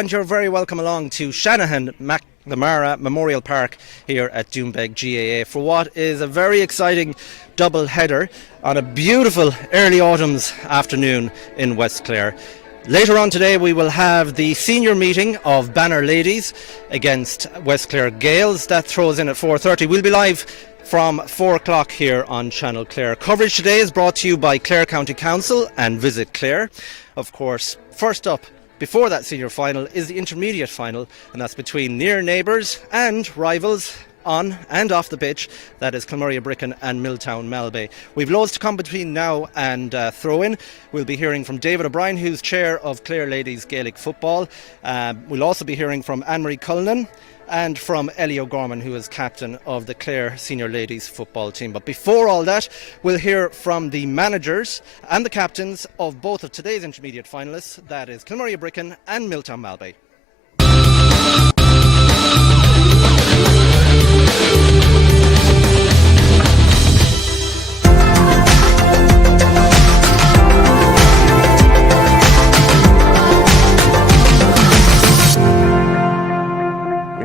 and you're very welcome along to Shanahan McNamara Memorial Park here at Doonbeg GAA for what is a very exciting double header on a beautiful early autumn's afternoon in West Clare. Later on today we will have the senior meeting of Banner Ladies against West Clare Gales. That throws in at 4:30. We'll be live from 4 o'clock here on Channel Clare. Coverage today is brought to you by Clare County Council and Visit Clare. Of course, first up before that senior final is the intermediate final, and that's between near neighbours and rivals on and off the pitch. That is Kilmurray-Bricken and Milltown Malbay. We've loads to come between now and throw-in. We'll be hearing from David O'Brien, who's chair of Clare Ladies Gaelic Football. We'll also be hearing from Anne-Marie Cullinan and from Ellie O'Gorman, who is captain of the Clare Senior Ladies Football team. But before all that, we'll hear from the managers and the captains of both of today's intermediate finalists. That is Kilmurray-Bricken and Milltown Malbay.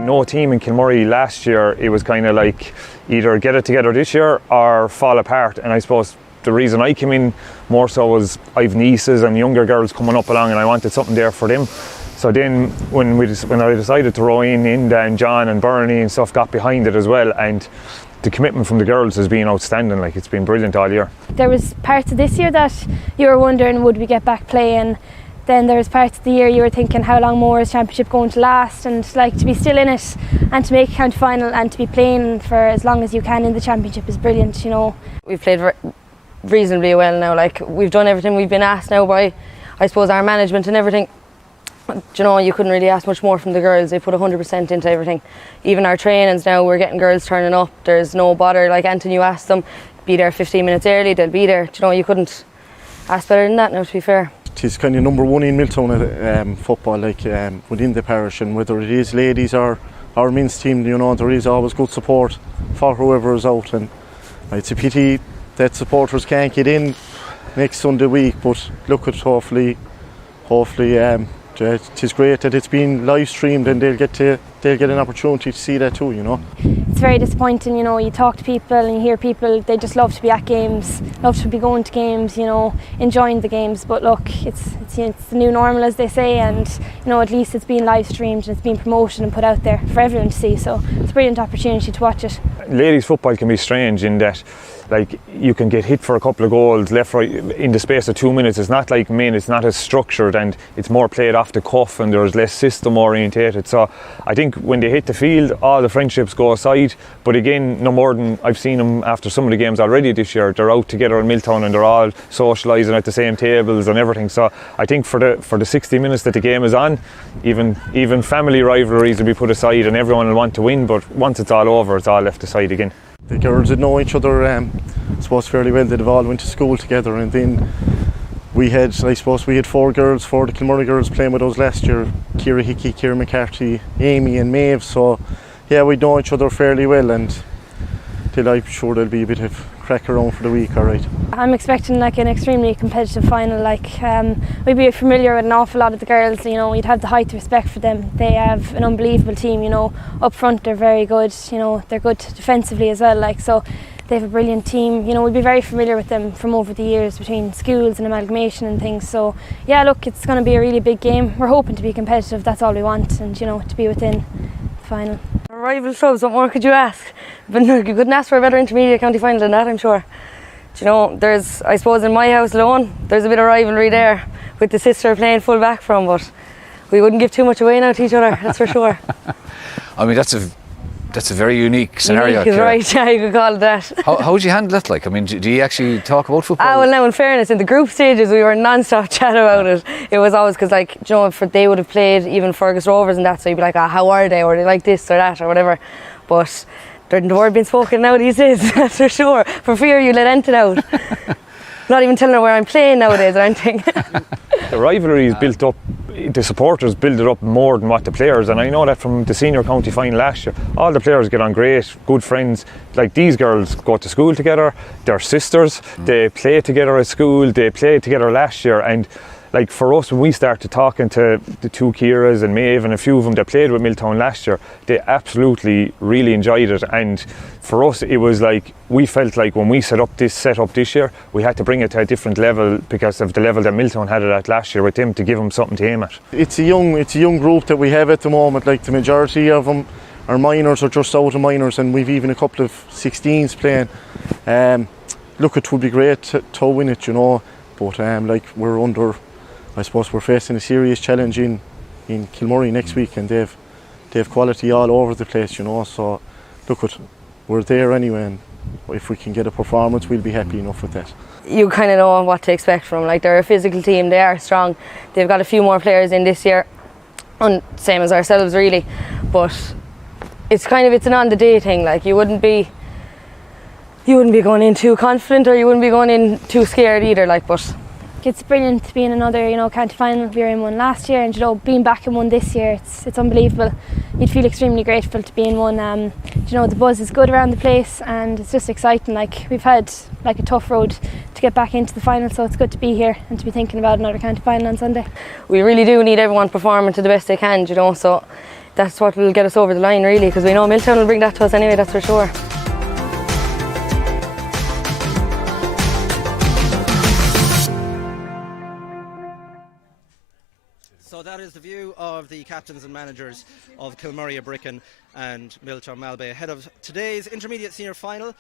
No team in Kilmurray last year, it was kind of like either get it together this year or fall apart. And I suppose the reason I came in more so was I've nieces and younger girls coming up along, and I wanted something there for them. So then when I decided to row in Inda and John and Bernie and stuff got behind it as well, and the commitment from the girls has been outstanding. Like, it's been brilliant all year. There was parts of this year that you were wondering, would we get back playing? Then there was parts of the year you were thinking, how long more is championship going to last? And like, to be still in it and to make a county final and to be playing for as long as you can in the championship is brilliant, you know. We've played reasonably well now. Like, we've done everything we've been asked now by, I suppose, our management and everything. Do you know, you couldn't really ask much more from the girls. They put 100% into everything. Even our trainings now, we're getting girls turning up. There's no bother. Like, Anthony, you ask them, be there 15 minutes early, they'll be there. Do you know, you couldn't ask better than that now, to be fair. It's kind of number one in Milltown football, like within the parish, and whether it is ladies or our men's team, you know, there is always good support for whoever is out, and it's a pity that supporters can't get in next Sunday week. But look, at hopefully, it is great that it's been live streamed, and they'll get an opportunity to see that too, you know. It's very disappointing, you know. You talk to people and you hear people, they just love to be at games, love to be going to games, you know, enjoying the games. But look, it's the new normal, as they say, and you know, at least it's been live streamed and it's been promoted and put out there for everyone to see. So it's a brilliant opportunity to watch it. Ladies football can be strange in that, like, you can get hit for a couple of goals left, right, in the space of 2 minutes. It's not like men, it's not as structured, and it's more played off the cuff, and there's less system orientated. So I think when they hit the field, all the friendships go aside. But again, no more than I've seen them after some of the games already this year. They're out together in Milltown and they're all socialising at the same tables and everything. So I think for the 60 minutes that the game is on, even family rivalries will be put aside and everyone will want to win. But once it's all over, it's all left aside again. The girls did know each other, I suppose, fairly well. They'd all went to school together, and then we had 4 girls, 4 of the Kilmurray girls playing with us last year. Ciara Hickey, Ciara McCarthy, Amy and Maeve. So yeah, we know each other fairly well, and I'm sure there'll be a bit of crack around for the week, alright. I'm expecting like an extremely competitive final. Like, we'd be familiar with an awful lot of the girls, you know, we'd have the height of respect for them. They have an unbelievable team, you know. Up front they're very good, you know, they're good defensively as well, like, so they have a brilliant team. You know, we'd be very familiar with them from over the years between schools and amalgamation and things. So yeah, look, it's going to be a really big game. We're hoping to be competitive, that's all we want, and you know, to be within the final. Rival clubs, what more could you ask? But no, you couldn't ask for a better intermediate county final than that, I'm sure. Do you know, there's, I suppose in my house alone, there's a bit of rivalry there with the sister playing full back from, but we wouldn't give too much away now to each other, that's for sure. I mean, that's a very unique scenario. Unique is right, yeah, you could call it that. How would you handle it? Like, I mean, do you actually talk about football? Well, now in fairness, in the group stages we were non-stop chat about it. It was always because, like, you know, they would have played even Fergus Rovers and that, so you'd be like, how are they? Or they like this or that or whatever. But the word being spoken now these days, that's for sure. For fear you let anything out. Not even telling her where I'm playing nowadays or anything. The rivalry is built up, the supporters build it up more than what the players, and I know that from the senior county final last year, all the players get on great, good friends. Like, these girls go to school together, they're sisters, they play together at school, they played together last year, and like for us, when we started talking to the two Kieras and Maeve and a few of them that played with Milltown last year, they absolutely really enjoyed it. And for us, it was like we felt like when we set up this year, we had to bring it to a different level because of the level that Milltown had it at last year with them, to give them something to aim at. It's a young group that we have at the moment. Like the majority of them are minors or just out of minors, and we've even a couple of 16s playing. Look, it would be great to win it, you know, but like we're under, I suppose we're facing a serious challenge in Kilmurray next week, and they've quality all over the place, you know. So look, we're there anyway, and if we can get a performance, we'll be happy enough with that. You kind of know what to expect from them. Like, they're a physical team, they are strong. They've got a few more players in this year, and same as ourselves really. But it's an on the day thing. Like, you wouldn't be going in too confident, or you wouldn't be going in too scared either. Like, but It's brilliant to be in another, county final. We were in one last year, and being back in one this year, it's unbelievable. You'd feel extremely grateful to be in one. The buzz is good around the place, and it's just exciting. Like, we've had a tough road to get back into the final, so it's good to be here and to be thinking about another county final on Sunday. we really do need everyone performing to the best they can, so that's what will get us over the line really, because we know Milltown will bring that to us anyway, that's for sure. So that is the view of the captains and managers of Kilmurray Bricken and Milltown Malbay ahead of today's intermediate final,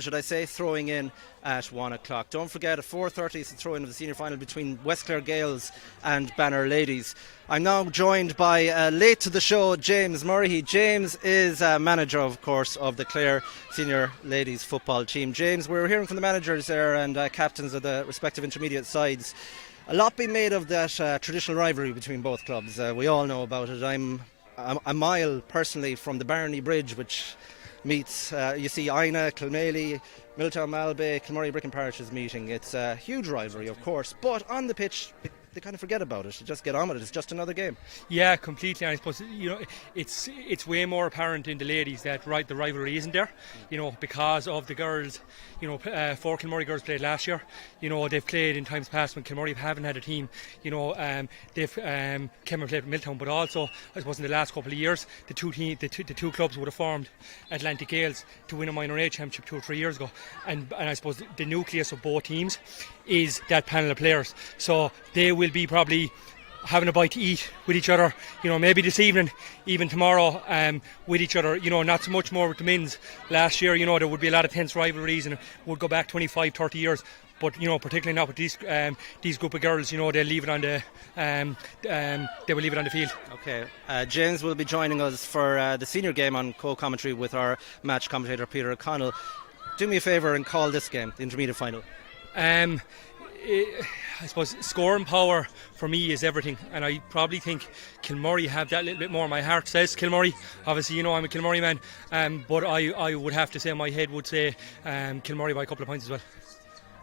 should I say, throwing in at 1 o'clock. Don't forget, at 4:30 is the throw-in of the senior final between West Clare Gaels and Banner Ladies. I'm now joined by, late to the show, James Murray. James is manager, of course, of the Clare Senior Ladies Football Team. James, we're hearing from the managers there and captains of the respective intermediate sides. A lot being made of that traditional rivalry between both clubs. We all know about it. I'm a mile personally from the Barney Bridge, which meets, you see, Ina, Kilmaley, Milltown Malbay, Kilmurray Bricken parishes meeting. It's a huge rivalry, of course, but on the pitch, they kind of forget about it. They just get on with it. It's just another game. Yeah, completely. And I suppose it's way more apparent in the ladies that the rivalry isn't there. Because of the girls. 4 Kilmurray girls played last year. They've played in times past when Kilmurray haven't had a team. They've came and played with Milltown, but also I suppose in the last couple of years the two clubs would have formed Atlantic Gales to win a minor A championship 2 or 3 years ago. And I suppose the nucleus of both teams is that panel of players. So they will be probably having a bite to eat with each other, maybe this evening, even tomorrow, with ech other, not so much more with the men's. Last year, there would be a lot of tense rivalries and it would go back 25, 30 years. But, particularly not with these group of girls, they'll leave it on the they will leave it on the field. Okay, James will be joining us for the senior game on co-commentary with our match commentator Peter O'Connell. Do me a favour and call this game, the intermediate final. I suppose scoring power for me is everything, and I probably think Kilmurray have that little bit more. My heart says Kilmurray. Obviously, I'm a Kilmurray man, but I would have to say my head would say Kilmurray by a couple of points as well.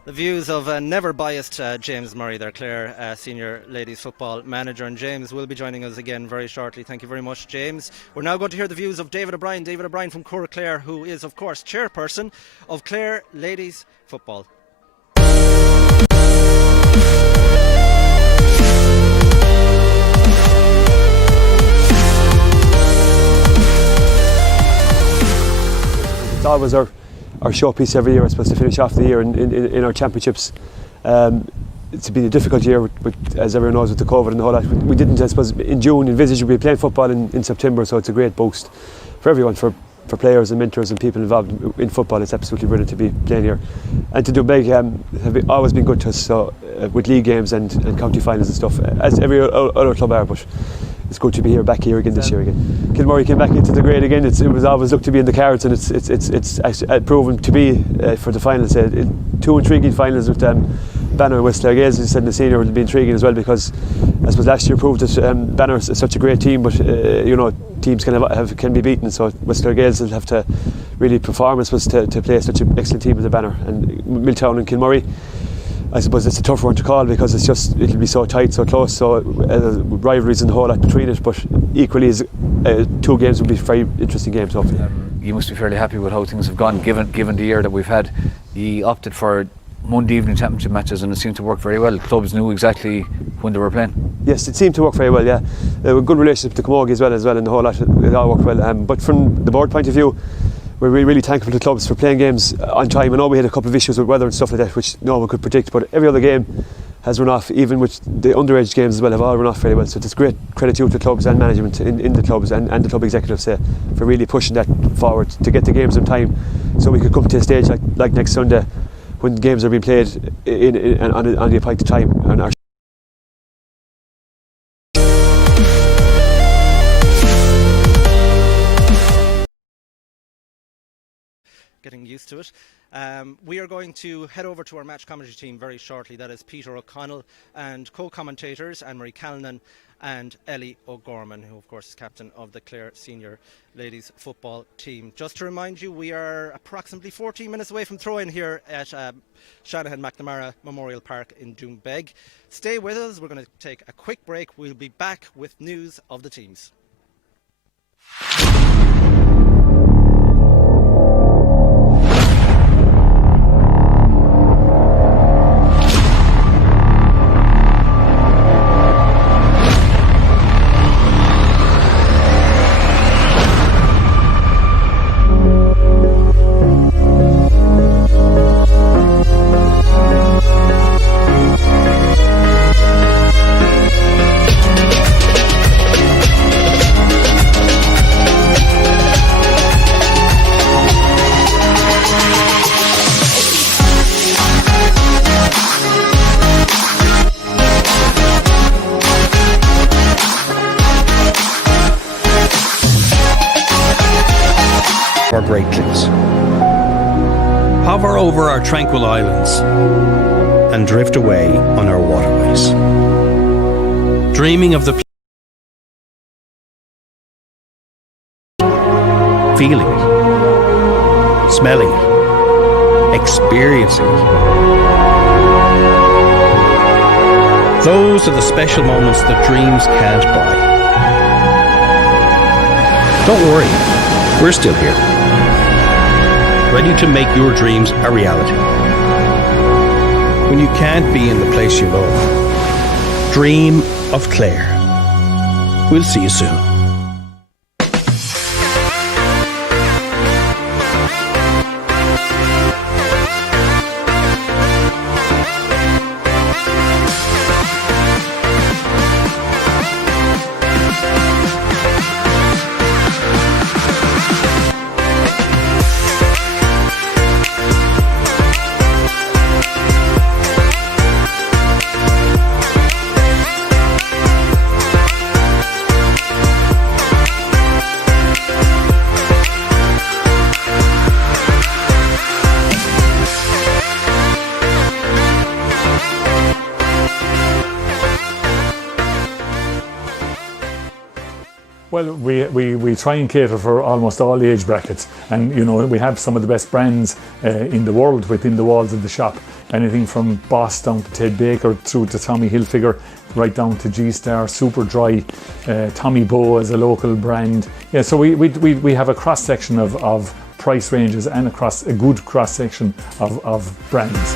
The views of never biased James Murray, their Clare Senior Ladies Football Manager, and James will be joining us again very shortly. Thank you very much, James. We're now going to hear the views of David O'Brien from Cora Clare, who is, of course, chairperson of Clare Ladies Football. It's always our showpiece every year, I suppose, to finish off the year in our championships. It's been a difficult year, with, as everyone knows, with the COVID and the whole lot. We didn't, I suppose, in June envisage we'd be playing football in September, so it's a great boost for everyone, for players and mentors and people involved in football. It's absolutely brilliant to be playing here. And to Doonbeg have always been good to us, so, with league games and county finals and stuff, as every other club are, but it's good to be back here again this year again. Kilmurray came back into the grade again. It was always looked to be in the cards, and it's proven to be for the finals. Two intriguing finals with Banner and West Clare Gaels. As you said, in the senior will be intriguing as well, because I suppose last year proved that Banner is such a great team, but teams can be beaten. So West Clare Gaels will have to really perform, I suppose, to play such an excellent team as the Banner. And Milltown and Kilmurray, I suppose it's a tough one to call, because it'll be so tight, so close, so rivalries and the whole lot between it, but equally two games will be very interesting games, hopefully. You must be fairly happy with how things have gone, given the year that we've had. You opted for Monday evening championship matches, and it seemed to work very well. Clubs knew exactly when they were playing. Yes, it seemed to work very well, yeah. A good relationship with the Camogie as well, and the whole lot, it all worked well. But from the board point of view, we're really thankful to clubs for playing games on time. I know we had a couple of issues with weather and stuff like that, which no one could predict, but every other game has run off, even with the underage games as well, have all run off very well. So it's great credit due to the clubs and management in the clubs and the club executives for really pushing that forward to get the games on time, so we could come to a stage like next Sunday when games are being played on the appointed time. And our getting used to it. We are going to head over to our match commentary team very shortly. That is Peter O'Connell and co-commentators Anne-Marie Callanan and Ellie O'Gorman, who of course is captain of the Clare senior ladies football team. Just to remind you, we are approximately 14 minutes away from throw-in here at Shanahan McNamara Memorial Park in Doonbeg. Stay with us, we're going to take a quick break. We'll be back with news of the teams. Our great things. Hover over our tranquil islands and drift away on our waterways. Dreaming of the feeling it, smelling it, experiencing it. Those are the special moments that dreams can't buy. Don't worry, we're still here, ready to make your dreams a reality. When you can't be in the place you love, dream of Clare. We'll see you soon. Well, we try and cater for almost all age brackets, and you know we have some of the best brands in the world within the walls of the shop. Anything from Boss down to Ted Baker, through to Tommy Hilfiger, right down to G-Star, Super Dry, Tommy Bow as a local brand. Yeah, so we have a cross section of price ranges and a good cross section of brands.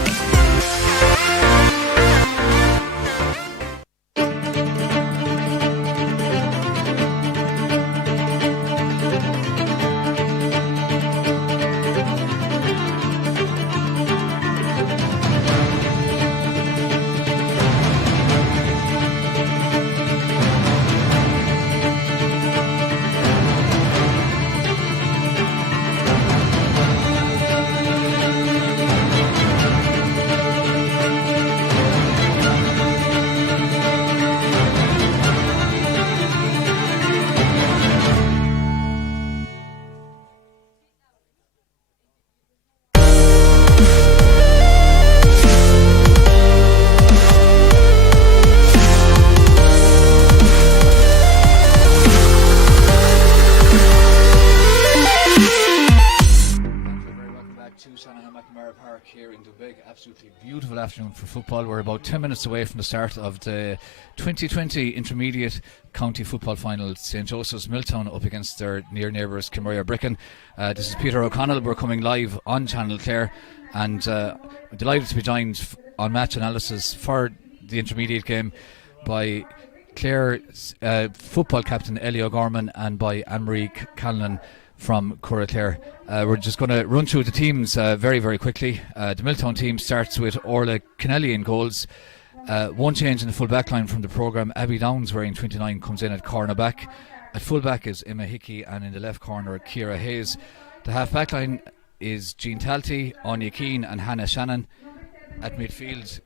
Here in Doonbeg, absolutely beautiful afternoon for football. We're about 10 minutes away from the start of the 2020 Intermediate County Football Final. St. Joseph's Milltown up against their near neighbours Kilmurray or Brecon. This is Peter O'Connell. We're coming live on Channel Clare and I'm delighted to be joined on match analysis for the intermediate game by Clare football captain Ellie O'Gorman and by Anne-Marie Callan from Clare. We're just going to run through the teams very, very quickly. The Milltown team starts with Orla Kennelly in goals. One change in the full back line from the programme. Abby Downs, wearing 29, comes in at cornerback. At full back is Emma Hickey, and in the left corner Ciara Hayes. The half back line is Jean Talty, Anya Keane and Hannah Shannon. At midfield,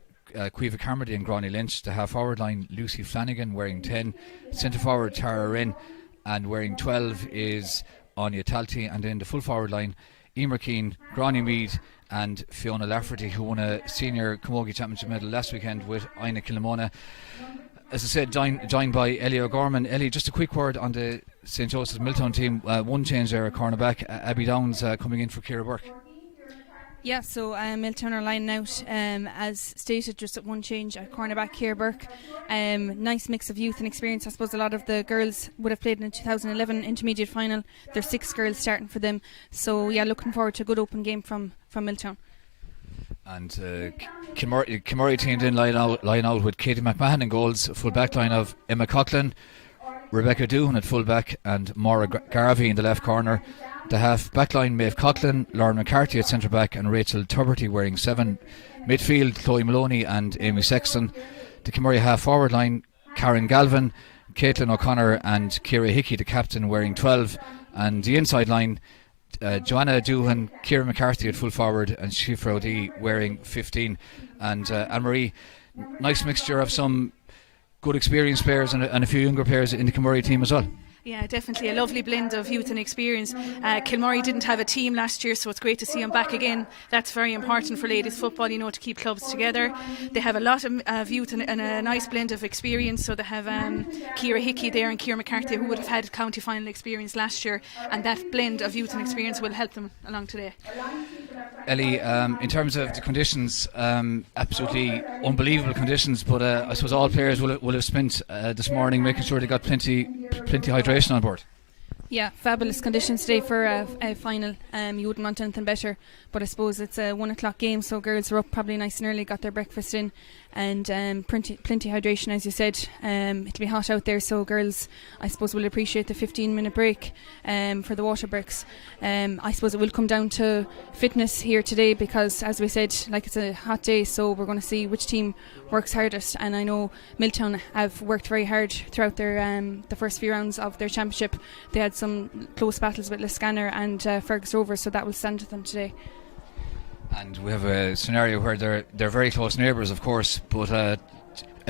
Cueva Carmody and Granny Lynch. The half forward line, Lucy Flanagan, wearing 10. Centre forward, Tara Wren, and wearing 12 is Anya Talty. And then the full forward line, Emer Keane, Granny Mead and Fiona Lafferty, who won a senior Camogie Championship medal last weekend with Ina Killamona. As I said, joined by Ellie O'Gorman. Ellie, just a quick word on the St. Joseph's Milltown team. One change there at cornerback, Abby Downs coming in for Ciara Burke. Yeah, so Milltown are lining out, as stated, just at one change at cornerback, Ciara Burke. Nice mix of youth and experience. I suppose a lot of the girls would have played in the 2011 intermediate final. There's 6 girls starting for them. So yeah, looking forward to a good open game from Milltown. And Kilmurray teamed in line out with Katie McMahon in goals. Full back line of Emma Coughlin, Rebecca Doohan at full back and Maura Garvey in the left corner. The half back line, Maeve Coughlin, Lauren McCarthy at centre back and Rachel Tuberty wearing 7. Midfield, Chloe Maloney and Amy Sexton. The Kilmurray half forward line, Karen Galvin, Caitlin O'Connor and Ciara Hickey, the captain, wearing 12. And the inside line, Joanna Doohan, Ciara McCarthy at full forward and Shifra O'Dea wearing 15. And Anne-Marie, nice mixture of some good experienced players and a few younger players in the Kilmurray team as well. Yeah, definitely a lovely blend of youth and experience. Kilmurray didn't have a team last year, so it's great to see them back again. That's very important for ladies football, you know, to keep clubs together. They have a lot of youth and a nice blend of experience. So they have Ciara Hickey there and Ciara McCarthy, who would have had county final experience last year, and that blend of youth and experience will help them along today. Ellie, in terms of the conditions, absolutely unbelievable conditions, but I suppose all players will have spent this morning making sure they got plenty hydration on board. Yeah, fabulous conditions today for a final. You wouldn't want anything better, but I suppose it's a 1 o'clock game, so girls are up probably nice and early, got their breakfast in, and plenty hydration, as you said. It'll be hot out there, so girls, I suppose, will appreciate the 15-minute break for the water breaks. I suppose it will come down to fitness here today, because, as we said, like, it's a hot day, so we're going to see which team works hardest. And I know Milltown have worked very hard throughout their the first few rounds of their championship. They had some close battles with Liscannor and Fergus Rovers, so that will stand to them today. And we have a scenario where they're very close neighbours, of course, but a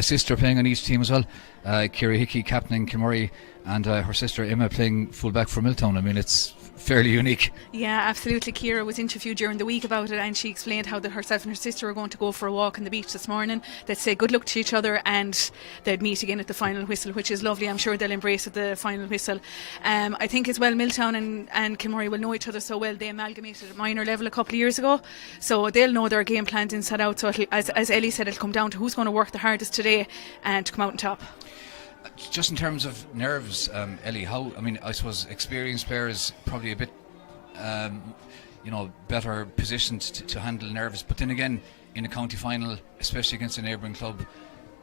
sister playing on each team as well. Ciara Hickey captaining Kilmurray and her sister Emma playing full-back for Milltown. I mean, it's fairly unique. Yeah, absolutely. Ciara was interviewed during the week about it, and she explained how herself and her sister were going to go for a walk on the beach this morning. They'd say good luck to each other and they'd meet again at the final whistle, which is lovely. I'm sure they'll embrace at the final whistle. I think as well, Milltown and Kilmurray will know each other so well. They amalgamated at minor level a couple of years ago, so they'll know their game plans inside out. So as Ellie said, it'll come down to who's going to work the hardest today and to come out on top. Just in terms of nerves, Ellie, I suppose experienced players probably a bit better positioned to handle nerves, but then again, in a county final, especially against a neighbouring club,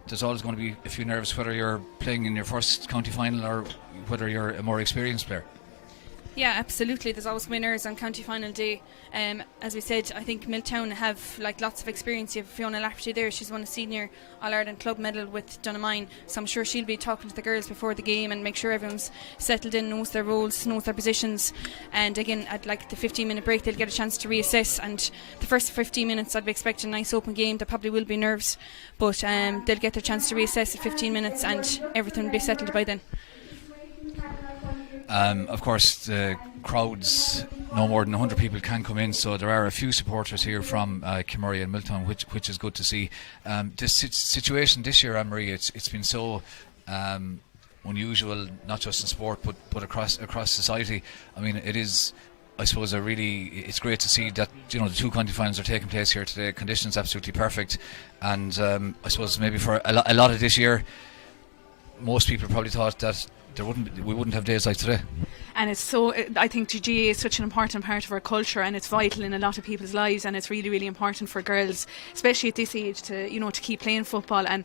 there's always going to be a few nerves, whether you're playing in your first county final or whether you're a more experienced player. Yeah, absolutely. There's always winners on county final day. As we said, I think Milltown have lots of experience. You have Fiona Lafferty there. She's won a senior All-Ireland club medal with Donaghmine, so I'm sure she'll be talking to the girls before the game and make sure everyone's settled in, knows their roles, knows their positions. And again, I'd like the 15-minute break, they'll get a chance to reassess, and the first 15 minutes I'd be expecting a nice open game. There probably will be nerves, but they'll get their chance to reassess at 15 minutes and everything will be settled by then. Of course, the crowds, no more than 100 people can come in, so there are a few supporters here from Kilmurray and Milltown, which is good to see. This situation this year, Anne-Marie, it's been so unusual, not just in sport but across society. I mean, it is, I suppose, it's great to see that the 2 county finals are taking place here today. Conditions absolutely perfect, and I suppose maybe for a lot of this year, most people probably thought that we wouldn't have days like today. And it's so, I think GAA is such an important part of our culture, and it's vital in a lot of people's lives, and it's really, really important for girls, especially at this age, to keep playing football. And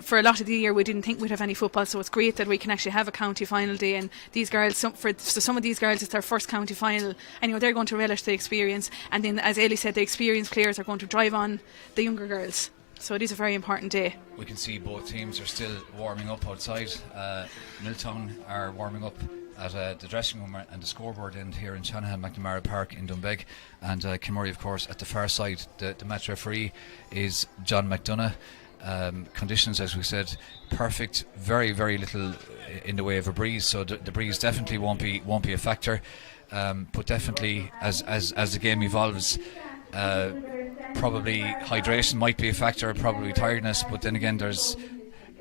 for a lot of the year we didn't think we'd have any football, so it's great that we can actually have a county final day, and these girls, some of these girls, it's their first county final, and they're going to relish the experience. And then, as Ellie said, the experienced players are going to drive on the younger girls. So it is a very important day. We can see both teams are still warming up outside. Milltown are warming up at the dressing room and the scoreboard end here in Shanahan McNamara Park in Doonbeg, and Kilmurray, of course, at the far side. The match referee is John McDonough. Conditions, as we said, perfect. Very, very little in the way of a breeze, so the breeze definitely won't be a factor. But definitely, as the game evolves, probably hydration might be a factor, probably tiredness, but then again there's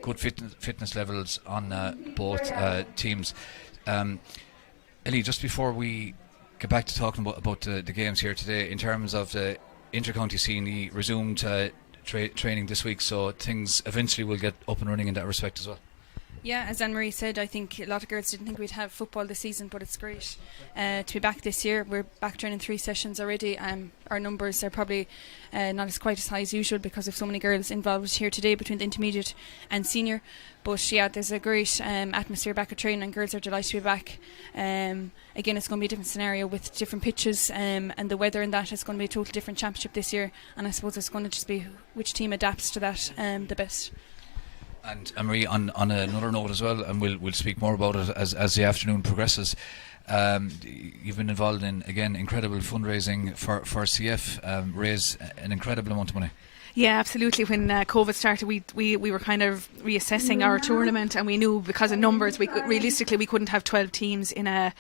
good fitness levels on both teams. Ellie, just before we get back to talking about the games here today, in terms of the inter-county scene, he resumed training this week, so things eventually will get up and running in that respect as well. Yeah, as Anne-Marie said, I think a lot of girls didn't think we'd have football this season, but it's great to be back this year. We're back training 3 sessions already. Our numbers are probably not quite as high as usual because of so many girls involved here today between the intermediate and senior. But yeah, there's a great atmosphere back at training, and girls are delighted to be back. Again, it's going to be a different scenario with different pitches, and the weather and that is going to be a totally different championship this year. And I suppose it's going to just be which team adapts to that the best. And Anne-Marie, on another note as well, and we'll speak more about it as the afternoon progresses. You've been involved in, again, incredible fundraising for CF, raise an incredible amount of money. Yeah, absolutely. When COVID started, we were kind of reassessing our tournament, and we knew because of numbers, realistically we couldn't have 12 teams in a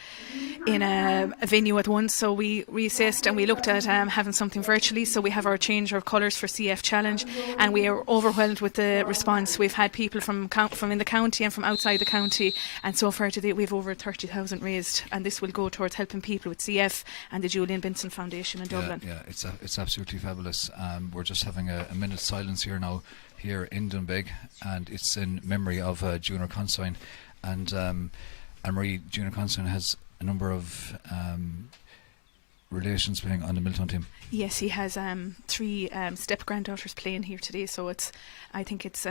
venue at once. So we reassessed and we looked at having something virtually. So we have our change of colours for CF Challenge, and we are overwhelmed with the response. We've had people from in the county and from outside the county, and so far today we've over 30,000 raised, and this will go towards helping people with CF and the Julian Benson Foundation in Dublin. Yeah, it's absolutely fabulous. We're just having a minute's silence here now, here in Doonbeg, and it's in memory of Junior Consign. And Anne-Marie, Junior Consign has a number of relations playing on the Milltown team. Yes, he has 3 step granddaughters playing here today, so I think it's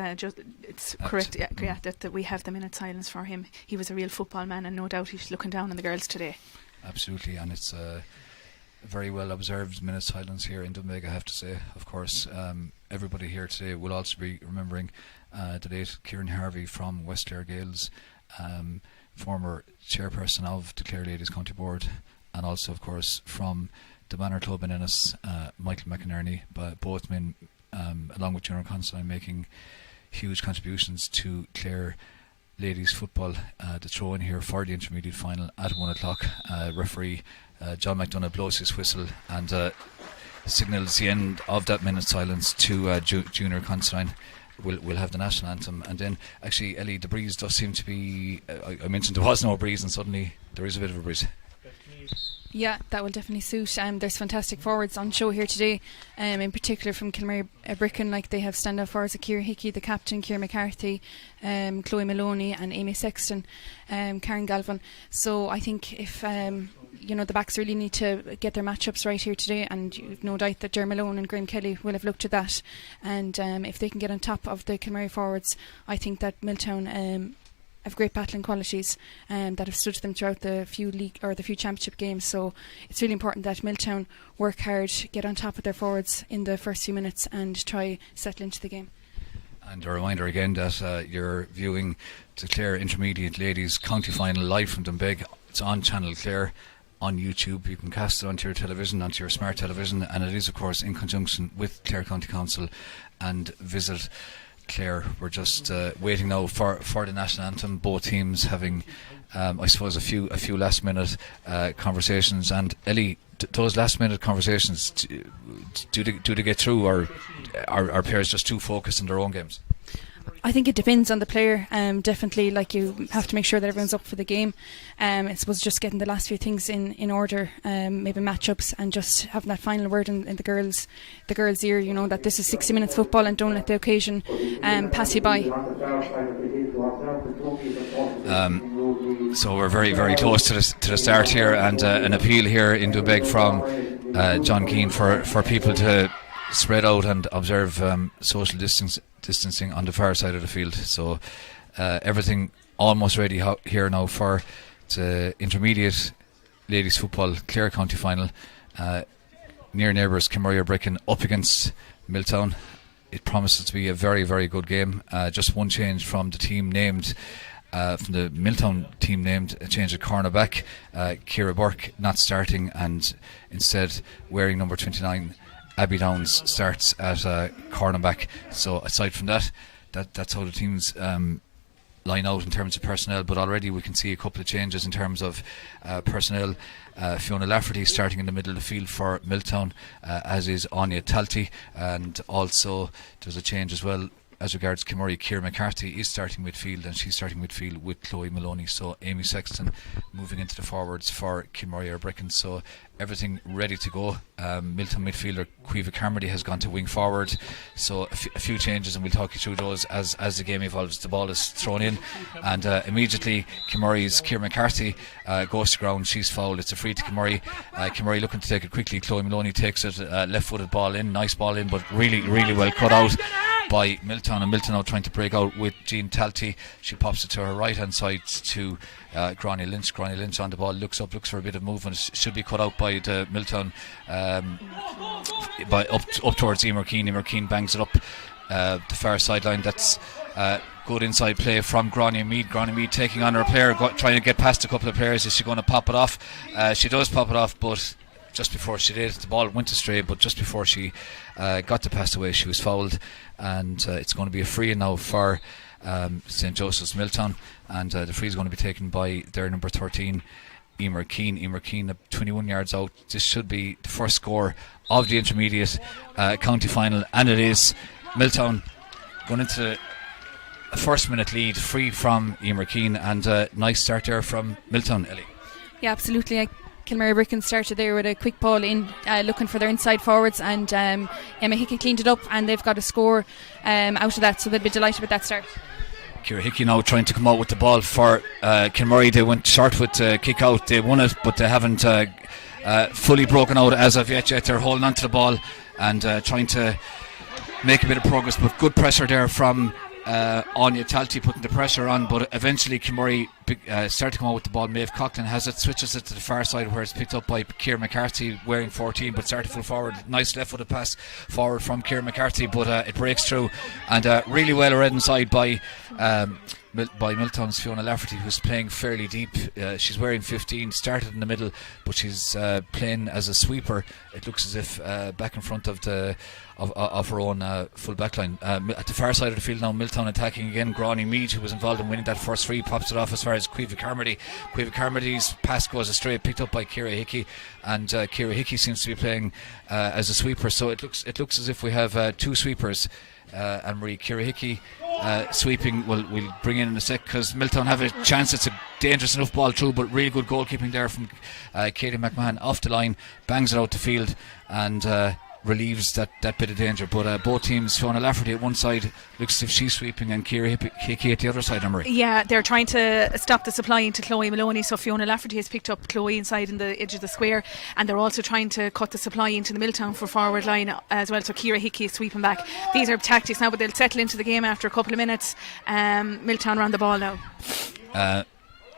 correct that we have the minute silence for him. He was a real football man, and no doubt he's looking down on the girls today. Absolutely, and it's very well observed minute silence here in Doonbeg, I have to say. Of course, everybody here today will also be remembering the late Kieran Harvey from West Clare Gaels, former chairperson of the Clare Ladies County Board, and also, of course, from the Banner Club in Ennis, Michael McInerney, both men, along with Junior Consign, making huge contributions to Clare Ladies football. The throw in here for the intermediate final at 1 o'clock. Referee John McDonough blows his whistle and signals the end of that minute's silence to Junior Consign. We'll have the national anthem, and then actually, Ellie, the breeze does seem to be. I mentioned there was no breeze, and suddenly there is a bit of a breeze. Yeah, that will definitely suit. There's fantastic forwards on show here today, in particular from Kilmurray Bricken. Like, they have stand-up forwards, Ciara Hickey, the captain, Ciara McCarthy, Chloe Maloney and Amy Sexton, Karen Galvin. So I think if the backs really need to get their matchups right here today, and you've no doubt that Ger Malone and Graham Kelly will have looked at that, and if they can get on top of the Kilmurray forwards, I think that Milltown have great battling qualities that have stood to them throughout the few championship games. So it's really important that Milltown work hard, get on top of their forwards in the first few minutes, and try settle into the game. And a reminder again that you're viewing the Clare Intermediate Ladies County Final live from Doonbeg. It's on Channel Clare on YouTube. You can cast it onto your television, onto your smart television, and it is, of course, in conjunction with Clare County Council and Visit Clare. We're just waiting now for the national anthem. Both teams having, I suppose, a few last minute conversations. And Ellie, those last minute conversations, do they get through, or are players just too focused on their own games? I think it depends on the player. Definitely, like, you have to make sure that everyone's up for the game. I suppose just getting the last few things in order, maybe matchups, and just having that final word in the girls' ear. That this is 60 minutes football, and don't let the occasion pass you by. So we're very, very close to the start here, and an appeal here in Doonbeg from John Keane for people to spread out and observe social distancing on the far side of the field. So everything almost ready here now for the intermediate ladies football Clare County final. Near neighbours Kilmurry are breaking up against Milltown. It promises to be a very, very good game. Just one change from the team named, from the Milltown team named, a change of cornerback. Ciara Burke not starting, and instead wearing number 29, Abby Downs, starts at cornerback. So aside from that's how the teams line out in terms of personnel, but already we can see a couple of changes in terms of personnel. Fiona Lafferty starting in the middle of the field for Milltown, as is Anya Talty, and also there's a change as well as regards Kilmurry. Ciara McCarthy is starting midfield, and she's starting midfield with Chloe Maloney. So Amy Sexton moving into the forwards for Kilmurry or Brecon. So everything ready to go. Milltown midfielder Caoimhe Carmody has gone to wing forward. So a few changes, and we'll talk you through those as the game evolves. The ball is thrown in, and immediately Kilmurry's Ciara McCarthy goes to ground. She's fouled. It's a free to Kilmurry. Kilmurry looking to take it quickly. Chloe Maloney takes it, left-footed ball in, nice ball in, but really, really well cut out by Milltown, and Milltown now trying to break out with Jean Talty. She pops it to her right hand side to Gráinne Lynch. Gráinne Lynch on the ball, looks for a bit of movement. Should be cut out by the Milltown, by up towards Emer Keane. Emer Keane bangs it up the far sideline. That's good inside play from Gráinne Mead. Gráinne Mead taking on her player, trying to get past a couple of players. Is she going to pop it off? She does pop it off, but just before she did, the ball went astray, but just before she got to pass away, she was fouled, and it's going to be a free now for St. Joseph's Milltown, and the free is going to be taken by their number 13, Emer Keane. Emer Keane, 21 yards out. This should be the first score of the intermediate county final, and it is. Milltown going into a first minute lead, free from Emer Keane, and a nice start there from Milltown, Ellie. Yeah, absolutely. Kilmurry Brecon started there with a quick ball in, looking for their inside forwards, and Emma Hickey cleaned it up, and they've got a score out of that, so they'll be delighted with that start. Ciara Hickey now trying to come out with the ball for Kilmurry. They went short with kick out. They won it, but they haven't fully broken out as of yet. They're holding on to the ball and trying to make a bit of progress, but good pressure there from Anya Talty putting the pressure on, but eventually Kilmurry start to come out with the ball. Maeve Coughlin has it, switches it to the far side where it's picked up by Ciara McCarthy wearing 14, but started full forward. Nice left footed pass forward from Ciara McCarthy, but it breaks through, and really well read inside by Milltown's Fiona Lafferty, who's playing fairly deep. She's wearing 15, started in the middle, but she's playing as a sweeper. It looks as if back in front of her own full back line. At the far side of the field now, Milltown attacking again. Gráinne Mead, who was involved in winning that first free, pops it off as far as Caoimhe Carmody. Caoimhe Carmody's pass goes astray, picked up by Ciara Hickey, and Ciara Hickey seems to be playing as a sweeper. So it looks as if we have two sweepers. Anne-Marie, Ciara Hickey sweeping. We'll bring in a sec, because Milltown have a chance. It's a dangerous enough ball through, but really good goalkeeping there from Katie McMahon off the line, bangs it out the field, and relieves that bit of danger. But both teams, Fiona Lafferty at one side, looks as if she's sweeping, and Ciara Hickey at the other side, Anne-Marie. Yeah, they're trying to stop the supply into Chloe Maloney, so Fiona Lafferty has picked up Chloe inside in the edge of the square, and they're also trying to cut the supply into the Milltown for forward line as well, so Ciara Hickey is sweeping back. These are tactics now, but they'll settle into the game after a couple of minutes. Milltown are on the ball now.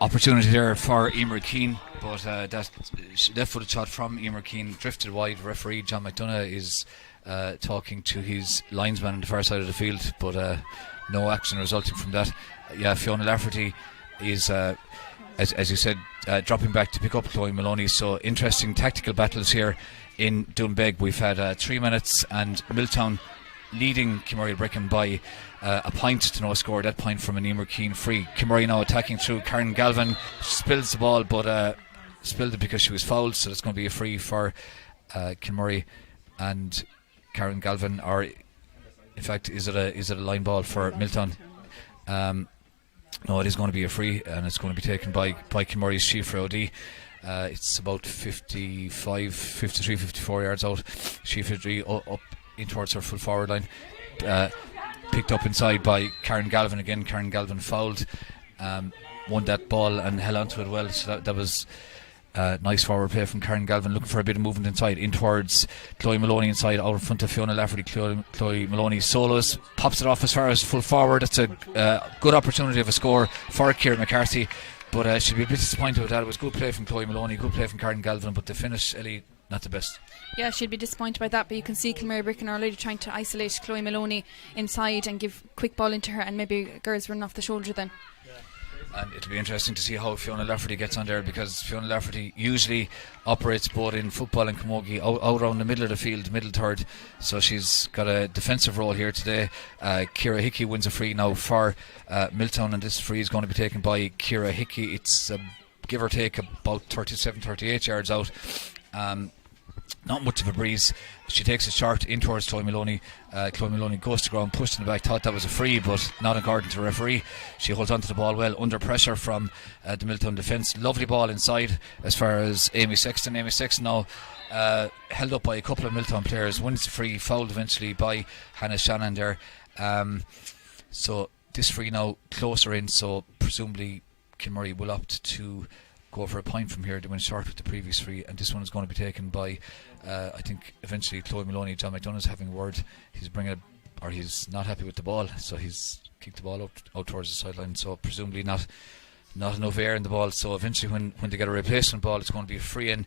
Opportunity there for Emer Keane, but that left-footed shot from Emer Keane drifted wide. Referee John McDonough is talking to his linesman on the far side of the field, but no action resulting from that. Fiona Lafferty is, as you said, dropping back to pick up Chloe Maloney. So interesting tactical battles here in Doonbeg. We've had 3 minutes, and Milltown leading Kilmurry Brecon by a point to no score. That point from an Emer Keane free. Kilmurry now attacking through. Karen Galvin spills the ball, but spilled it because she was fouled, so it's going to be a free for Kilmurry and Karen Galvin. Or in fact, is it a line ball for Milltown? No, it is going to be a free, and it's going to be taken by Kilmurry's Shifra O'D. It's about 53, 54 yards out. Shifra O'D up in towards her full forward line, picked up inside by Karen Galvin again. Karen Galvin fouled. won that ball and held onto it well. So that was nice forward play from Karen Galvin, looking for a bit of movement inside, in towards Chloe Maloney inside, out in front of Fiona Lafferty. Chloe Maloney solos, pops it off as far as full forward. That's a good opportunity of a score for Ciara McCarthy, but she'll be a bit disappointed with that. It was good play from Chloe Maloney, good play from Karen Galvin, but the finish, Ellie, not the best. Yeah, she'd be disappointed by that, but you can see Kilmary Bricken are already trying to isolate Chloe Maloney inside and give quick ball into her, and maybe girls running off the shoulder then. And it'll be interesting to see how Fiona Lafferty gets on there, because Fiona Lafferty usually operates both in football and camogie out around the middle of the field, middle third, so she's got a defensive role here today. Ciara Hickey wins a free now for Milltown, and this free is going to be taken by Ciara Hickey. It's give or take about 37-38 yards out. Not much of a breeze. She takes a shot in towards Chloe Maloney. Chloe Maloney goes to ground, pushed in the back, thought that was a free, but not according to the referee. She holds on to the ball well, under pressure from the Milltown defence. Lovely ball inside as far as Amy Sexton. Amy Sexton now held up by a couple of Milltown players, wins the free, fouled eventually by Hannah Shannon there. So this free now closer in, so presumably Kilmurray will opt to go for a point from here. They went short with the previous free, and this one is going to be taken by I think eventually Chloe Maloney. John McDonough's having a word. He's not happy with the ball, so he's kicked the ball out towards the sideline, so presumably not enough air in the ball, so eventually when they get a replacement ball, it's going to be a free in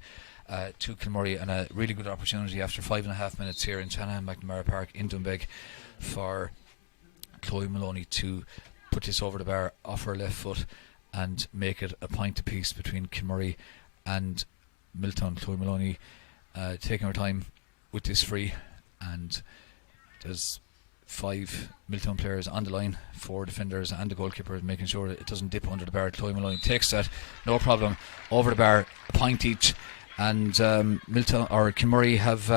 to Kilmurray, and a really good opportunity after 5.5 minutes here in Shanahan McNamara Park in Doonbeg for Chloe Maloney to put this over the bar off her left foot and make it a point apiece between Kilmurray and Milltown. Chloe Maloney taking her time with this free, and there's 5 Milltown players on the line, 4 defenders and the goalkeeper, making sure that it doesn't dip under the bar. Chloe Maloney takes that, no problem, over the bar, a point each, and Milltown or Kilmurray have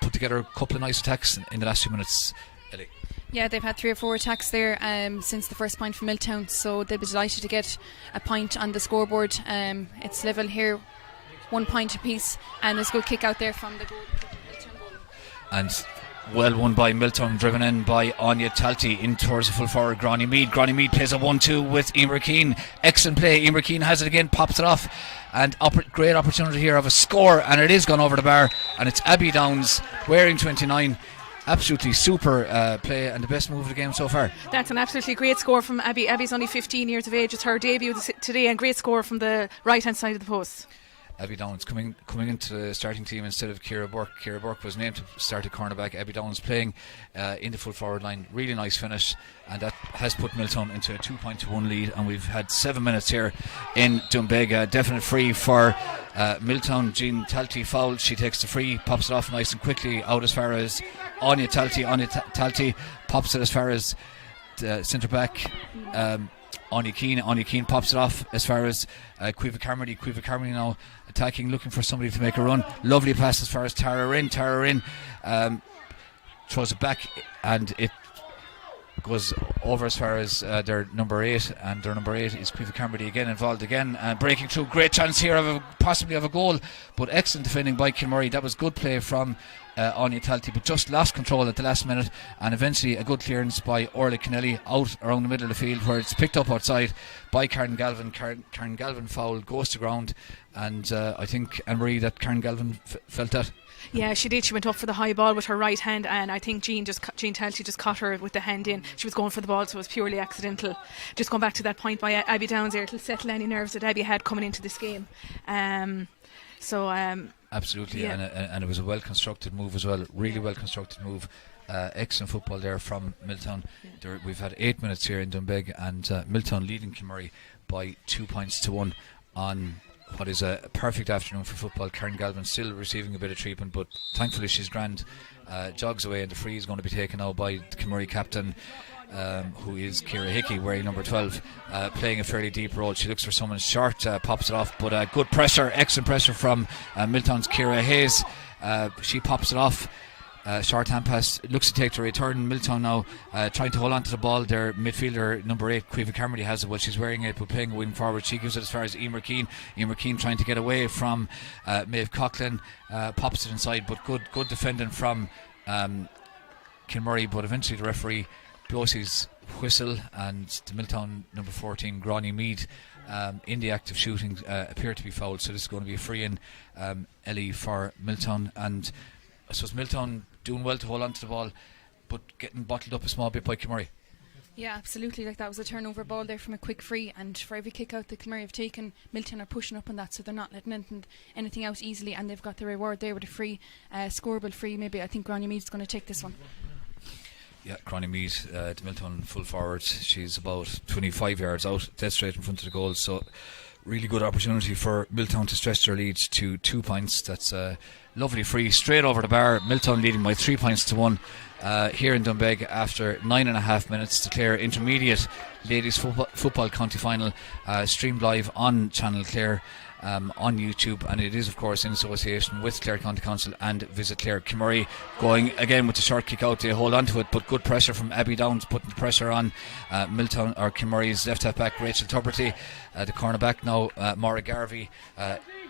put together a couple of nice attacks in the last few minutes. Ellie. Yeah, they've had 3 or 4 attacks there since the first point from Milltown, so they'll be delighted to get a point on the scoreboard. It's level here, 1 point apiece, and there's a good kick out there from the goal. And well won by Milltown, driven in by Anya Talty, in towards the full forward Gráinne Mead. Gráinne Mead plays a 1-2 with Emer Keane. Excellent play. Emer Keane has it again, pops it off, and great opportunity here of a score, and it is gone over the bar, and it's Abby Downs wearing 29. Absolutely super play, and the best move of the game so far. That's an absolutely great score from Abby. Abby's only 15 years of age. It's her debut today, and great score from the right hand side of the post. Abby Downs coming into the starting team instead of Ciara Burke. Ciara Burke was named to start at cornerback. Abby Downs playing in the full forward line. Really nice finish, and that has put Milltown into a 2-1 lead, and we've had 7 minutes here in Doonbeg. Definite free for Milltown. Jean Talty fouled. She takes the free, pops it off nice and quickly out as far as Anya Talty. Talty pops it as far as the centre back Anya Keane. Anya Keane pops it off as far as Caoimhe Carmody. Caoimhe Carmody now attacking, looking for somebody to make a run. Lovely pass as far as Tara Rinn. Tara Rinn throws it back, and it goes over as far as their number 8, and their number 8 is Caoimhe Carmody again, involved again, and breaking through. Great chance here of possibly of a goal, but excellent defending by Kilmurray. That was good play from Anya Talty, but just lost control at the last minute, and eventually a good clearance by Orla Kennelly out around the middle of the field, where it's picked up outside by Karen Galvin. Karen Galvin foul, goes to ground, and I think, Anne-Marie, that Karen Galvin felt that. Yeah, she did. She went up for the high ball with her right hand, and I think Jean Talty just caught her with the hand in. She was going for the ball, so it was purely accidental. Just going back to that point by Abby Downs there, it'll settle any nerves that Abby had coming into this game. Absolutely, yeah. and it was a well constructed move as well. Really well constructed move. Excellent football there from Milltown. We've had 8 minutes here in Doonbeg, and Milltown leading Kilmurray by 2-1 on what is a perfect afternoon for football. Karen Galvin still receiving a bit of treatment, but thankfully she's grand. Jogs away, and the free is going to be taken now by the Kilmurray captain, who is Ciara Hickey, wearing number 12, playing a fairly deep role. She looks for someone short, pops it off, but good pressure, excellent pressure from Milltown's Ciara Hayes. She pops it off. Short hand pass, looks to take the return. Milltown now trying to hold on to the ball. Their midfielder number 8, Caoimhe Carmody, has it. Well, she's wearing it but playing a wing forward. She gives it as far as Emer Keane. Emer Keane trying to get away from Maeve Coughlin, pops it inside, but good defending from Kilmurray, but eventually the referee blows his whistle, and the Milltown number 14, Gráinne Mead, in the act of shooting appeared to be fouled, so this is going to be a free in, Ellie, for Milltown. And I suppose Milltown doing well to hold on to the ball, but getting bottled up a small bit by Kilmurray. Yeah, absolutely. Like, that was a turnover ball there from a quick free, and for every kick out that Kilmurray have taken, Milltown are pushing up on that, so they're not letting anything out easily, and they've got the reward there with a free, scoreable free. Maybe I think Grania Mead's going to take this one. Yeah, Grania Mead, the Milltown full forward. She's about 25 yards out, dead straight in front of the goal. So really good opportunity for Milltown to stretch their lead to 2 points. That's a lovely free straight over the bar. Milltown leading by 3 points to 1 here in Doonbeg after 9.5 minutes. The Clare Intermediate Ladies Football County Final streamed live on Channel Clare. On YouTube, and it is of course in association with Clare County Council and Visit Clare. Kilmurray going again with the short kick out. They hold on to it, but good pressure from Abby Downs, putting the pressure on Milltown, or Kilmurray's left half back Rachel Tuberty. The cornerback now, Maura Garvey,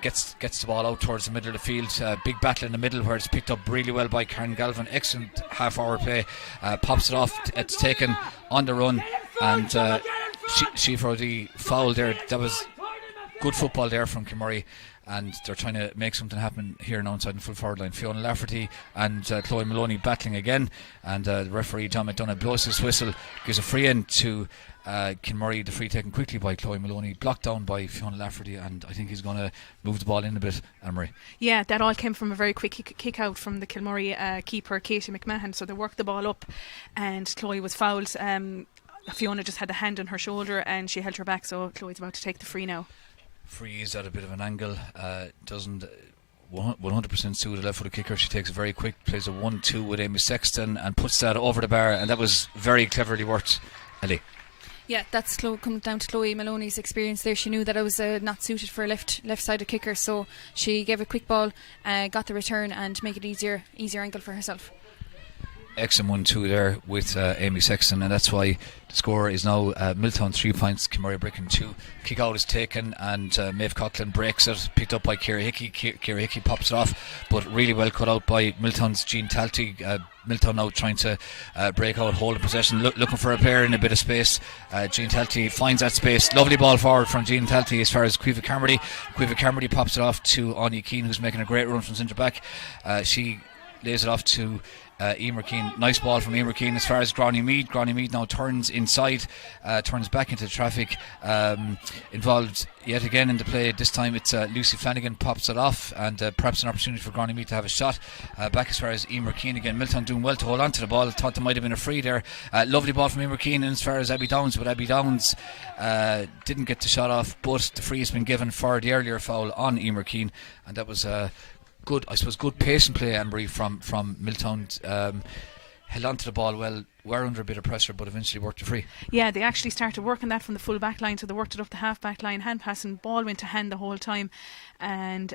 gets the ball out towards the middle of the field. Big battle in the middle where it's picked up really well by Karen Galvin. Excellent half-hour play. Pops it off. It's taken on the run, and she for the foul there. That was good football there from Kilmurray, and they're trying to make something happen here now inside the full forward line. Fiona Lafferty and Chloe Maloney battling again, and the referee John McDonough blows his whistle, gives a free in to Kilmurray. The free taken quickly by Chloe Maloney, blocked down by Fiona Lafferty, and I think he's going to move the ball in a bit, Anne-Marie. Yeah, that all came from a very quick kick out from the Kilmurray keeper, Katie McMahon. So they worked the ball up, and Chloe was fouled. Fiona just had a hand on her shoulder and she held her back, so Chloe's about to take the free now. Free is at a bit of an angle, doesn't 100% suit a left footed kicker. She takes it very quick, plays a 1-2 with Amy Sexton and puts that over the bar, and that was very cleverly worked, Ellie. Yeah, that's come down to Chloe Maloney's experience there. She knew that it was not suited for a left-sided kicker, so she gave a quick ball, got the return, and make it easier angle for herself. Excellent 1-2 there with Amy Sexton, and that's why the score is now Milltown 3 points, Kilmurray Bricken 2. Kick out is taken, and Maeve Coughlin breaks it, picked up by Ciara Hickey. Ciara Hickey pops it off, but really well cut out by Milltown's Jean Talty. Milltown now trying to break out, hold the possession, looking for a player in a bit of space. Jean Talty finds that space. Lovely ball forward from Jean Talty as far as Cueva Carmody. Cueva Carmody pops it off to Anya Keane, who's making a great run from centre back. She lays it off to Emer Keane. Nice ball from Emer Keane as far as Grania Mead. Grania Mead now turns inside, turns back into traffic, involved yet again in the play. This time it's Lucy Flanagan pops it off, and perhaps an opportunity for Grania Mead to have a shot. Back as far as Emer Keane again. Milltown doing well to hold on to the ball. Thought there might have been a free there. Lovely ball from Emer Keane, and as far as Abby Downs, but Abby Downs didn't get the shot off, but the free has been given for the earlier foul on Emer Keane, and that was good, I suppose, good pace and play, Anne-Marie, from Milltown. Held on to the ball well, were under a bit of pressure, but eventually worked the free. Yeah, they actually started working that from the full back line, so they worked it up the half back line, hand passing, ball went to hand the whole time, and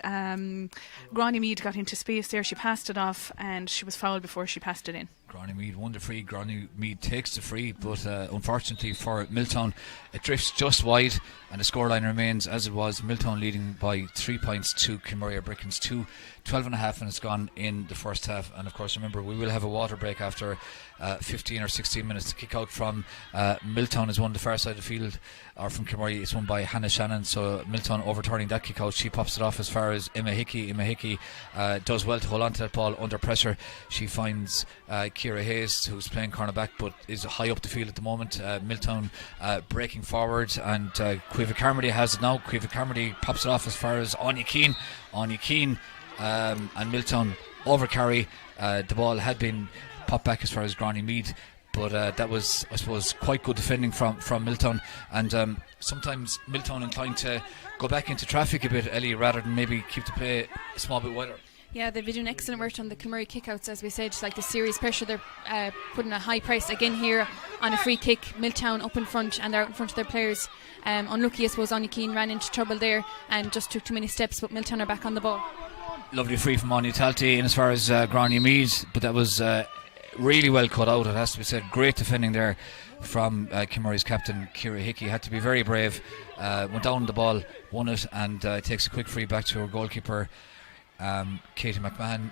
Grania Mead got into space there. She passed it off, and she was fouled before she passed it in. Grania Mead won the free. Grania Mead takes the free, but unfortunately for Milltown, it drifts just wide, and the scoreline remains as it was. Milltown leading by 3 points to Kilmurray Brickens 2. 12.5 minutes gone in the first half, and of course remember we will have a water break after 15 or 16 minutes. The kick out from Milltown is won the far side of the field, or from Kilmurray it's won by Hannah Shannon, so Milltown overturning that kick out. She pops it off as far as Emma Hickey. Emma Hickey does well to hold on to that ball under pressure. She finds Ciara Hayes, who's playing cornerback but is high up the field at the moment. Milltown breaking forward, and Cueva Carmody has it now. Cueva Carmody pops it off as far as Anya Keane. And Milltown overcarry. The ball had been popped back as far as Grania Mead, but that was, I suppose, quite good defending from Milltown, and sometimes Milltown inclined to go back into traffic a bit, Ellie, rather than maybe keep the play a small bit wider. Yeah, they've been doing excellent work on the Kilmurray kickouts, as we said. It's like the serious pressure. They're putting a high price again here on a free kick. Milltown up in front, and they're out in front of their players. Unlucky, I suppose, Anya Keane ran into trouble there and just took too many steps, but Milltown are back on the ball. Lovely free from Anya Talty in as far as Grania Mead, but that was really well cut out, it has to be said. Great defending there from Kilmurray's captain Ciara Hickey. Had to be very brave, went down the ball, won it, and takes a quick free back to her goalkeeper Katie McMahon,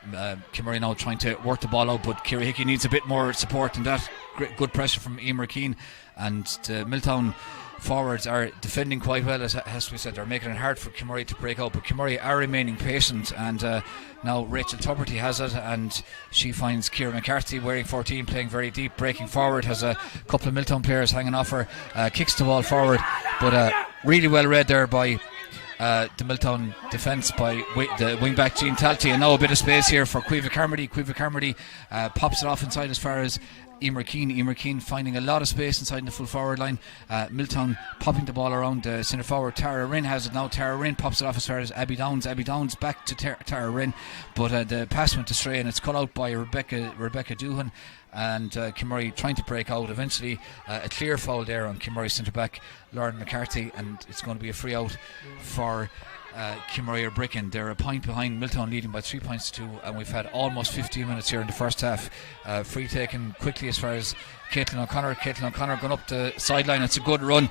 Kimmery now trying to work the ball out, but Kira Hickey needs a bit more support than that. Good pressure from Emer Keane, and the Milltown forwards are defending quite well, as has to be said. They're making it hard for Kimmery to break out, but Kimmery are remaining patient, and now Rachel Tuberty has it, and she finds Ciara McCarthy wearing 14, playing very deep, breaking forward, has a couple of Milltown players hanging off her, kicks the ball forward, but really well read there by the Milltown defence by the wing back Jean Talty, and now a bit of space here for Caoimhe Carmody. Caoimhe Carmody pops it off inside as far as Emer Keane. Emer Keane finding a lot of space inside the full forward line. Milltown popping the ball around. Centre forward Tara Rinn has it now. Tara Rinn pops it off as far as Abby Downs. Abby Downs back to Tara Rinn, but the pass went astray and it's cut out by Rebecca Doohan. And Kimmery trying to break out. Eventually a clear foul there on Kimmery centre back Lauren McCarthy, and it's going to be a free out for Kimmery or Bricken. They're a point behind, Milltown leading by 3 points to 2, and we've had almost 15 minutes here in the first half. Free taken quickly as far as Caitlin O'Connor. Caitlin O'Connor going up the sideline. It's a good run,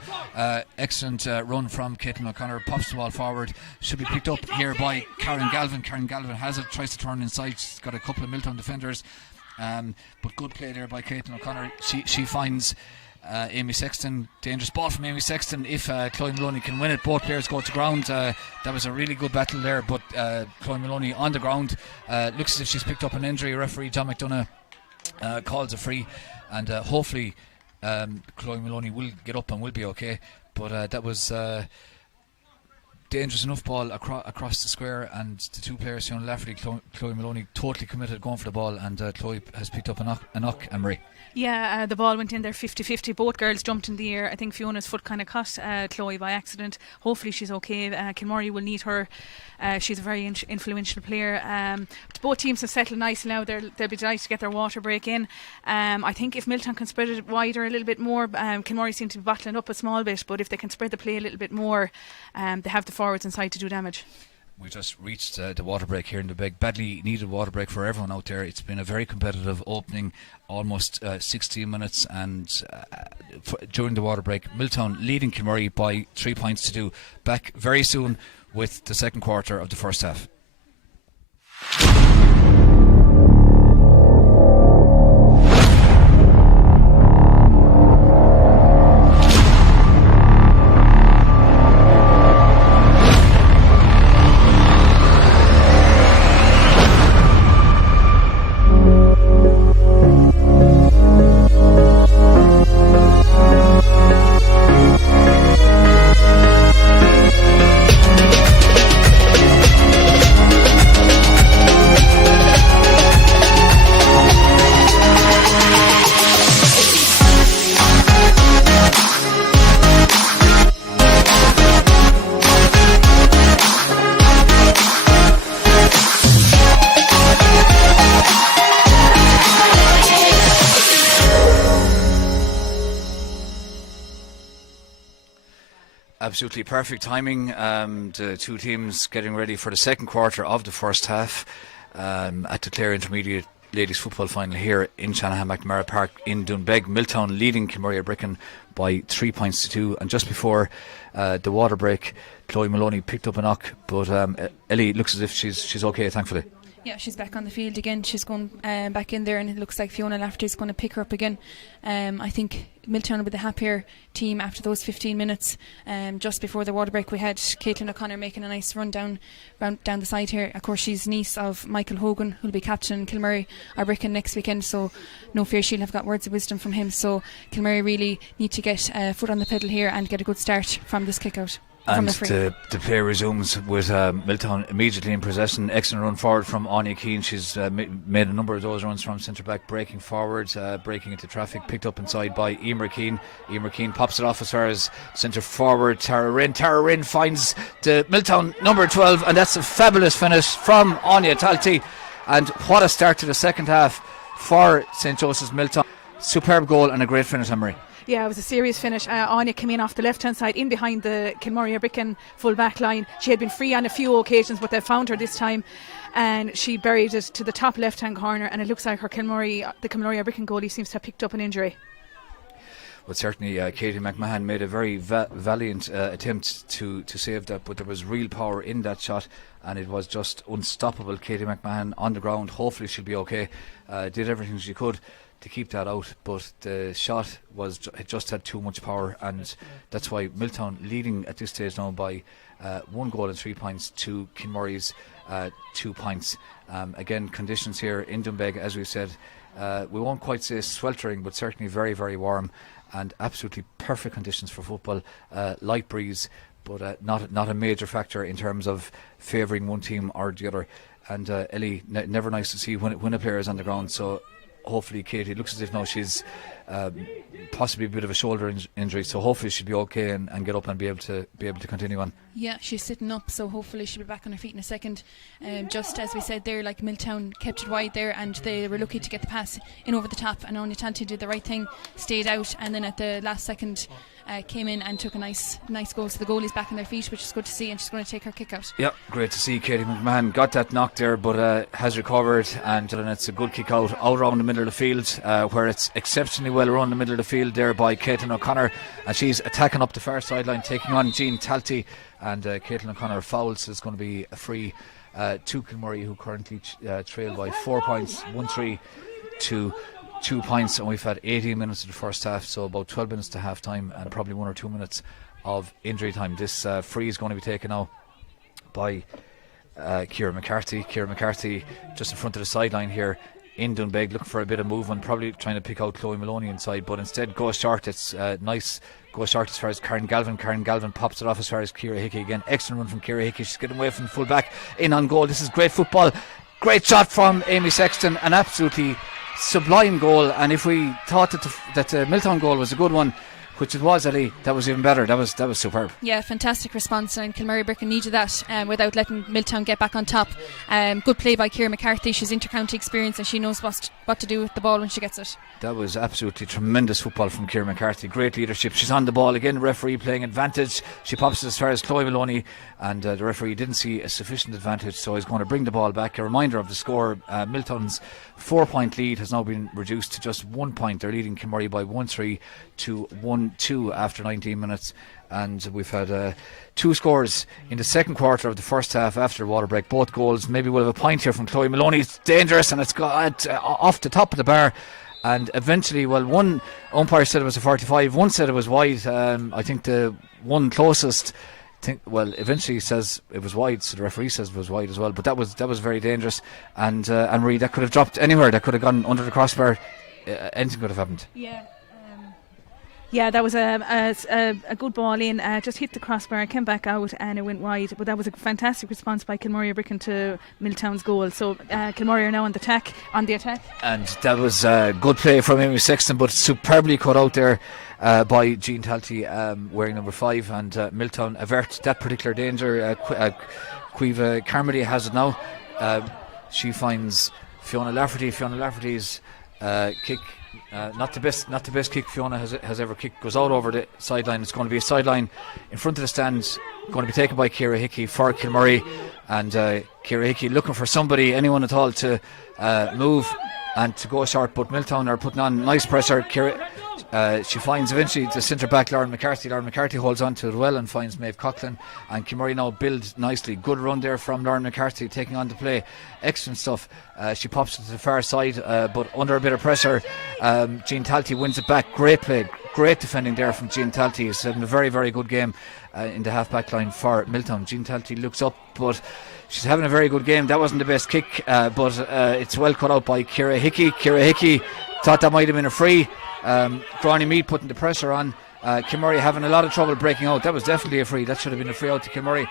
excellent run from Caitlin O'Connor. Pops the ball forward, should be picked up here by Karen Galvin. Karen Galvin has it, tries to turn inside. She's got a couple of Milltown defenders, but good play there by Caitlin O'Connor. She finds Amy Sexton. Dangerous ball from Amy Sexton. If Chloe Maloney can win it, both players go to ground. That was a really good battle there, but Chloe Maloney on the ground. Looks as if she's picked up an injury. Referee John McDonough calls a free, and hopefully Chloe Maloney will get up and will be okay, but that was dangerous enough ball across the square, and the two players, Fiona Lafferty, Chloe Maloney, totally committed going for the ball, and Chloe has picked up a knock, Anne-Marie. Yeah, the ball went in there 50-50. Both girls jumped in the air. I think Fiona's foot kind of caught Chloe by accident. Hopefully she's okay. Kilmorey will need her. She's a very influential player. Both teams have settled nicely now. They'll be delighted to get their water break in. I think if Milltown can spread it wider a little bit more, Kilmorey seem to be battling up a small bit, but if they can spread the play a little bit more, they have the forwards inside to do damage. We just reached the water break here in the big badly needed water break for everyone out there. It's been a very competitive opening, almost 16 minutes, and during the water break, Milltown leading Kilmurray by 3 points to 2. Back very soon with the second quarter of the first half. Absolutely perfect timing. The two teams getting ready for the second quarter of the first half at the Clare Intermediate Ladies Football Final here in Shanahan McNamara Park in Doonbeg. Milltown leading Kilmurray Bricken by 3 points to 2. And just before the water break, Chloe Maloney picked up a knock, but Ellie looks as if she's okay, thankfully. Yeah, she's back on the field again. She's going back in there, and it looks like Fiona Lafferty is going to pick her up again. I think Milltown will be the happier team after those 15 minutes. Just before the water break, we had Caitlin O'Connor making a nice run down the side here. Of course, she's niece of Michael Hogan, who'll be captain Kilmurray or Bricken next weekend, so no fear, she'll have got words of wisdom from him. So Kilmurray really need to get a foot on the pedal here and get a good start from this kick out. And the play resumes with Milltown immediately in possession. Excellent run forward from Anya Keane. She's made a number of those runs from centre back, breaking forward, breaking into traffic, picked up inside by Emer Keane. Emer Keane pops it off as far as centre forward Tara Rinn. Tara Rinn finds the Milltown number 12, and that's a fabulous finish from Anya Talty. And what a start to the second half for St. Joseph's Milltown. Superb goal and a great finish, Anne-Marie. Yeah, it was a serious finish. Anya came in off the left-hand side, in behind the Kilmurray Bricken full back line. She had been free on a few occasions, but they found her this time, and she buried it to the top left-hand corner, and it looks like the Kilmurray Bricken goalie seems to have picked up an injury. Well, certainly Katie McMahon made a very valiant attempt to save that, but there was real power in that shot, and it was just unstoppable. Katie McMahon on the ground. Hopefully she'll be okay. Did everything she could to keep that out, but the shot it just had too much power, and that's why Milltown leading at this stage now by 1 goal and 3 points to Kinmurray's 2 points. Again, conditions here in Doonbeg, as we said, we won't quite say sweltering, but certainly very, very warm, and absolutely perfect conditions for football. Light breeze, but not a major factor in terms of favouring one team or the other. And Ellie, never nice to see when a player is on the ground. So hopefully Katie, it looks as if now she's possibly a bit of a shoulder injury, so hopefully she'll be okay and get up and be able to continue on. Yeah, she's sitting up, so hopefully she'll be back on her feet in a second. Just as we said there, like Milltown kept it wide there, and they were lucky to get the pass in over the top, and only Tanti did the right thing, stayed out, and then at the last second came in and took a nice goal. So the goalie's back on their feet, which is good to see, and she's going to take her kick out. Yeah, great to see. Katie McMahon got that knock there, but has recovered, and it's a good kick out around the middle of the field, where it's exceptionally well around the middle of the field there by Caitlin O'Connor, and she's attacking up the far sideline, taking on Jean Talty, and Caitlin O'Connor fouls, so it's going to be a free to Kilmurray, who currently trail by 4 points, 1-3 to 2 points, and we've had 18 minutes of the first half, so about 12 minutes to half time and probably 1 or 2 minutes of injury time. This free is going to be taken now by Ciara McCarthy. Ciara McCarthy just in front of the sideline here in Doonbeg, looking for a bit of movement, probably trying to pick out Chloe Maloney inside, but instead goes short. It's nice, goes short as far as Karen Galvin. Karen Galvin pops it off as far as Ciara Hickey again. Excellent run from Ciara Hickey. She's getting away from the full back, in on goal. This is great football. Great shot from Amy Sexton, an absolutely sublime goal, and if we thought that the Milltown goal was a good one, which it was, Ellie, that was even better. That was superb. Yeah, fantastic response, and Kilmurray Bricken needed that without letting Milltown get back on top. Good play by Ciara McCarthy. She's inter-county experience, and she knows what to do with the ball when she gets it. That was absolutely tremendous football from Ciara McCarthy. Great leadership. She's on the ball again. Referee playing advantage. She pops it as far as Chloe Maloney, and the referee didn't see a sufficient advantage, so he's going to bring the ball back. A reminder of the score: Milltown's 4-point lead has now been reduced to just 1 point. They're leading Kilmurray by 1-3 to 1-2 after 19 minutes. And we've had 2 scores in the second quarter of the first half after the water break. Both goals. Maybe we'll have a point here from Chloe Maloney. It's dangerous, and it's got off the top of the bar. And eventually, well, one umpire said it was a 45, one said it was wide. I think the one closest, eventually says it was wide, so the referee says it was wide as well. But that was very dangerous. And Anne-Marie, that could have dropped anywhere. That could have gone under the crossbar. Anything could have happened. Yeah, that was a good ball in, just hit the crossbar, came back out, and it went wide. But that was a fantastic response by Kilmurray Bricken to Milltown's goal. So Kilmurray are now on the attack. And that was good play from Amy Sexton, but superbly cut out there by Jean Talty, wearing number 5, and Milltown avert that particular danger. Caoimhe Carmody has it now. She finds Fiona Lafferty. Fiona Lafferty's kick. Not the best kick Fiona has ever kicked. Goes out over the sideline. It's going to be a sideline in front of the stands. Going to be taken by Ciara Hickey for Kilmurray, and Ciara Hickey looking for anyone at all to move and to go short. But Milltown are putting on nice pressure. She finds eventually the centre back Lauren McCarthy. Lauren McCarthy holds on to it well and finds Maeve Coughlin, and Kilmurray now build nicely. Good run there from Lauren McCarthy, taking on the play. Excellent stuff. She pops it to the far side, but under a bit of pressure, Jean Talty wins it back. Great play, great defending there from Jean Talty. He's having a very, very good game in the half back line for Milltown. Jean Talty looks up, but she's having a very good game. That wasn't the best kick, but it's well cut out by Ciara Hickey. Ciara Hickey thought that might have been a free. Gráinne Mead putting the pressure on. Kilmurray having a lot of trouble breaking out. That was definitely a free. That should have been a free out to Kilmurray.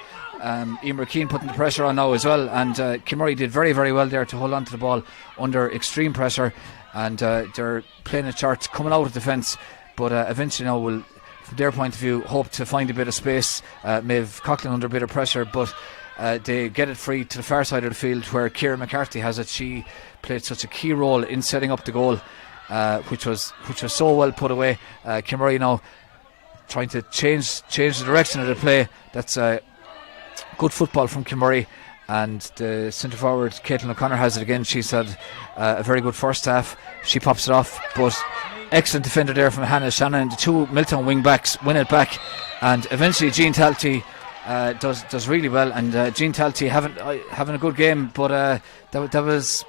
Emer Keane putting the pressure on now as well, and Kilmurray did very, very well there to hold on to the ball under extreme pressure, and they're playing it short, coming out of defence, but eventually now will, from their point of view, hope to find a bit of space. Maeve Coughlin under a bit of pressure, but they get it free to the far side of the field where Ciara McCarthy has it. She played such a key role in setting up the goal, which was so well put away. Kilmurray now trying to change the direction of the play. That's good football from Kilmurray, and the centre forward Caitlin O'Connor has it again. She's had a very good first half. She pops it off, but excellent defender there from Hannah Shannon. The 2 Milltown wing backs win it back, and eventually Jean Talty does really well, and Jean Talty having a good game, but that was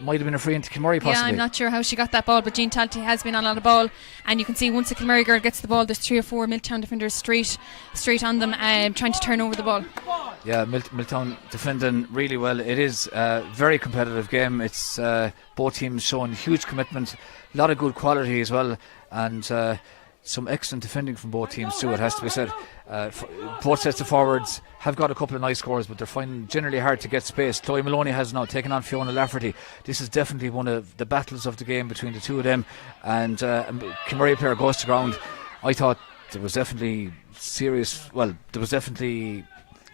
might have been a free into Kilmurray possibly. Yeah, I'm not sure how she got that ball, but Jean Talty has been on the ball, and you can see once a Kilmurray girl gets the ball, there's 3 or 4 Milltown defenders straight on them, trying to turn over the ball. Yeah, Milltown defending really well. It is a very competitive game. It's both teams showing huge commitment, a lot of good quality as well, and some excellent defending from both teams too, it has to be said. Both sets of forwards have got a couple of nice scores, but they're finding generally hard to get space. Chloe Maloney has now taken on Fiona Lafferty. This is definitely one of the battles of the game between the two of them, and Kilmurray player goes to ground. I thought there was definitely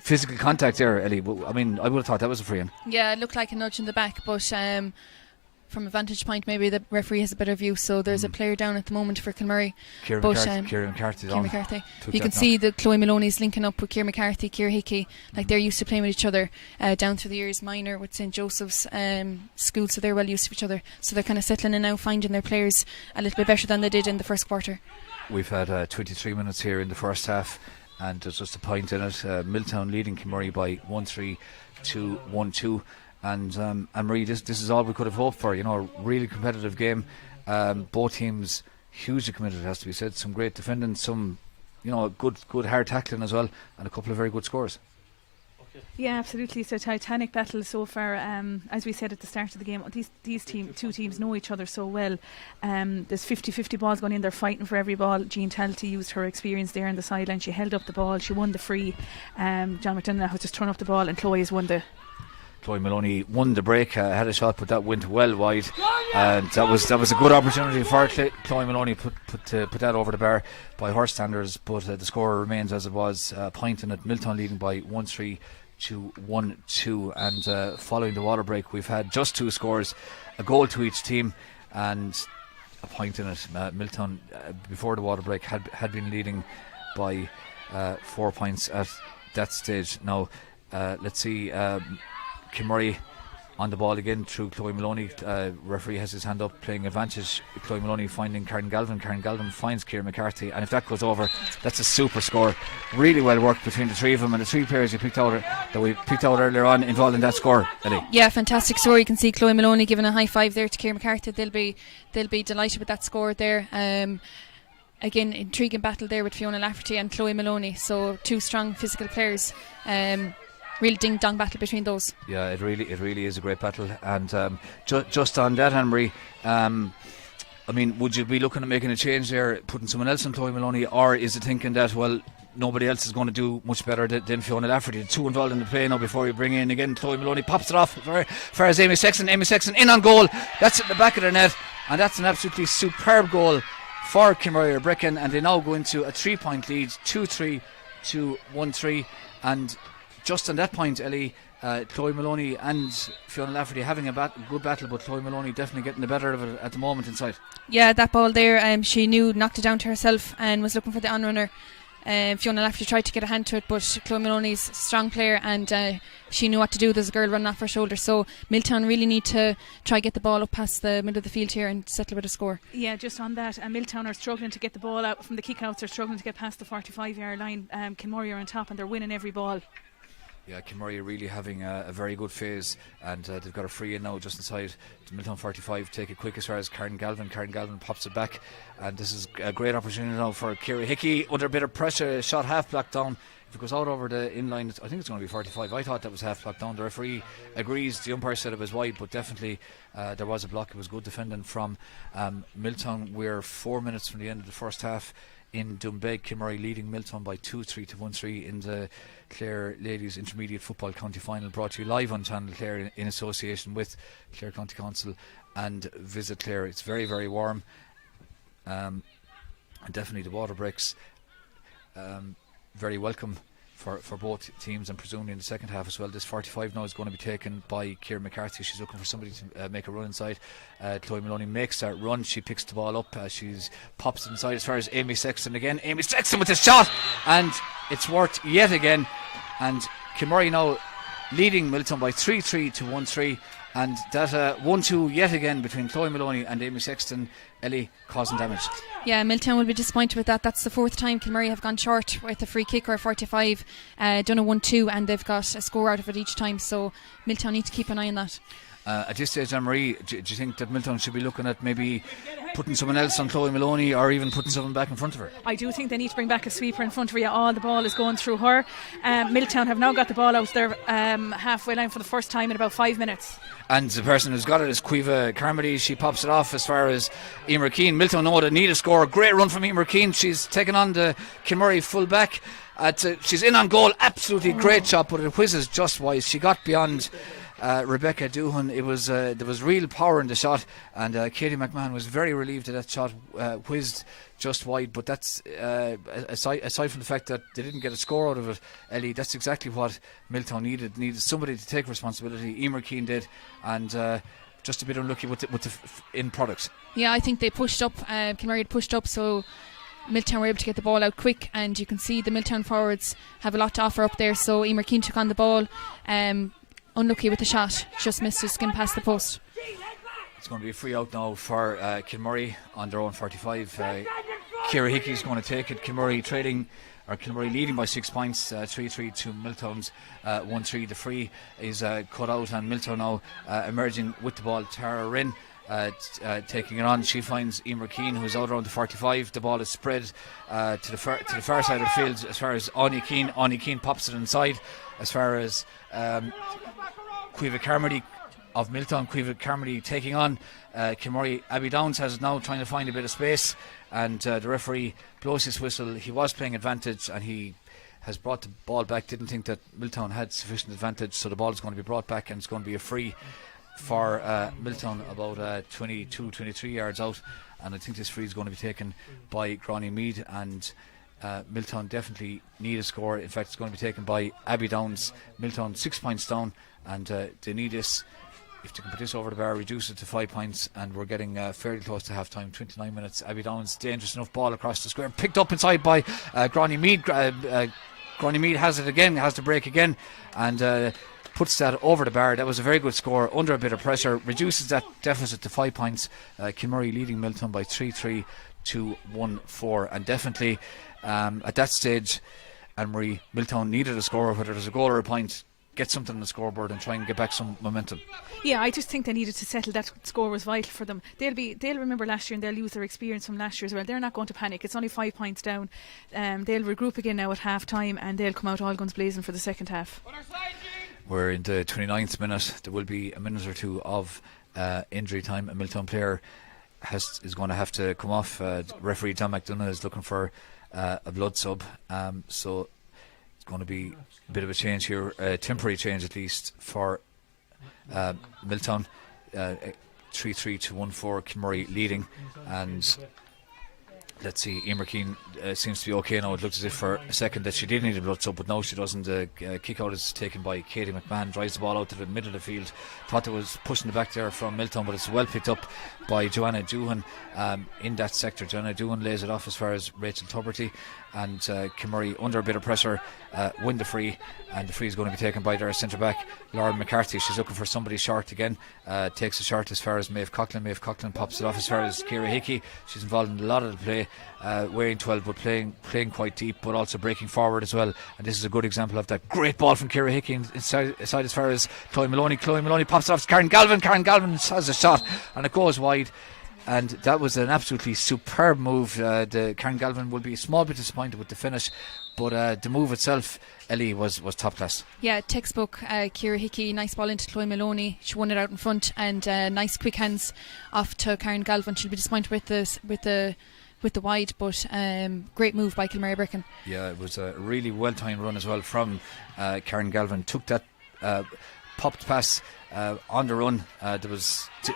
physical contact there, Ellie. I mean, I would have thought that was a free-in. Yeah, it looked like a nudge in the back, but from a vantage point, maybe the referee has a better view. So there's a player down at the moment for Kilmurray. Ciara McCarthy. You can see that Chloe Maloney's linking up with Ciara McCarthy, Ciara Hickey, like they're used to playing with each other down through the years. Minor with St Joseph's school, so they're well used to each other. So they're kind of settling in now, finding their players a little bit better than they did in the first quarter. We've had 23 minutes here in the first half, and there's just a point in it. Milltown leading Kilmurray by 1-3 to 1-2. And Marie, this is all we could have hoped for. You know, a really competitive game. Both teams hugely committed, it has to be said. Some great defending, some, good hard tackling as well, and a couple of very good scores. Yeah, absolutely. It's a titanic battle so far. As we said at the start of the game, these two teams know each other so well. There's 50-50 balls going in. They're fighting for every ball. Jean Talty used her experience there on the sideline. She held up the ball. She won the free. John McDonough has just thrown up the ball, and Chloe has won the. Chloe Maloney won the break, had a shot, but that went well wide, and that was a good opportunity for Chloe Maloney put that over the bar by her standards. But the score remains as it was, pointing at Milltown leading by 1-3 to 1-2. And following the water break, we've had just 2 scores, a goal to each team, and a point in it. Milltown before the water break had been leading by 4 points at that stage. Now let's see. Kilmurray on the ball again through Chloe Maloney. Referee has his hand up, playing advantage. Chloe Maloney finding Karen Galvin. Karen Galvin finds Ciara McCarthy, and if that goes over, that's a super score. Really well worked between the 3 of them, and the 3 players that we picked out earlier on involved in that score, Eddie. Yeah, fantastic score. You can see Chloe Maloney giving a high five there to Ciara McCarthy. They'll be delighted with that score there. Again, intriguing battle there with Fiona Lafferty and Chloe Maloney. So 2 strong physical players. Real ding-dong battle between those. Yeah, it really is a great battle. And just on that, Anne-Marie, I mean, would you be looking at making a change there, putting someone else on Chloe Maloney, or is it thinking that, well, nobody else is going to do much better than Fiona Lafferty? The 2 involved in the play now before you bring in again Chloe Maloney, pops it off far as Amy Sexton in on goal. That's at the back of the net, and that's an absolutely superb goal for Kilmurray Brecon, and they now go into a 3-point lead, 2-3 to 1-3. And just on that point, Ellie, Chloe Maloney and Fiona Lafferty having a good battle, but Chloe Maloney definitely getting the better of it at the moment inside. Yeah, that ball there, she knew, knocked it down to herself and was looking for the on-runner. Fiona Lafferty tried to get a hand to it, but Chloe Maloney's a strong player, and she knew what to do. There's a girl running off her shoulder, so Milltown really need to try get the ball up past the middle of the field here and settle with a score. Yeah, just on that, Milltown are struggling to get the ball out from the kick-outs. They're struggling to get past the 45-yard line. Kilmurray are on top, and they're winning every ball. Yeah, Kilmurray are really having a very good phase, and they've got a free in now just inside the Milltown 45. Take it quick as far as Karen Galvin. Karen Galvin pops it back, and this is a great opportunity now for Ciara Hickey under a bit of pressure. Shot half blocked down. If it goes out over the inline, I think it's going to be 45. I thought that was half blocked down. The referee agrees. The umpire said it was wide, but definitely there was a block. It was good defending from Milltown. We're 4 minutes from the end of the first half in Doonbeg. Kilmurray leading Milltown by 2-3 to 1-3 in the Clare Ladies Intermediate Football County Final, brought to you live on Channel Clare in association with Clare County Council and Visit Clare. It's very, very warm, and definitely the water breaks very welcome for both teams, and presumably in the second half as well. This 45 now is going to be taken by Ciara McCarthy. She's looking for somebody to make a run inside. Chloe Maloney makes that run. She picks the ball up. She's pops inside as far as Amy Sexton again. Amy Sexton with a shot, and it's worked yet again. And Kilmurray now leading Milltown by 3-3 to 1-3. And that 1-2 yet again between Chloe Maloney and Amy Sexton, Ellie, causing damage. Yeah, Milltown will be disappointed with that. That's the fourth time Kilmurray have gone short with a free kick or a 45, done a 1-2, and they've got a score out of it each time. So Milltown need to keep an eye on that. At this stage, Anne-Marie, do you think that Milltown should be looking at maybe putting someone else on Chloe Maloney, or even putting someone back in front of her? I do think they need to bring back a sweeper in front of her. Yeah, all the ball is going through her. Milltown have now got the ball out their halfway line for the first time in about 5 minutes. And the person who's got it is Caoimhe Carmody. She pops it off as far as Emer Keane. Milltown know they need a score. Great run from Emer Keane. She's taken on the Kilmurray full back. She's in on goal. Absolutely great shot, but it whizzes just wide. She got beyond Rebecca Doohan. It was there was real power in the shot, and Katie McMahon was very relieved that shot whizzed just wide. But that's aside from the fact that they didn't get a score out of it, Ellie, that's exactly what Milltown needed somebody to take responsibility. Emer Keane did, and just a bit unlucky with the end product. Yeah, I think they pushed up. Kilmurray had pushed up, so Milltown were able to get the ball out quick, and you can see the Milltown forwards have a lot to offer up there. So Emer Keane took on the ball. Unlucky with the shot, just missed his skin past the post. It's going to be a free out now for Kilmurray on their own 45. Ciara Hickey's going to take it. Kilmurray leading by 6 points, 3-3 to Milltown's 1-3. The free is cut out, and Milltown now emerging with the ball. Tara Wren taking it on. She finds Emer Keane, who's out around the 45. The ball is spread to the far side of the field as far as Anya Keane. Anya Keane pops it inside as far as Caoimhe Carmody of Milltown. Caoimhe Carmody taking on Kilmurray. Abby Downs has it now, trying to find a bit of space, and the referee blows his whistle. He was playing advantage, and he has brought the ball back. Didn't think that Milltown had sufficient advantage, so the ball is going to be brought back, and it's going to be a free for Milltown about 22-23 yards out. And I think this free is going to be taken by Granny Mead, and Milltown definitely need a score. In fact, it's going to be taken by Abby Downs. Milltown 6 points down, and they need this. If they can put this over the bar, reduce it to 5 points, and we're getting fairly close to half time. 29 minutes. Abby Downs, dangerous enough ball across the square, picked up inside by Granny Mead. Granny Mead has it again, has to break again, and puts that over the bar. That was a very good score under a bit of pressure, reduces that deficit to 5 points. Kilmurray leading Milltown by 3-3 to 1-4, and definitely at that stage, Anne-Marie, Milltown needed a score, whether there's a goal or a point, get something on the scoreboard and try and get back some momentum. Yeah, I just think they needed to settle. That score was vital for them. They'll remember last year, and they'll use their experience from last year as well. They're not going to panic. It's only 5 points down. They'll regroup again now at half time, and they'll come out all guns blazing for the second half. We're in the 29th minute. There will be a minute or two of injury time. A Milltown player is going to have to come off. Referee John McDonough is looking for a blood sub, so it's going to be a bit of a change here, a temporary change at least for Milltown. 3-3 to 1-4, Kilmurray leading, and let's see, Emer Keane seems to be okay now. It looked as if for a second that she did need a blood sub, but no, she doesn't. Kick out is taken by Katie McMahon, drives the ball out to the middle of the field. Thought it was pushing it back there from Milltown, but it's well picked up by Joanna Doohan in that sector. Joanna Doohan lays it off as far as Rachel Tuberty, and Kilmurray, under a bit of pressure, win the free, and the free is going to be taken by their centre back Lauren McCarthy. She's looking for somebody short again, takes a short as far as Maeve Coughlin. Maeve Coughlin pops it off as far as Ciara Hickey. She's involved in a lot of the play, wearing 12 but playing quite deep, but also breaking forward as well, and this is a good example of that. Great ball from Ciara Hickey inside as far as Chloe Maloney. Chloe Maloney pops it off to Karen Galvin. Karen Galvin has a shot and it goes wide, and that was an absolutely superb move. The Karen Galvin will be a small bit disappointed with the finish, but the move itself, Ellie, was top class. Yeah, textbook. Ciara Hickey, nice ball into Chloe Maloney. She won it out in front, and nice quick hands off to Karen Galvin. She'll be disappointed with the wide, but great move by Kilmurray Bricken. Yeah, it was a really well timed run as well from Karen Galvin. Took that popped pass on the run.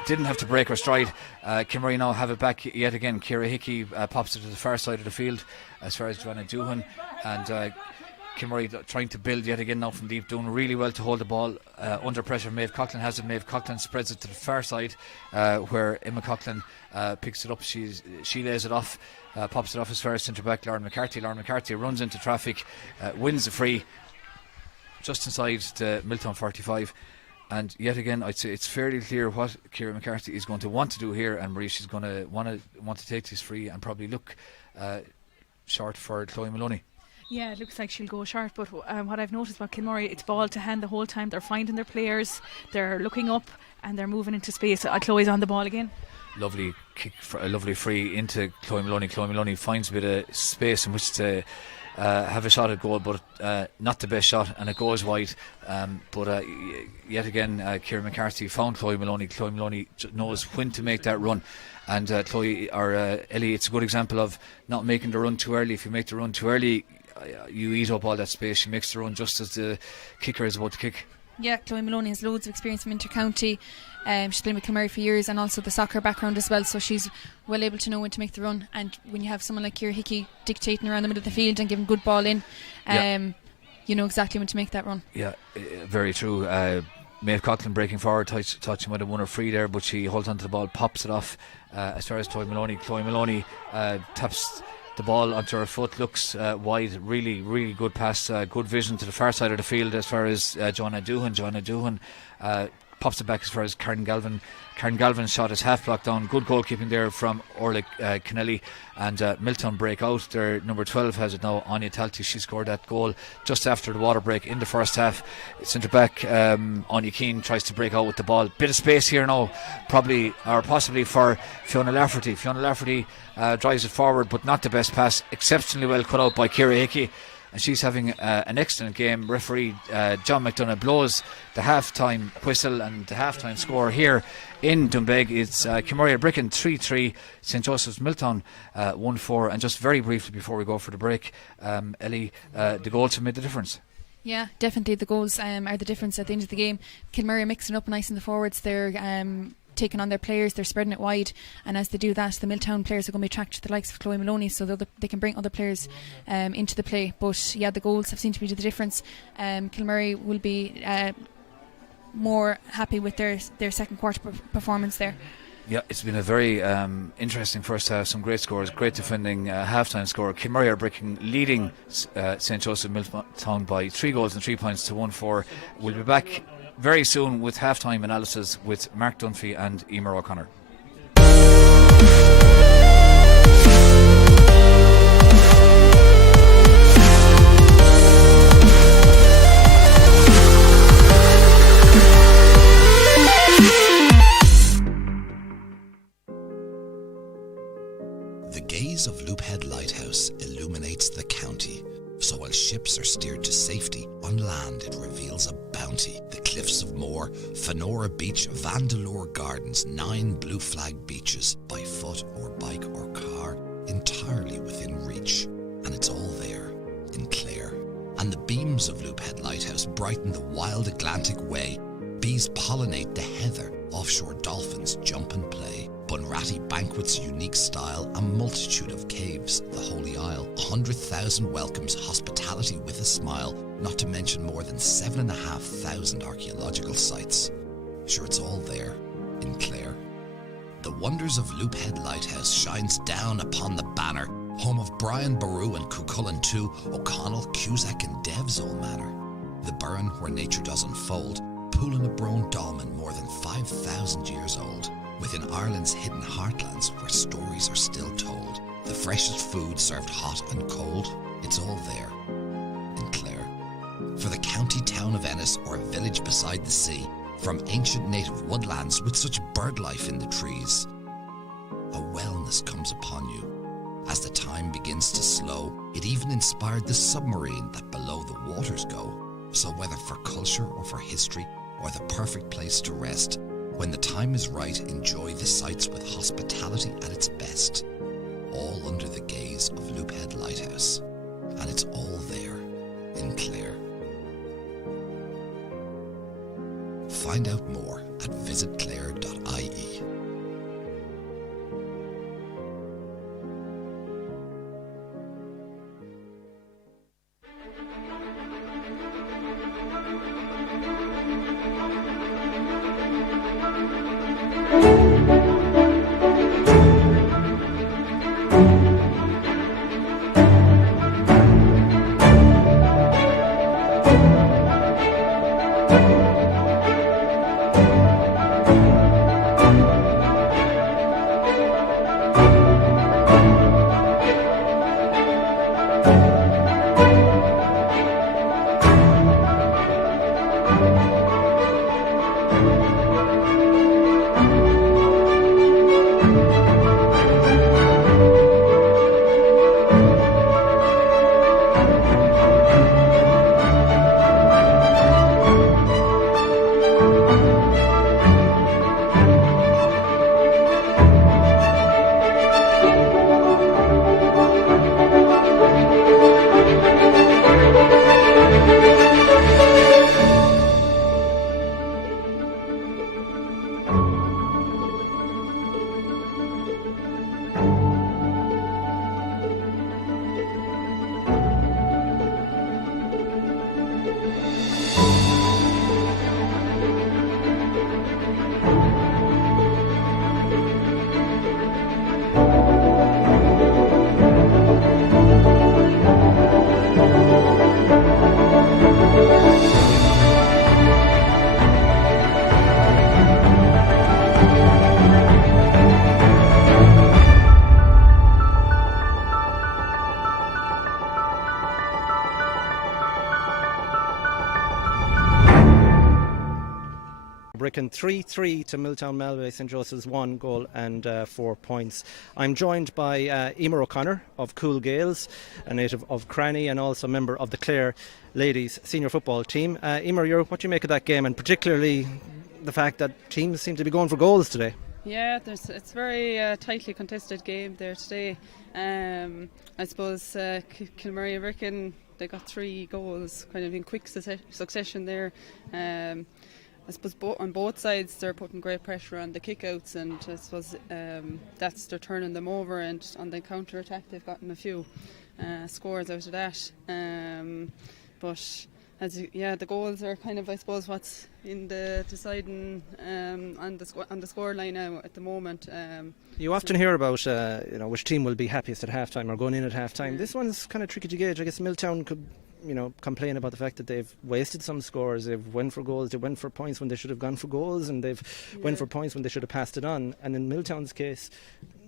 Didn't have to break her stride. Kilmurray now have it back yet again. Ciara Hickey pops it to the far side of the field as far as Joanna Doohan, and Kilmurray trying to build yet again now from deep, doing really well to hold the ball under pressure. Maeve Coughlin has it. Maeve Coughlin spreads it to the far side where Emma Coughlin picks it up. She lays it off, pops it off as far as centre back Lauren McCarthy. Lauren McCarthy runs into traffic, wins the free just inside the Milltown 45, And yet again, I'd say it's fairly clear what Ciara McCarthy is going to want to do here, and Marie, she's going to want to take this free and probably look short for Chloe Maloney. Yeah, it looks like she'll go short, but what I've noticed about Kilmurray, it's ball to hand the whole time. They're finding their players, they're looking up, and they're moving into space. Chloe's on the ball again. Lovely kick, for a lovely free into Chloe Maloney. Chloe Maloney finds a bit of space in which to have a shot at goal, but not the best shot, and it goes wide. But yet again, Ciara McCarthy found Chloe Maloney. Chloe Maloney knows when to make that run. And Ellie, it's a good example of not making the run too early. If you make the run too early, you eat up all that space. She makes the run just as the kicker is about to kick. Yeah, Chloe Maloney has loads of experience from Intercounty. She's been with Kilmurray for years, and also the soccer background as well, so she's well able to know when to make the run. And when you have someone like Ciara Hickey dictating around the middle of the field and giving good ball in, you know exactly when to make that run. Yeah, very true. Maeve Coughlin breaking forward, thought she might have won her free there, but she holds onto the ball, pops it off. As far as Chloe Maloney taps the ball onto her foot, looks wide, really good pass, good vision to the far side of the field as far as Joanna Doohan pops it back as far as Karen Galvin. Karen Galvin's shot is half blocked down. Good goalkeeping there from Orla Kennelly, and Milltown break out. Their number 12 has it now, Anya Talty. She scored that goal just after the water break in the first half. Centre back Anya Keane tries to break out with the ball. Bit of space here now, possibly for Fiona Lafferty. Fiona Lafferty drives it forward, but not the best pass. Exceptionally well cut out by Ciara Hickey, and she's having an excellent game. Referee John McDonough blows the half-time whistle, and the half-time score here in Doonbeg is Kilmurray Bricken 3-3, St Joseph's Milltown 1-4. And just very briefly before we go for the break, Ellie, the goals have made the difference. Yeah, definitely the goals are the difference at the end of the game. Kilmurray are mixing up nice in the forwards. They're taking on their players, they're spreading it wide, and as they do that, the Milltown players are going to be attracted to the likes of Chloe Maloney, so they can bring other players into the play. But yeah, the goals have seemed to be the difference. Kilmurray will be more happy with their second quarter performance there. Yeah, it's been a very interesting first half. Some great scores, great defending, half-time score. Kilmurray are leading St Joseph Milltown by 3 goals and 3 points to 1-4. We'll be back very soon with half-time analysis with Mark Dunphy and Emer O'Connor. The gaze of Loophead Lighthouse illuminates the county. So while ships are steered to safety, on land it reveals a bounty. The cliffs of Moor, Fenora Beach, Vandelore Gardens, 9 blue flag beaches, by foot or bike or car, entirely within reach. And it's all there, in Clare. And the beams of Loophead Lighthouse brighten the wild Atlantic way. Bees pollinate the heather, offshore dolphins jump and play. Bunratty banquets unique style, a multitude of caves, the Holy Isle, 100,000 welcomes, hospitality with a smile, not to mention more than 7,500 archaeological sites. Sure, it's all there, in Clare. The wonders of Loophead Lighthouse shines down upon the banner, home of Brian Boru and Cuchulainn too, O'Connell, Cusack and Dev's old manor. The burn where nature does unfold, Poolin a Brone Dolmen more than 5,000 years old. Within Ireland's hidden heartlands where stories are still told, the freshest food served hot and cold, it's all there, in Clare. For the county town of Ennis or a village beside the sea, from ancient native woodlands with such bird life in the trees, a wellness comes upon you. As the time begins to slow, it even inspired the submarine that below the waters go. So whether for culture or for history, or the perfect place to rest, when the time is right, enjoy the sights with hospitality at its best. All under the gaze of Loophead Lighthouse. And it's all there, in Clare. Find out more at visitclare.ie. Brecon 3-3 to Milltown Melway St Joseph's 1 goal and 4 points. I'm joined by Emer O'Connor of Cool Gaels, a native of Cranny and also a member of the Clare ladies senior football team. Emer, what do you make of that game, and particularly the fact that teams seem to be going for goals today? Yeah, it's very tightly contested game there today. I suppose Kilmurray and Brecon, they got 3 goals kind of in quick succession there. I suppose on both sides they're putting great pressure on the kickouts, and I suppose they're turning them over, and on the counter attack they've gotten a few scores out of that. But the goals are kind of, I suppose, what's in the deciding on the score line now at the moment. You often hear about which team will be happiest at half-time or going in at half-time. This one's kind of tricky to gauge. I guess Milltown could complain about the fact that they've wasted some scores. They've went for goals, they went for points when they should have gone for goals, and they've went for points when they should have passed it on. And in Milltown's case,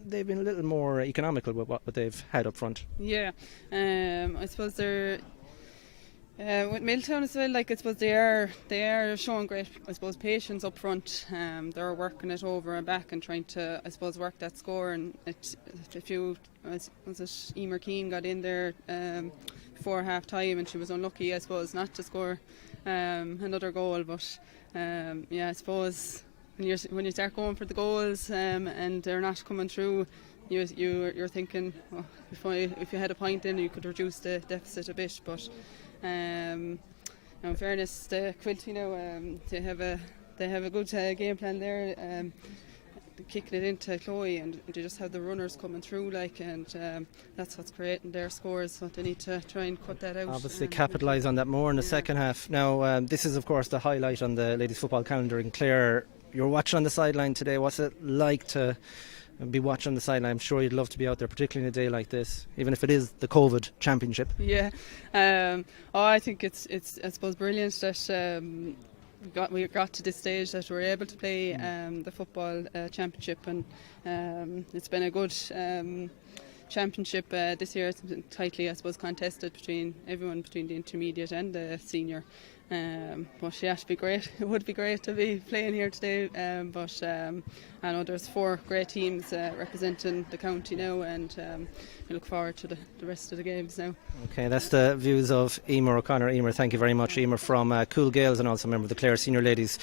they've been a little more economical with what they've had up front. Yeah, I suppose they're with Milltown as well. Like, I suppose they are showing great, I suppose, patience up front. They're working it over and back and trying to, I suppose, work that score. And a few, was it Emer Keane got in there before half time, and she was unlucky, I suppose, not to score another goal. But I suppose when you start going for the goals and they're not coming through, you're thinking, if you had a point in, you could reduce the deficit a bit. But in fairness, the Quilty they have a good game plan there. Kicking it into Chloe, and they just have the runners coming through, and that's what's creating their scores. So they need to try and cut that out. Obviously capitalise on that more in the second half. Now, this is of course the highlight on the ladies football calendar in Clare. You're watching on the sideline today. What's it like to be watching on the sideline? I'm sure you'd love to be out there, particularly in a day like this, even if it is the COVID championship. Yeah, I think it's I suppose brilliant that we got to this stage that we're able to play the football championship, and it's been a good championship this year. It's been tightly, I suppose, contested between the intermediate and the senior. But yeah, it'd be great. It would be great to be playing here today. But I know there's 4 great teams representing the county now, and we look forward to the rest of the games now. Okay, that's the views of Emer O'Connor. Emer, thank you very much. Emer from Cool Gaels and also a member of the Clare Senior Ladies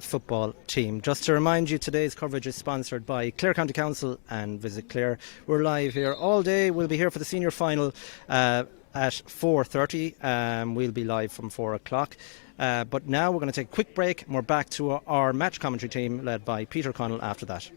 football team. Just to remind you, today's coverage is sponsored by Clare County Council and Visit Clare. We're live here all day. We'll be here for the senior final at 4:30. We'll be live from 4 o'clock. But now we're going to take a quick break, and we're back to our match commentary team led by Peter Connell after that.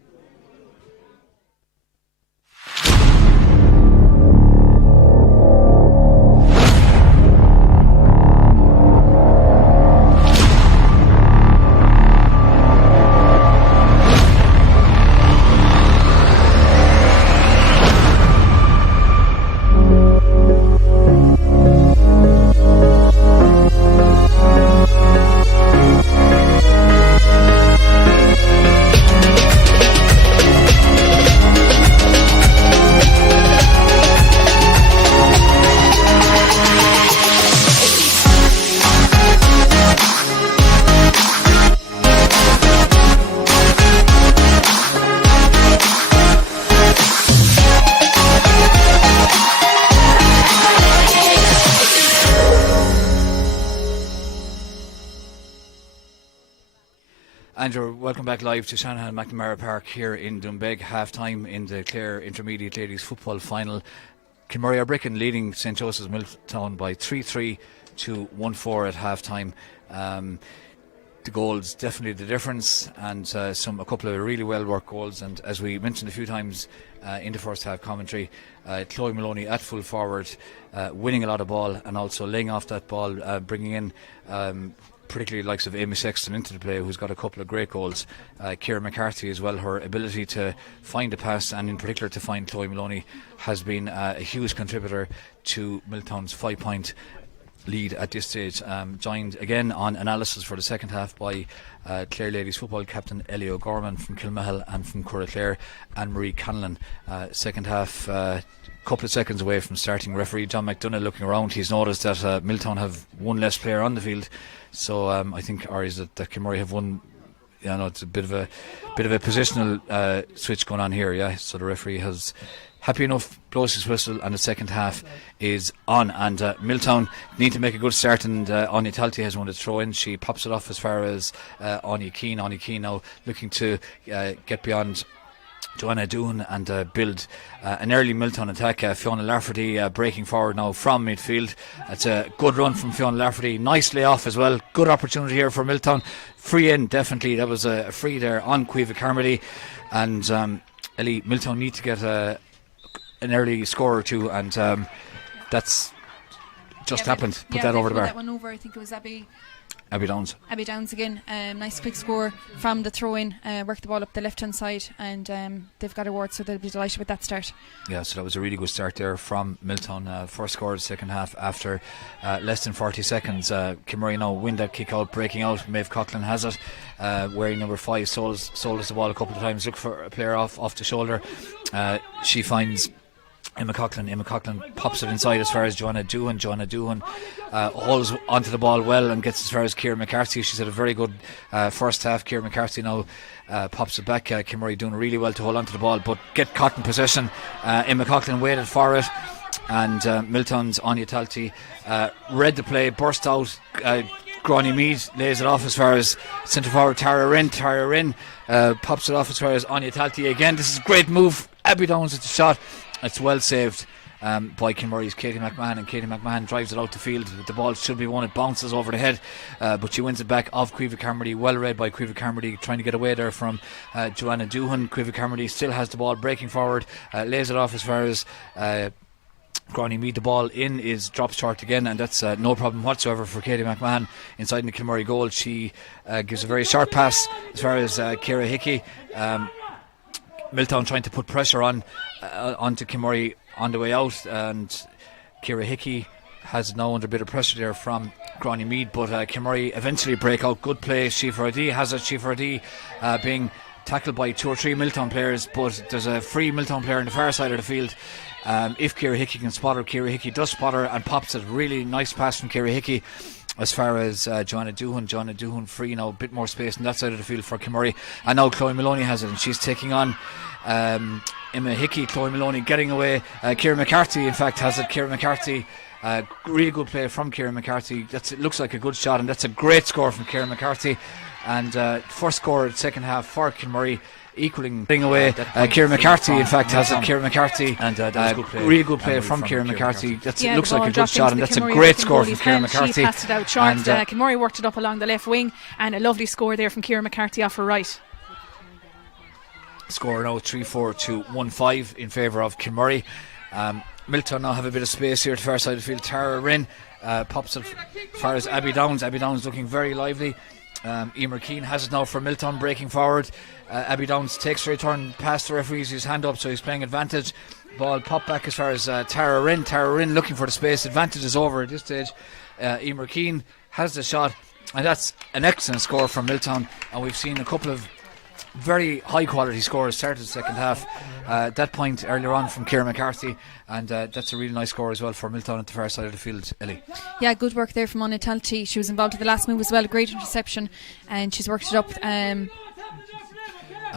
Andrew, welcome back live to Shanahan McNamara Park here in Doonbeg. Half-time in the Clare Intermediate Ladies Football Final. Kilmurray Brecon leading St Joseph's Milltown by 3-3 to 1-4 at half-time. The goals definitely the difference, and a couple of really well-worked goals. And as we mentioned a few times in the first half commentary, Chloe Maloney at full forward, winning a lot of ball and also laying off that ball, bringing in particularly the likes of Amy Sexton into the play, who's got a couple of great goals. Ciara McCarthy as well, her ability to find a pass and in particular to find Chloe Maloney has been a huge contributor to Milltown's 5-point lead at this stage. Joined again on analysis for the second half by Clare Ladies football captain Ellie O'Gorman from Kilmahel, and from Clare Anne-Marie Conlon. Second half, couple of seconds away from starting. Referee John McDonough looking around, he's noticed that Milltown have one less player on the field, so I think that Kilmurray have one it's a bit of a positional switch going on here. Yeah, so the referee has happy enough blows his whistle, and the second half is on. And Milltown need to make a good start, and Anya Talty has won the throw in. She pops it off as far as Anya Keane. Anya Keane now looking to get beyond Joanna Doohan and build an early Milltown attack. Fiona Lafferty breaking forward now from midfield. It's a good run from Fiona Lafferty, nicely off as well. Good opportunity here for Milltown. Free in, definitely. That was a free there on Caoimhe Carmody, and Ellie, Milltown need to get an early score or two, and that's just happened. Put that over the bar. That one over. I think it was Abby Downs. Abby Downs again. Nice quick score from the throw-in. Worked the ball up the left-hand side, and they've got awards, so they'll be delighted with that start. Yeah, so that was a really good start there from Milltown. First score of the second half after less than 40 seconds. Kimurray now win that kick out, breaking out. Maeve Coughlin has it. Wearing number 5, sold us the ball a couple of times. Look for a player off the shoulder. She finds Emma Coughlin pops it inside as far as Joanna Doohan. Joanna Doohan holds onto the ball well and gets as far as Ciara McCarthy. She's had a very good first half. Ciara McCarthy now pops it back. Kimurray doing really well to hold onto the ball, but get caught in possession. Emma Coughlin waited for it, and Milltown's Anya Talty read the play, burst out. Gráinne Mead lays it off as far as centre forward Tara Wren. Tara Wren pops it off as far as Anya Talty again. This is a great move. Abby Downs at the shot. It's well saved by Kilmurray's Katie McMahon, and Katie McMahon drives it out the field. The ball should be one, it bounces over the head, but she wins it back off Caoimhe Carmody. Well read by Caoimhe Carmody, trying to get away there from Joanna Doohan. Caoimhe Carmody still has the ball, breaking forward, lays it off as far as Gráinne Mead. The ball in is dropped short again, and that's no problem whatsoever for Katie McMahon inside the Kilmurray goal. She gives a very short pass as far as Ciara Hickey. Milltown trying to put pressure onto Kilmurray on the way out, and Ciara Hickey has now under a bit of pressure there from Gráinne Mead, but Kilmurray eventually break out. Good play. Shiva Ardee has it. Shiva Ardee being tackled by 2 or 3 Milltown players, but there's a free Milltown player on the far side of the field. If Ciara Hickey can spot her, Ciara Hickey does spot her and pops it. Really nice pass from Ciara Hickey as far as Joanna Doohan. Joanna Doohan free now, a bit more space on that side of the field for Kilmurray, and now Chloe Maloney has it, and she's taking on Emma Hickey. Chloe Maloney getting away. Ciara McCarthy in fact has it. Ciara McCarthy, really good play from Ciara McCarthy. It looks like a good shot, and that's a great score from Ciara McCarthy, and first score of the second half for Kilmurray, equaling thing away. Ciara McCarthy in fact has it. Ciara McCarthy, and really good play from Ciara McCarthy. It looks like a good shot, and that's a great score from Ciara McCarthy. She passed it out short. Kilmurray worked it up along the left wing, and a lovely score there from Ciara McCarthy off her right. Score now 3-4 to 1-5 in favour of Kilmurray. Milltown now have a bit of space here at the far side of the field. Tara Wren pops it as far as Abby Downs. Abby Downs looking very lively. Emer Keane has it now for Milltown, breaking forward. Abby Downs takes a return past the referees, his hand up, so he's playing advantage. Ball popped back as far as Tara Wren. Tara Wren looking for the space. Advantage is over at this stage. Emer Keane has the shot, and that's an excellent score from Milltown, and we've seen a couple of very high quality scores started the second half. That point earlier on from Ciara McCarthy, and that's a really nice score as well for Milltown at the far side of the field. Ellie. Yeah, good work there from Anya Talty. She was involved in the last move as well, a great interception, and she's worked it up. And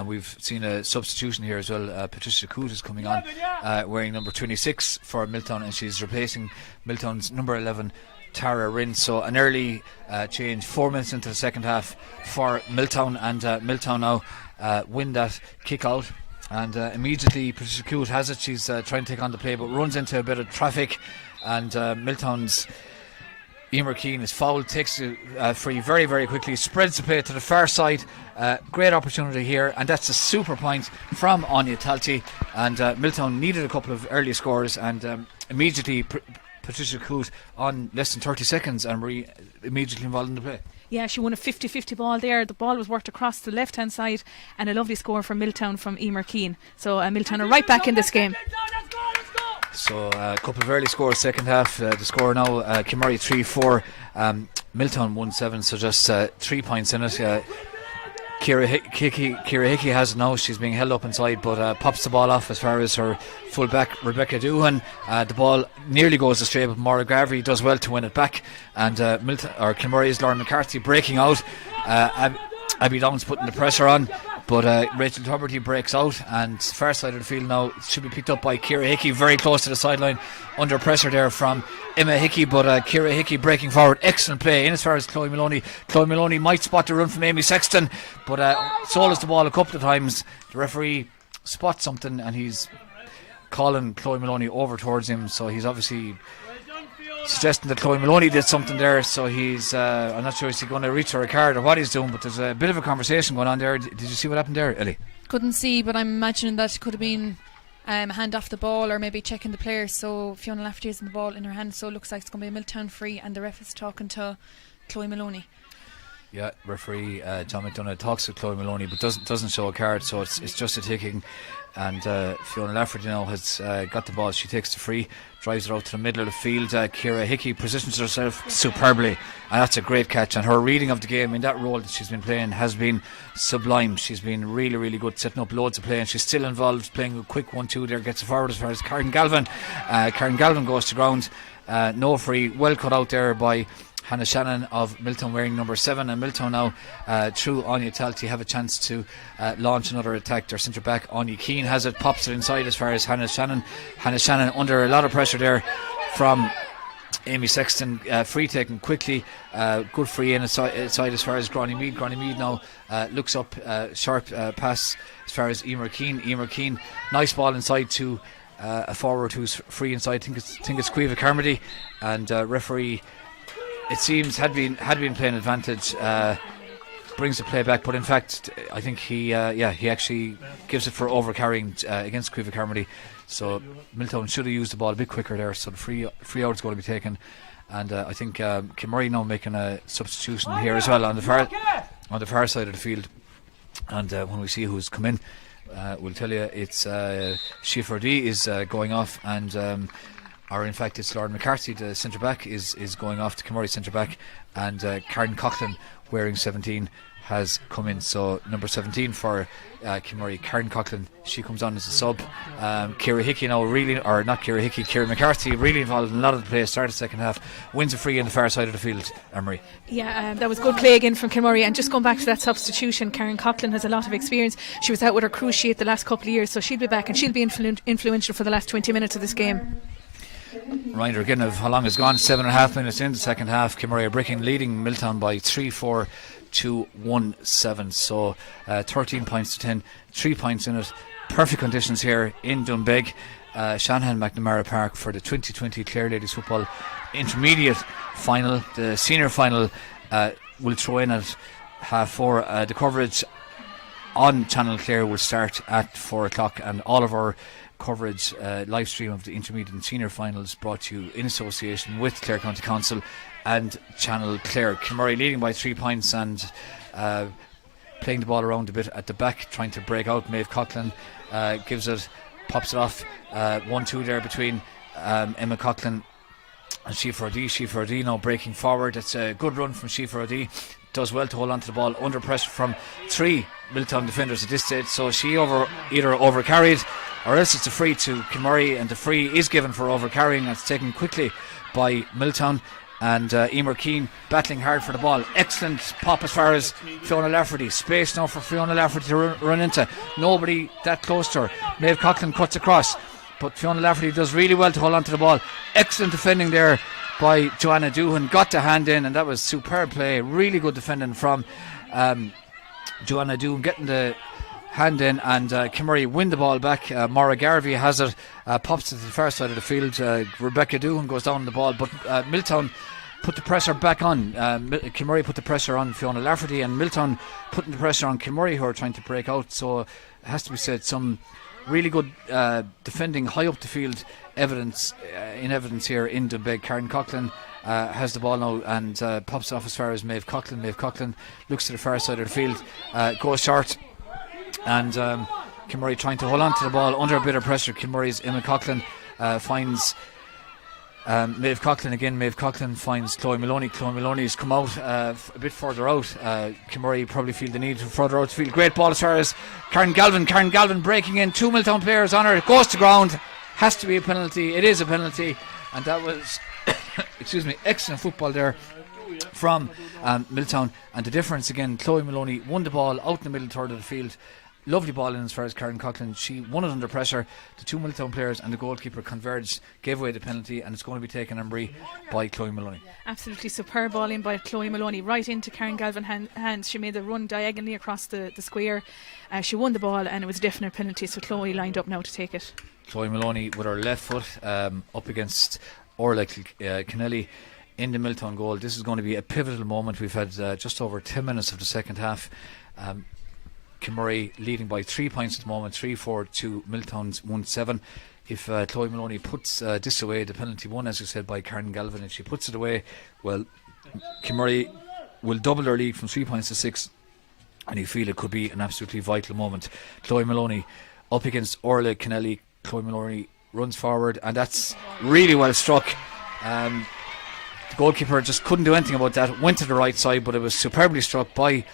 we've seen a substitution here as well. Patricia Coote is coming on, wearing number 26 for Milltown, and she's replacing Milltown's number 11 Tara Wren. So an early change 4 minutes into the second half for Milltown, and Milltown now win that kick out, and immediately Patricia Coote has it. She's trying to take on the play, but runs into a bit of traffic, and Milltown's Emer Keane is fouled, takes it free very, very quickly, spreads the play to the far side. Great opportunity here, and that's a super point from Anya Talty, and Milltown needed a couple of early scores, and immediately Patricia Coote on less than 30 seconds and immediately involved in the play. Yeah, she won a 50-50 ball there. The ball was worked across the left hand side, and a lovely score from Milltown from Emer Keane. So Milltown are right back in this game. So a couple of early scores second half. The score now Kilmurray 3-4, Milltown 1-7, so just 3 points in it. Ciara Hickey has it now. She's being held up inside, but pops the ball off as far as her full-back Rebecca Doohan. The ball nearly goes astray, but Maura Garvey does well to win it back, and Kilmurray's Lauren McCarthy breaking out. Abby Downs putting the pressure on, but Rachel Tuberty breaks out, and far side of the field now should be picked up by Ciara Hickey, very close to the sideline, under pressure there from Emma Hickey, but Ciara Hickey breaking forward, excellent play in as far as Chloe Maloney. Chloe Maloney might spot the run from Amy Sexton, but solos the ball a couple of times. The referee spots something and he's calling Chloe Maloney over towards him, so he's obviously suggesting that Chloe Maloney did something there, so he's I'm not sure is he going to reach for a card or what he's doing, but there's a bit of a conversation going on there. Did you see what happened there, Ellie? Couldn't see, but I'm imagining that it could have been a hand off the ball or maybe checking the player. So Fiona Lafferty has the ball in her hand, so it looks like it's going to be a Milltown free, and the ref is talking to Chloe Maloney. Yeah, referee John McDonough talks to Chloe Maloney but doesn't show a card, so it's just a ticking. And Fiona Lafferty now has got the ball. She takes the free, drives it out to the middle of the field. Ciara Hickey positions herself superbly, and that's a great catch. And her reading of the game in that role that she's been playing has been sublime. She's been really, really good, setting up loads of play, and she's still involved, playing a quick 1-2 there, gets it forward as far as Karen Galvin. Karen Galvin goes to ground. No free, well cut out there by Hannah Shannon of Milltown, wearing number 7, and Milltown now through Anya Talty have a chance to launch another attack. Their centre back Anya Keane has it, pops it inside as far as Hannah Shannon. Hannah Shannon under a lot of pressure there from Amy Sexton, free taken quickly, good free in inside as far as Granny Mead. Granny Mead now looks up, sharp pass as far as Emer Keane. Emer Keane, nice ball inside to a forward who's free inside. I think it's Cueva Carmody, and referee, it seems, had been playing advantage, brings the play back, but in fact I think he actually gives it for overcarrying against Cueva Carmody. So Milltown should have used the ball a bit quicker there, so the free out is going to be taken, and I think Kim Murray now making a substitution here as well on the far side of the field. And when we see who's come in, we'll tell you it's Shifa D is going off, and or in fact it's Lauren McCarthy, the centre back, is going off to Kimurray centre back, and Karen Coughlin wearing 17 has come in. So number 17 for Kimurray, Karen Coughlin, she comes on as a sub. Ciara Hickey now really, or not Ciara Hickey, Ciara McCarthy really involved in a lot of the play. Started the second half, wins a free in the far side of the field. Emery. Yeah, that was good play again from Kimurray. And just going back to that substitution, Karen Coughlin has a lot of experience. She was out with her cruciate the last couple of years, so she'll be back and she'll be influential for the last 20 minutes of this game. Reminder again of how long it's gone. 7.5 minutes in the second half. Kimurray Brickin leading Milltown by 3-4 to 1-7. So 13 points to 10, 3 points in it. Perfect conditions here in Doonbeg, Shanahan McNamara Park, for the 2020 Clare Ladies Football Intermediate Final. The senior final will throw in at 4:30. The coverage on Channel Clare will start at 4 o'clock, and all of our coverage, live stream of the intermediate and senior finals, brought to you in association with Clare County Council and Channel Clare. Kimurray leading by 3 points and playing the ball around a bit at the back, trying to break out. Maeve Coughlin gives it, pops it off. 1-2 there between Emma Coughlin and Shifa O'Dea. Shifa O'Dea now breaking forward. It's a good run from Shifa O'Dea. Does well to hold on to the ball under pressure from 3 Milltown defenders at this stage. So she either overcarried, or else it's a free to Kimurray, and the free is given for overcarrying. That's taken quickly by Milltown, and Emer Keane battling hard for the ball. Excellent pop as far as Fiona Lafferty. Space now for Fiona Lafferty to run into. Nobody that close to her. Maeve Coughlin cuts across, but Fiona Lafferty does really well to hold on to the ball. Excellent defending there by Joanna Doohan. Got the hand in, and that was superb play. Really good defending from Joanna Doohan, getting the hand in, and Kimurray win the ball back. Maura Garvey has it, pops to the far side of the field. Rebecca Doohan goes down the ball, but Milltown put the pressure back on. Kimurray put the pressure on Fiona Lafferty, and Milltown putting the pressure on Kimurray, who are trying to break out. So it has to be said, some really good defending high up the field evidence here in Doonbeg. Karen Coughlin has the ball now and pops off as far as Maeve Coughlin. Maeve Coughlin looks to the far side of the field, goes short, and Kimurray trying to hold on to the ball under a bit of pressure. Kimurray's Emma Coughlin finds Maeve Coughlin again. Maeve Coughlin finds Chloe Maloney. Chloe Maloney's come out a bit further out. Kimurray probably feel the need to further out the field. Great ball as far as Karen Galvin. Karen Galvin breaking in. 2 Milltown players on her. It goes to ground. Has to be a penalty. It is a penalty, and that was excuse me, excellent football there from Milltown, and the difference again, Chloe Maloney won the ball out in the middle third of the field. Lovely ball in as far as Karen Coughlin. She won it under pressure. The two Milltown players and the goalkeeper converged, gave away the penalty, and it's going to be taken on Brie by Chloe Maloney. Absolutely superb ball in by Chloe Maloney, right into Karen Galvin hands. She made the run diagonally across the square. She won the ball, and it was a definite penalty, so Chloe lined up now to take it. Chloe Maloney with her left foot up against Orla Kennelly in the Milltown goal. This is going to be a pivotal moment. We've had just over 10 minutes of the second half. Kimurray leading by 3 points at the moment, 3-4 to Milltown's 1-7. If Chloe Maloney puts this away, the penalty won, as you said, by Karen Galvin, if she puts it away, well, Kimurray will double their lead from 3 points to 6, and you feel it could be an absolutely vital moment. Chloe Maloney up against Orla Kennelly. Chloe Maloney runs forward, and that's really well struck. The goalkeeper just couldn't do anything about that. Went to the right side, but it was superbly struck by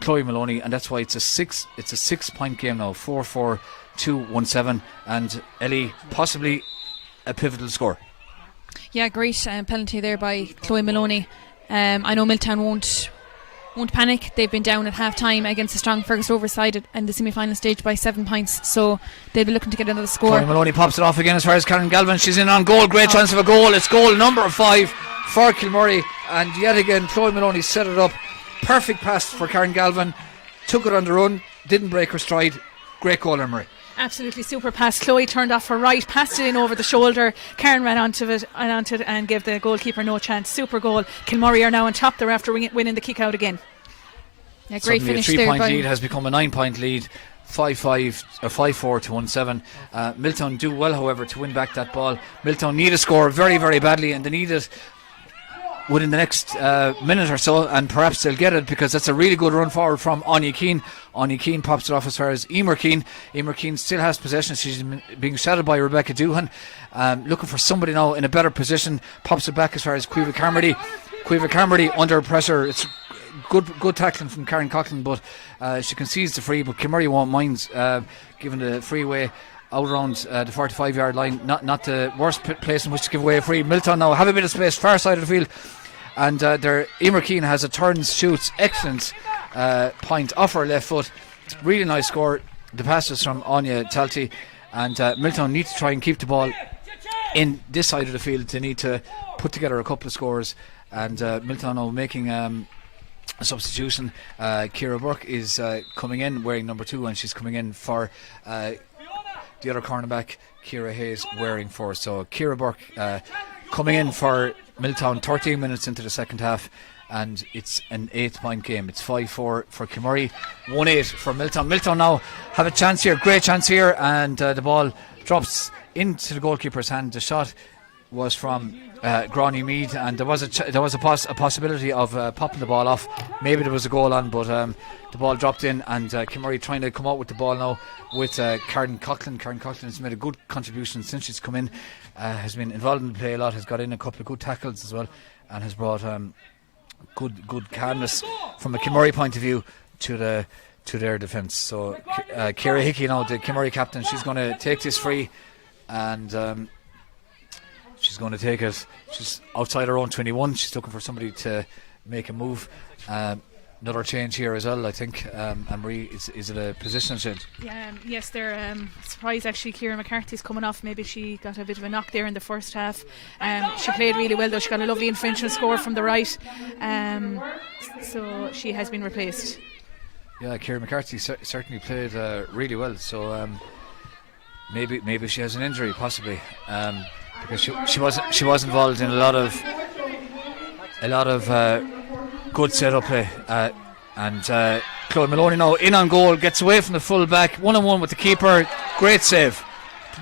Chloe Maloney, and that's why it's a 6-point game now. 4-4 to 1-7, and Ellie, possibly a pivotal score. Yeah, great penalty there by Chloe Maloney. I know Milltown won't panic. They've been down at half time against a strong Fergus Rovers side in the semi-final stage by 7 points, so they'll be looking to get another score. Chloe Maloney pops it off again as far as Karen Galvin. She's in on goal. Great chance of a goal. It's goal number 5 for Kilmurray, and yet again Chloe Maloney set it up. Perfect pass for Karen Galvin, took it on the run, didn't break her stride. Great goal, Emery. Absolutely super pass. Chloe turned off her right, passed it in over the shoulder. Karen ran onto it and gave the goalkeeper no chance. Super goal. Kilmurray are now on top. They're after winning the kick out again. Yeah, great Suddenly finish a 3-point there. lead has become a 9-point lead. 5-4 to 1-7. Milltown do well, however, to win back that ball. Milltown need a score very, very badly, and they need it within the next minute or so, and perhaps they'll get it, because that's a really good run forward from Anya Keane. Anya Keane pops it off as far as Emer Keane. Emer Keane still has possession. She's being shadowed by Rebecca Doohan, looking for somebody now in a better position. Pops it back as far as Cueva Carmody. Cueva Carmody under pressure. It's good tackling from Karen Coughlin, but she concedes the free, but Kimurray won't mind giving the free away out around the 45-yard line. Not the worst place in which to give away a free. Milltown now have a bit of space far side of the field, and Emer Keane has a turns, shoots, excellent point off her left foot. Really nice score. The pass is from Anya Talty, and Milltown need to try and keep the ball in this side of the field. They need to put together a couple of scores, and Milltown now making a substitution. Ciara Burke is coming in wearing number 2, and she's coming in for the other cornerback, Ciara Hayes, wearing 4. So Ciara Burke coming in for Milltown 13 minutes into the second half, and it's an 8-point game. It's 5-4 for Kimurray, 1-8 for Milltown. Milltown now have a chance here, great chance here, and the ball drops into the goalkeeper's hand. The shot was from Gráinne Mead, and there was a possibility of popping the ball off. Maybe there was a goal on, but the ball dropped in, and Kimurray trying to come out with the ball now with Karen Coughlin. Karen Coughlin has made a good contribution since she's come in, has been involved in the play a lot, has got in a couple of good tackles as well, and has brought good calmness from a Kimurray point of view to their defence. So Ciara Hickey now, the Kimurray captain, she's going to take this free, and she's going to take it. She's outside her own 21. She's looking for somebody to make a move. Another change here as well, I think. Anne-Marie, is it a positional change? Yes, they're surprised actually. Ciara McCarthy's coming off. Maybe she got a bit of a knock there in the first half. She played really well though. She got a lovely intervention score from the right. So she has been replaced. Yeah, Ciara McCarthy certainly played really well. So maybe she has an injury, possibly. Because she was involved in a lot of good setup play, and Chloe Maloney now in on goal, gets away from the full back, 1-on-1 with the keeper, great save,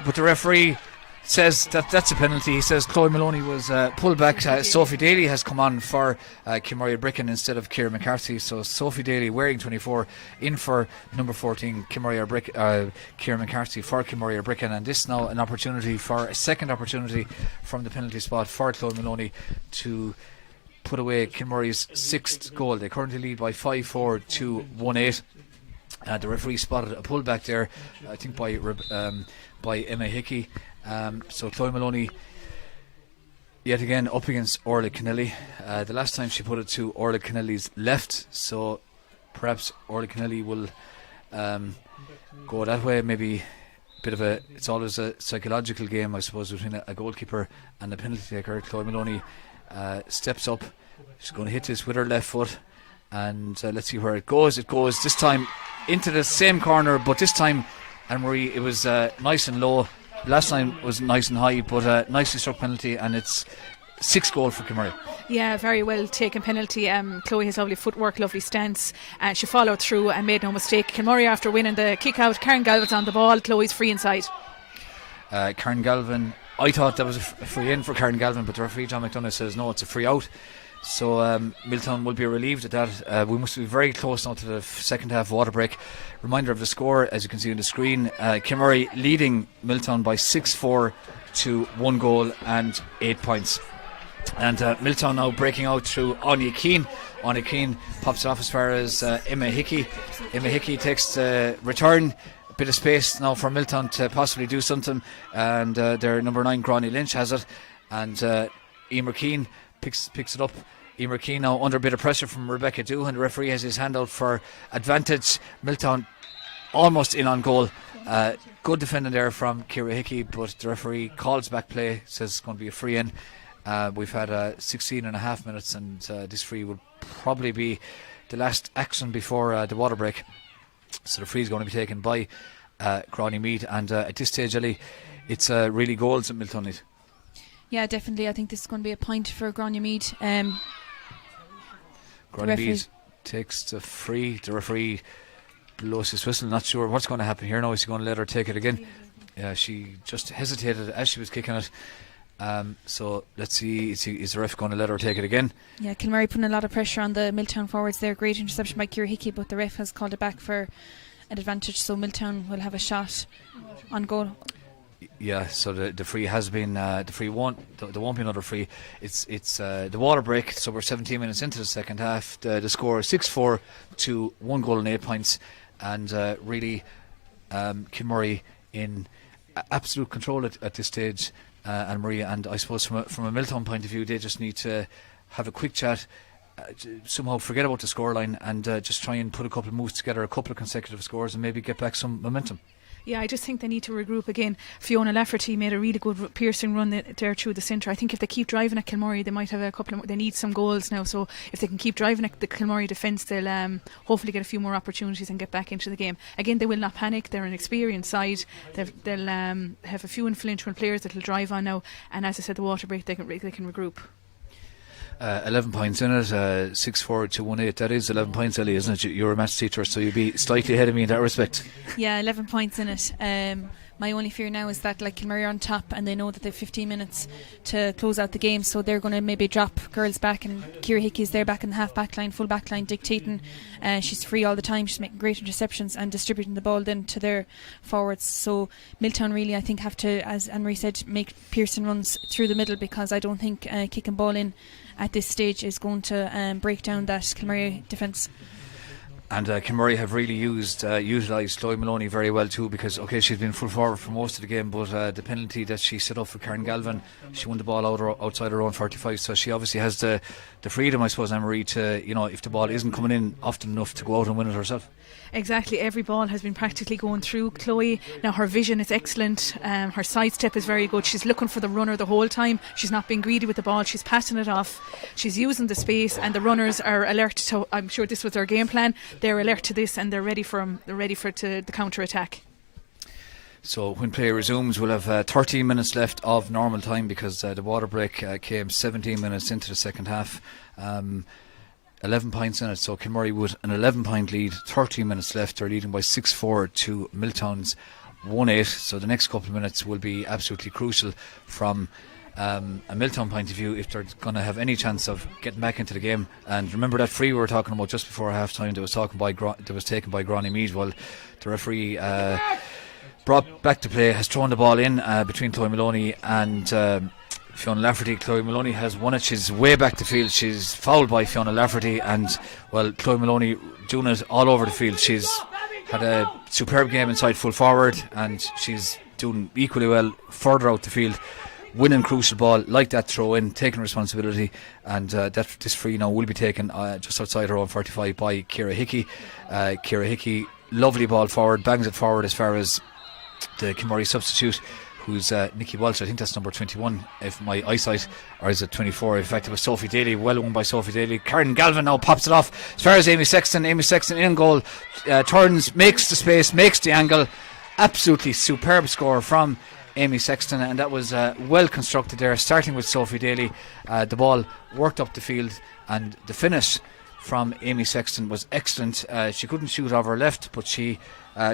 but the referee says that's a penalty. He says Chloe Maloney was pulled back. Sophie Daly has come on for Kimurray Bricken instead of Ciara McCarthy, so Sophie Daly wearing 24 in for number 14 Ciara McCarthy for Kimurray Bricken, and this now a second opportunity from the penalty spot for Chloe Maloney to put away Kimurray's 6th goal. They currently lead by 5-4 to 1-8. The referee spotted a pullback there, I think by Emma Hickey. So Chloe Maloney yet again up against Orla Kennelly. The last time she put it to Orla Kennelly's left, so perhaps Orla Kennelly will go that way. Maybe it's always a psychological game, I suppose, between a goalkeeper and a penalty taker. Chloe Maloney steps up. She's going to hit this with her left foot, and let's see where it goes. It goes this time into the same corner, but this time, Anne-Marie, it was nice and low. Last time was nice and high, but nicely struck penalty, and it's 6 goal for Kilmurray. Yeah, very well taken penalty. Chloe has lovely footwork, lovely stance. She followed through and made no mistake. Kilmurray, after winning the kick out, Karen Galvin's on the ball. Chloe's free inside. Karen Galvin, I thought that was a free in for Karen Galvin, but the referee John McDonough says no, it's a free out. So Milltown will be relieved at that. We must be very close now to the second half water break. Reminder of the score, as you can see on the screen. Kilmurray leading Milltown by 6-4 to 1 goal and 8 points. And Milltown now breaking out through Anya Keane. Anya Keane pops it off as far as Emma Hickey. Emma Hickey takes the return. A bit of space now for Milltown to possibly do something. And their number 9, Granny Lynch, has it. And Emer Keane picks it up. Emer Keane now under a bit of pressure from Rebecca Doohan. The referee has his hand out for advantage. Milltown almost in on goal. Good defending there from Ciara Hickey, but the referee calls back play, says it's going to be a free in. We've had 16 and a half minutes, and this free will probably be the last action before the water break. So the free is going to be taken by Crawley Mead, and at this stage, Ellie, it's really goals that Milltown need. Yeah, definitely. I think this is going to be a point for Grania Mead. Grania Mead takes the free. The referee blows his whistle. Not sure what's going to happen here now. Is he going to let her take it again? Yeah, she just hesitated as she was kicking it. So let's see, is the ref going to let her take it again? Yeah, Kilmurray putting a lot of pressure on the Milltown forwards there. Great interception by Ciara Hickey, but the ref has called it back for an advantage, so Milltown will have a shot on goal. Yeah, so the free has been the free won't there won't be another free. It's the water break, so we're 17 minutes into the second half. The score is 6-4 to 1 goal and 8 points, and really Kilmurray in absolute control at this stage. And Maria, and I suppose from a Milltown point of view, they just need to have a quick chat, somehow forget about the scoreline, and just try and put a couple of moves together, a couple of consecutive scores, and maybe get back some momentum. Yeah, I just think they need to regroup again. Fiona Lafferty made a really good piercing run there through the centre. I think if they keep driving at Kilmurray, they might have a couple of. They need some goals now. So if they can keep driving at the Kilmurray defence, they'll hopefully get a few more opportunities and get back into the game. Again, they will not panic. They're an experienced side. They'll have a few influential players that will drive on now. And as I said, the water break, they can regroup. 11 points in it, 6-4 to 1-8. That is 11 points, Ellie, isn't it? You're a maths teacher, so you'll be slightly ahead of me in that respect. Yeah, 11 points in it. My only fear now is that Kilmurray are on top, and they know that they have 15 minutes to close out the game, so they're going to maybe drop girls back, and Ciara Hickey's there back in the half back line, full back line, dictating. She's free all the time. She's making great interceptions and distributing the ball then to their forwards. So Milltown really, I think, have to, as Anne-Marie said, make piercing runs through the middle, because I don't think kicking ball in at this stage is going to break down that Kilmurray defence. And Kilmurray have really utilised Chloe Maloney very well too, because she's been full forward for most of the game, but the penalty that she set up for Karen Galvin, she won the ball outside her own 45, so she obviously has the freedom, I suppose, Anne-Marie, to, if the ball isn't coming in often enough, to go out and win it herself. Exactly, every ball has been practically going through Chloe. Now her vision is excellent, her sidestep is very good. She's looking for the runner the whole time. She's not being greedy with the ball, she's passing it off, she's using the space, and the runners are alert to, I'm sure this was their game plan, they're alert to this, and they're ready for the counter attack. So when play resumes, we'll have 13 minutes left of normal time, because the water break came 17 minutes into the second half. 11 points in it, so Kilmurray with an 11-point lead, 13 minutes left. They're leading by 6-4 to Milltown's 1-8, so the next couple of minutes will be absolutely crucial from a Milltown point of view if they're going to have any chance of getting back into the game. And remember that free we were talking about just before half time that was taken by Granny Mead. Well, the referee brought back to play, has thrown the ball in between Chloe Maloney and Fiona Lafferty. Chloe Maloney has won it. She's way back the field. She's fouled by Fiona Lafferty, and Chloe Maloney doing it all over the field. She's had a superb game inside full forward, and she's doing equally well further out the field. winning crucial ball like that throw in, taking responsibility, and this free now will be taken just outside her own 45 by Ciara Hickey. Ciara Hickey, lovely ball forward, bangs it forward as far as the Kinmurray substitute, who's Nikki Walsh. I think that's number 21 if my eyesight, or is it 24? In fact, it was Sophie Daly, well won by Sophie Daly. Karen Galvin now pops it off as far as Amy Sexton in goal, turns, makes the space, makes the angle. Absolutely superb score from Amy Sexton, and that was well constructed there, starting with Sophie Daly. The ball worked up the field, and the finish from Amy Sexton was excellent. She couldn't shoot over her left, but she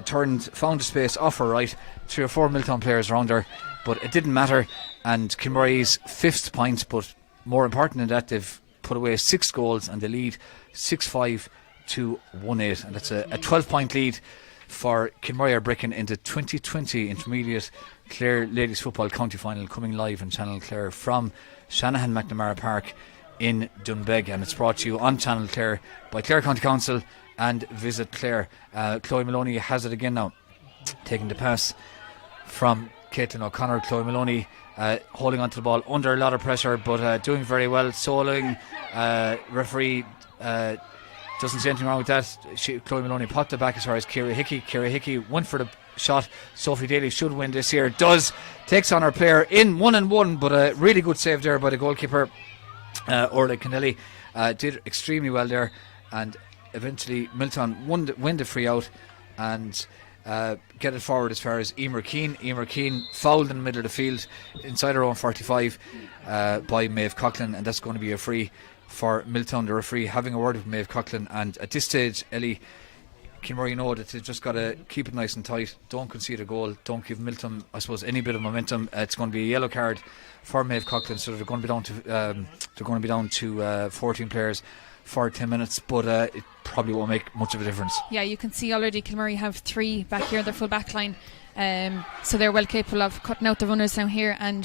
turned, found a space off her right. 3 or 4 Milltown players around her, but it didn't matter. And Kinmurray's 5th point, but more important than that, they've put away 6 goals and they lead 6-5 to 1-8, and that's a 12-point lead for Kinmurray Brickin in the 2020 Intermediate Clare Ladies Football County Final, coming live on Channel Clare from Shanahan McNamara Park in Dunbeg, and it's brought to you on Channel Clare by Clare County Council and Visit Clare. Chloe Maloney has it again now, taking the pass from Caitlin O'Connor. Chloe Maloney holding onto the ball under a lot of pressure, but doing very well. Soling, referee doesn't see anything wrong with that. Chloe Maloney popped it back as far as Ciara Hickey. Ciara Hickey went for the shot. Sophie Daly should win this here. Does. Takes on her player in 1-1, but a really good save there by the goalkeeper, Orla Kennelly. Did extremely well there, and eventually Milltown win the free out and get it forward as far as Emer Keane. Emer Keane fouled in the middle of the field inside her own 45 by Maeve Coughlin, and that's going to be a free for Milltown. The referee having a word with Maeve Coughlin, and at this stage, Ellie, Kinmurray know that they've just got to keep it nice and tight, don't concede a goal, don't give Milltown, I suppose, any bit of momentum. It's going to be a yellow card for Maeve Coughlin, so they're going to be down to 14 players for 10 minutes, but it probably won't make much of a difference. Yeah, you can see already Kinmurray have 3 back here, their full back line, so they're well capable of cutting out the runners down here. And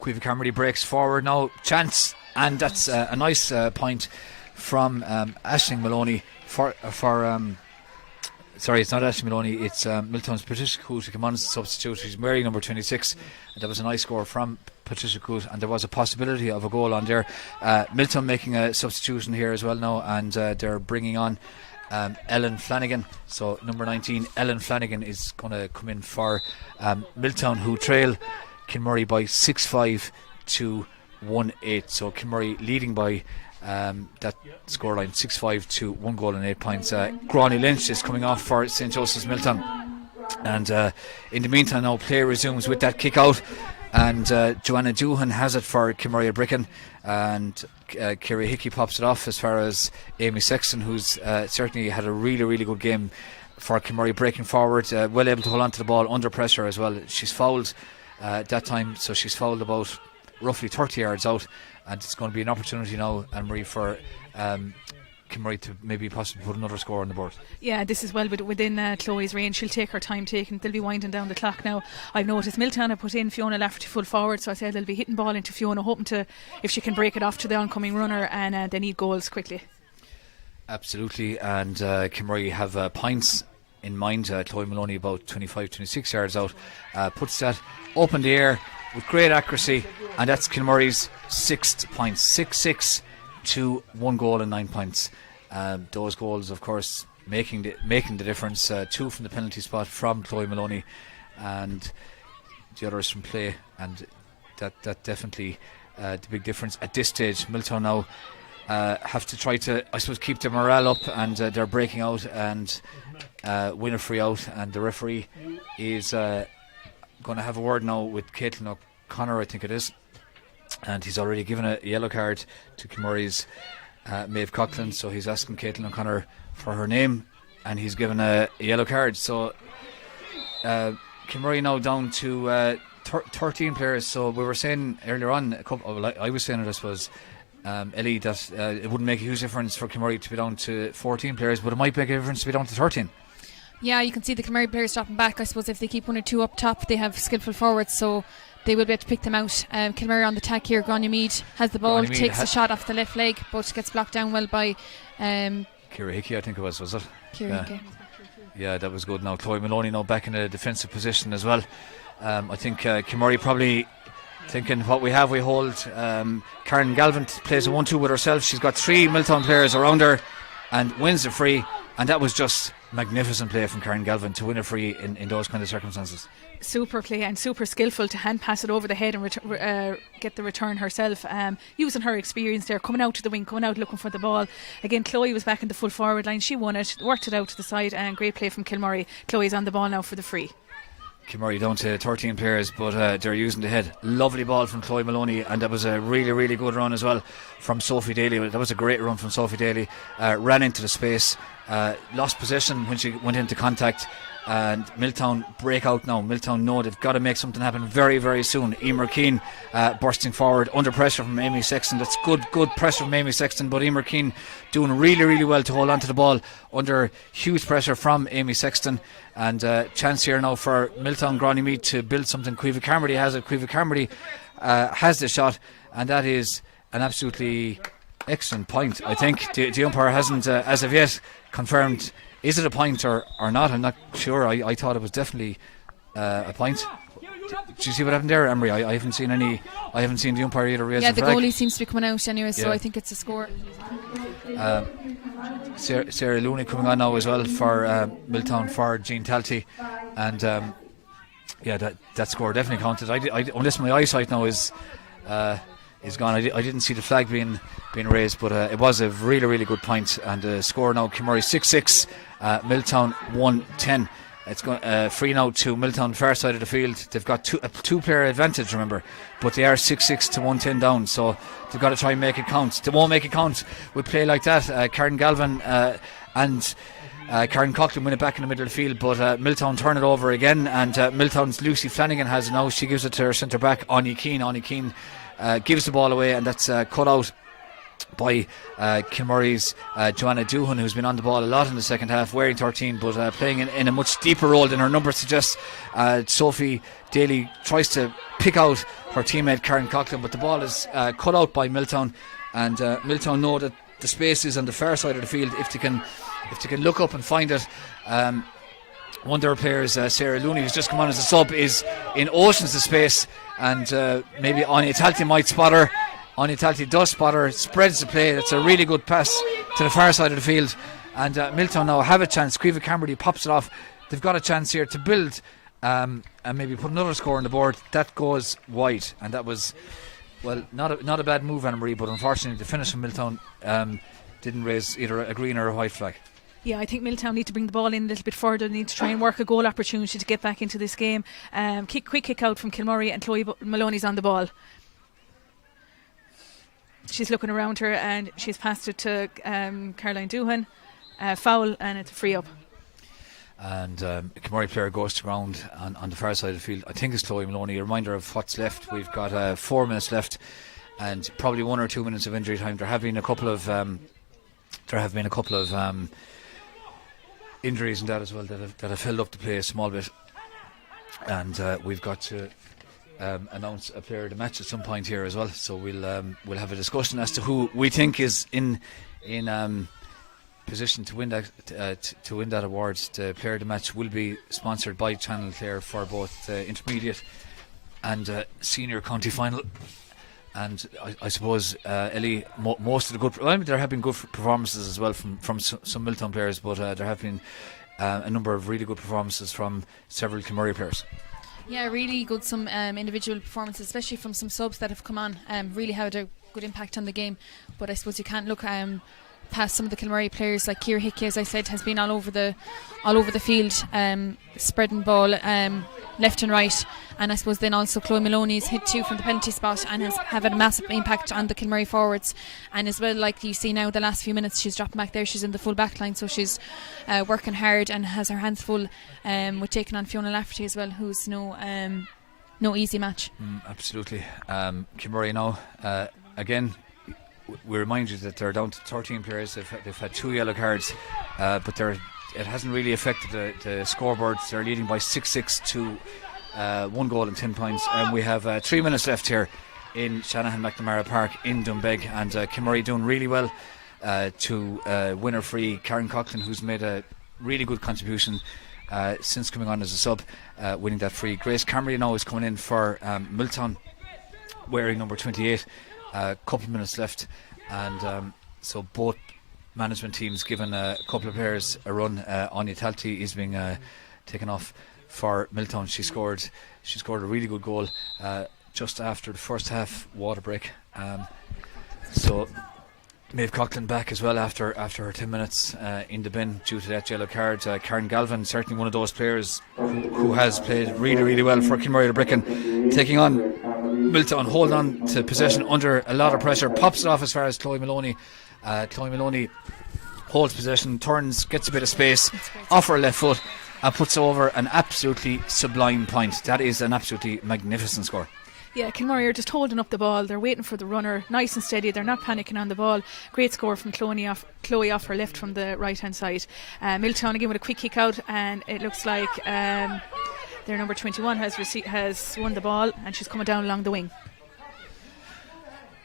Caoimhe Carmody breaks forward now, chance, and that's a nice point from Aisling Maloney sorry, it's not Aisling Maloney, it's Milltown's Patricia Coote who came on as a substitute. She's wearing number 26, and that was a nice score from Patricia Coote, and there was a possibility of a goal on there. Milltown making a substitution here as well now, and they're bringing on Ellen Flanagan. So number 19, Ellen Flanagan, is going to come in for Milltown, who trail Kinmurray by 6-5 to 1-8. So Kinmurray leading by that scoreline 6-5 to 1 goal and 8 points. Granny Lynch is coming off for St. Joseph's Milltown, and in the meantime now play resumes with that kick out, and Joanna Doohan has it for Kinmurray Brickin, and Ciara Hickey pops it off as far as Amy Sexton, who's certainly had a really good game for Kinmurray, breaking forward, well able to hold on to the ball under pressure as well. She's fouled that time, so she's fouled about roughly 30 yards out, and it's going to be an opportunity now, Anne-Marie, for Kinmurray to maybe possibly put another score on the board. Yeah, this is well within Chloe's range. She'll take her time taking. They'll be winding down the clock now. I've noticed Milltown have put in Fiona Lafferty full forward, so I said they'll be hitting ball into Fiona, hoping to, if she can break it off to the oncoming runner, and they need goals quickly. Absolutely, and Kinmurray have points in mind. Chloe Maloney about 25-26 yards out, puts that up in the air with great accuracy, and that's Kinmurray's 6th point, 6-6 to 1 goal and 9 points. Those goals, of course, making the difference. 2 from the penalty spot from Chloe Maloney, and the others from play, and that definitely the big difference at this stage. Milltown now have to try to, I suppose, keep their morale up, and they're breaking out and win a free out, and the referee is going to have a word now with Caitlin O'Connor, I think it is, and he's already given a yellow card to Kinmurray's Maeve Coughlin, so he's asking Caitlin O'Connor for her name, and he's given a yellow card. So Kinmurray now down to 13 players. So we were saying earlier on, I was saying it, I suppose, Ellie, that it wouldn't make a huge difference for Kinmurray to be down to 14 players, but it might make a difference to be down to 13. Yeah, you can see the Kinmurray players dropping back. I suppose if they keep 1 or 2 up top, they have skillful forwards, so they will be able to pick them out. Kinmurray on the attack here. Grania Mead has the ball, takes a shot off the left leg, but gets blocked down well by Ciara Hickey, I think it was it? Ciara Hickey. Yeah, that was good. Now Chloe Maloney now back in a defensive position as well. I think Kinmurray probably thinking what we have, we hold. Karen Galvin plays a 1-2 with herself. She's got 3 Milltown players around her and wins the free, and that was just magnificent play from Karen Galvin to win a free in those kind of circumstances. Super play and super skillful to hand pass it over the head and get the return herself, using her experience there, coming out to the wing, coming out looking for the ball. Again, Chloe was back in the full forward line, she won it, worked it out to the side, and great play from Kilmurray. Chloe's on the ball now for the free. Kilmurray down to 13 players, but they're using the head. Lovely ball from Chloe Maloney, and that was a really, really good run as well from Sophie Daly. That was a great run from Sophie Daly. Ran into the space, lost possession when she went into contact, and Milltown break out now. Milltown know they've got to make something happen very, very soon. Emer Keane bursting forward under pressure from Amy Sexton. That's good pressure from Amy Sexton, but Emer Keane doing really, really well to hold on to the ball under huge pressure from Amy Sexton. And chance here now for Milltown Granny Mead to build something. Caoimhe Carmody has it. Caoimhe Carmody has the shot, and that is an absolutely excellent point. I think the umpire hasn't as of yet confirmed, is it a point or not? I'm not sure. I thought it was definitely a point. Did you see what happened there, Emery? I haven't seen any. I haven't seen the umpire either raise the flag. Yeah, the goalie seems to be coming out anyway, so I think it's a score. Sarah Looney coming on now as well for Milltown for Jean Talty, and that score definitely counted. Unless my eyesight now is gone, I didn't see the flag being raised, but it was a really, really good point. And the score now: Kilmurray 6-6, Milltown 1-10. It's going free now to Milltown far side of the field. They've got a two-player advantage, remember, but they are 6-6 to 110 down, so they've got to try and make it count. They won't make it count with play like that. Karen Galvin and Karen Coughlin win it back in the middle of the field, but Milltown turn it over again, and Milltown's Lucy Flanagan has it now. She gives it to her centre back, Anya Keane. Anya Keane gives the ball away, and that's cut out by Kilmurray's Joanna Doohan, who's been on the ball a lot in the second half, wearing 13, but playing in a much deeper role than her number suggests. Sophie Daly tries to pick out her teammate Karen Coughlin, but the ball is cut out by Milltown, and Milltown know that the space is on the far side of the field if they can look up and find it. One of their players, Sarah Looney, who's just come on as a sub, is in oceans of space, and maybe Anya Talty might spot her. Anya Talty does spot her, spreads the play. That's a really good pass to the far side of the field, and Milltown now have a chance. Caoimhe Carmody pops it off. They've got a chance here to build and maybe put another score on the board. That goes wide, and that was, well, not a bad move, Anna-Marie, but unfortunately the finish from Milltown didn't raise either a green or a white flag. Yeah, I think Milltown need to bring the ball in a little bit further. They need to try and work a goal opportunity to get back into this game. Quick kick out from Kilmurray, and Chloe Maloney's on the ball. She's looking around her, and she's passed it to Caroline Doohan. Foul, and it's a free up. And a Kilmurray player goes to ground on the far side of the field. I think it's Chloe Maloney. A reminder of what's left. We've got 4 minutes left, and probably 1 or 2 minutes of injury time. There have been a couple of injuries and that as well that have held up the play a small bit, and we've got to announce a player of the match at some point here as well. So we'll have a discussion as to who we think is in position to win that award. The player of the match will be sponsored by Channel Clare for both the intermediate and senior county final. And I suppose Ellie, most of the good, there have been good performances as well from some Milltown players, but there have been a number of really good performances from several Kilmurray players. Yeah, really good, some individual performances, especially from some subs that have come on, really had a good impact on the game. But I suppose you can't look past some of the Kilmurray players, like Ciara Hickey, as I said, has been all over the field, spreading ball left and right. And I suppose then also Chloe Maloney's hit 2 from the penalty spot and has had a massive impact on the Kilmurray forwards. And as well, like you see now, the last few minutes she's dropping back there, she's in the full back line, so she's working hard and has her hands full with taking on Fiona Lafferty as well, who's no easy match. Absolutely. Kilmurray now, again, we remind you that they're down to 13 players. They've had 2 yellow cards, but it hasn't really affected the scoreboard. They're leading by 6-6 to 1 goal and 10 points, and we have 3 minutes left here in Shanahan McNamara Park in Doonbeg, and Kilmurray doing really well to winner free Karen Coughlin, who's made a really good contribution since coming on as a sub, winning that free. Grace Camry now is coming in for Milltown, wearing number 28. A couple of minutes left, and so both management teams given a couple of players a run. Anya Talty is being taken off for Milltown. She scored a really good goal just after the first half water break. So Maeve Coughlin back as well after her 10 minutes in the bin due to that yellow card. Karen Galvin, certainly one of those players who has played really, really well for Kilmurray Bricken, taking on Milltown, hold on to possession under a lot of pressure, pops it off as far as Chloe Maloney. Chloe Maloney holds possession, turns, gets a bit of space off her left foot and puts over an absolutely sublime point. That is an absolutely magnificent score. Yeah, Kilmurray are just holding up the ball. They're waiting for the runner, nice and steady. They're not panicking on the ball. Great score from Chloe off her left from the right hand side. Milltown again with a quick kick out, and it looks like their number 21 has won the ball, and she's coming down along the wing.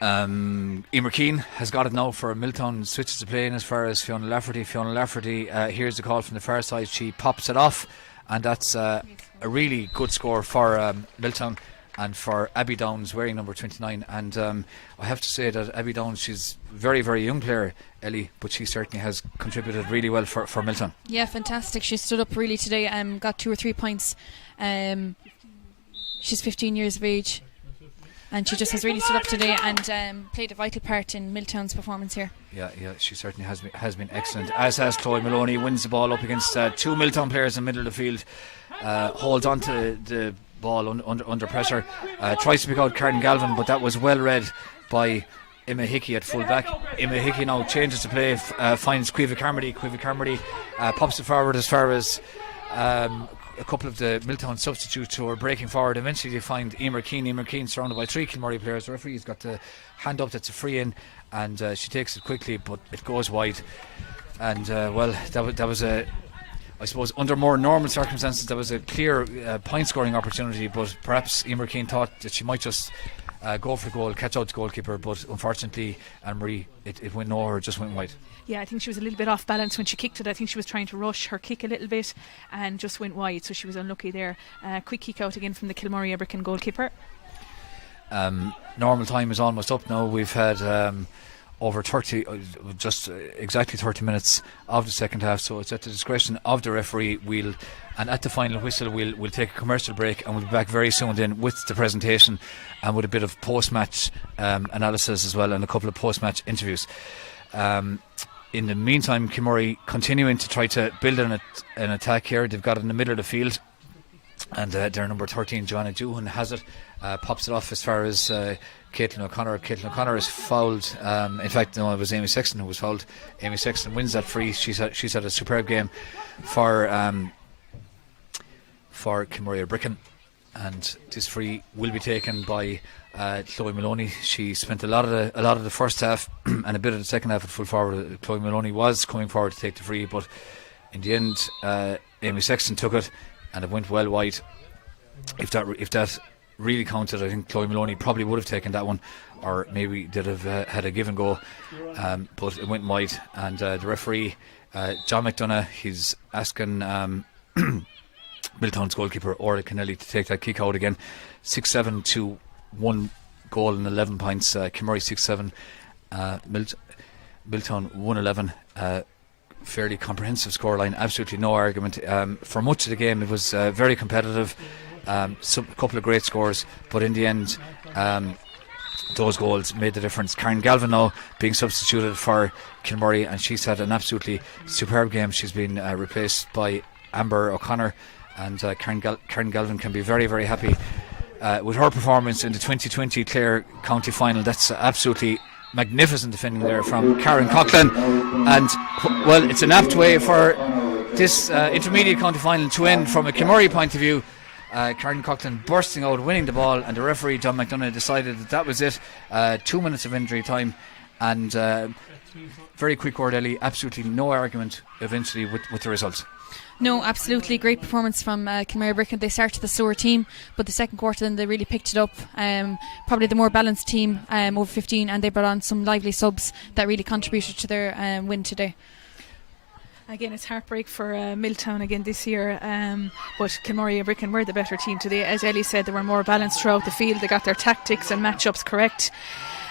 Emer Keane has got it now for Milltown. Switches to play in as far as Fiona Lafferty. Fiona Lafferty hears the call from the far side. She pops it off, and that's a really good score for Milltown and for Abby Downs, wearing number 29. And I have to say that Abby Downs, she's a very, very young player, Ellie, but she certainly has contributed really well for Milltown. Yeah, fantastic. She stood up really today, got 2 or 3 points. She's 15 years of age, and she just has really stood up today and played a vital part in Milltown's performance here. Yeah, she certainly has been excellent, as has Chloe Maloney. Wins the ball up against 2 Milltown players in the middle of the field, holds on to the ball under pressure, tries to pick out Karen Galvin, but that was well read by Emma Hickey at full back. Emma Hickey now changes to play, finds Quiva Carmody. Quiva Carmody pops it forward as far as a couple of the Milltown substitutes who are breaking forward. Eventually they find Emer Keane. Emer Keane surrounded by 3 Kilmurray players. The referee's got the hand up, that's a free in, and she takes it quickly, but it goes wide. And that was a, I suppose, under more normal circumstances, there was a clear point scoring opportunity, but perhaps Emer Keane thought that she might just go for the goal, catch out the goalkeeper, but unfortunately Anne-Marie, it went nowhere, it just went wide. Yeah, I think she was a little bit off balance when she kicked it. I think she was trying to rush her kick a little bit and just went wide, so she was unlucky there. Quick kick out again from the Kilmurray Bricken goalkeeper. Normal time is almost up now. We've had over 30, just exactly 30 minutes of the second half, so it's at the discretion of the referee. And at the final whistle we'll take a commercial break, and we'll be back very soon then with the presentation and with a bit of post-match analysis as well, and a couple of post-match interviews. In the meantime, Kilmurray continuing to try to build an attack here. They've got it in the middle of the field, and their number 13, Joanna Doohan, has it, pops it off as far as Caitlin O'Connor. Caitlin O'Connor is fouled. In fact, no, it was Amy Sexton who was fouled. Amy Sexton wins that free. She's had a superb game for Kilmurray Bricken, and this free will be taken by Chloe Maloney. She spent a lot of the first half and a bit of the second half at full forward. Chloe Maloney was coming forward to take the free, but in the end, Amy Sexton took it, and it went well wide. If that really counted, I think Chloe Maloney probably would have taken that one, or maybe did have had a give and go, but it went wide. And the referee, John McDonough, he's asking Milltown's goalkeeper Orla Kennelly to take that kick out again. 6-7 to 1 goal and 11 points. Kilmurray 6-7, Milltown 1-11. Fairly comprehensive scoreline, absolutely no argument. For much of the game it was very competitive, a couple of great scores, but in the end those goals made the difference. Karen Galvin now being substituted for Kilmurray, and she's had an absolutely superb game. She's been replaced by Amber O'Connor, and Karen Galvin can be very, very happy with her performance in the 2020 Clare County Final. That's absolutely magnificent defending there from Karen Coughlin, and well, it's an apt way for this intermediate county final to end from a Kilmurray point of view. Karen Coughlin bursting out, winning the ball, and the referee John McDonough decided that was it. 2 minutes of injury time, and very quick word, Ellie, absolutely no argument eventually with the result. No, absolutely great performance from Kilmurray Bricken. They started the slower team, but the second quarter then they really picked it up. Probably the more balanced team over 15, and they brought on some lively subs that really contributed to their win today. Again, it's heartbreak for Milltown again this year, but Kilmurry and Bricken were the better team today. As Ellie said, they were more balanced throughout the field. They got their tactics and matchups correct.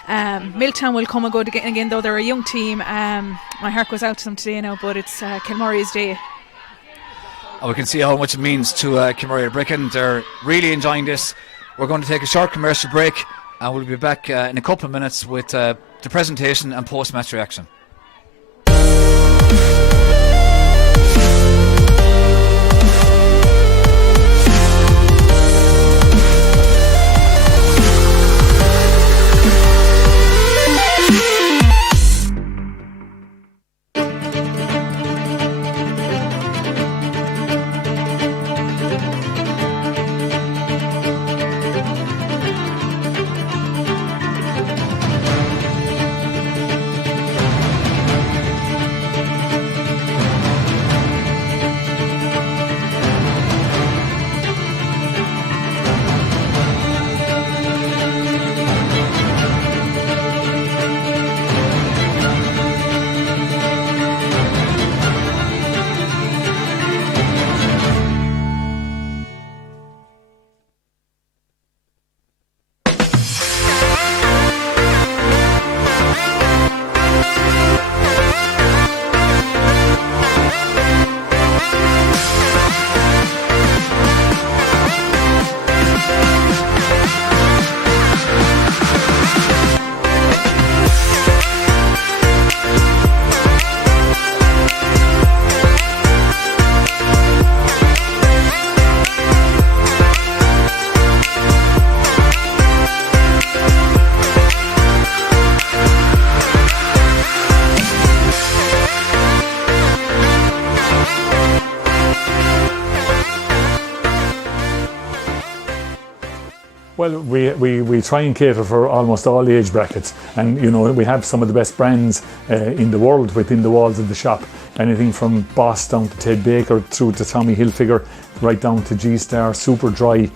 Milltown will come and go again, though they're a young team. My heart goes out to them today now, but it's Kilmurry's day. And we can see how much it means to Kilmurry and Bricken. They're really enjoying this. We're going to take a short commercial break, and we'll be back in a couple of minutes with the presentation and post-match reaction. Well, we try and cater for almost all age brackets, and we have some of the best brands in the world within the walls of the shop. Anything from Boss down to Ted Baker, through to Tommy Hilfiger, right down to G-Star, Super Dry,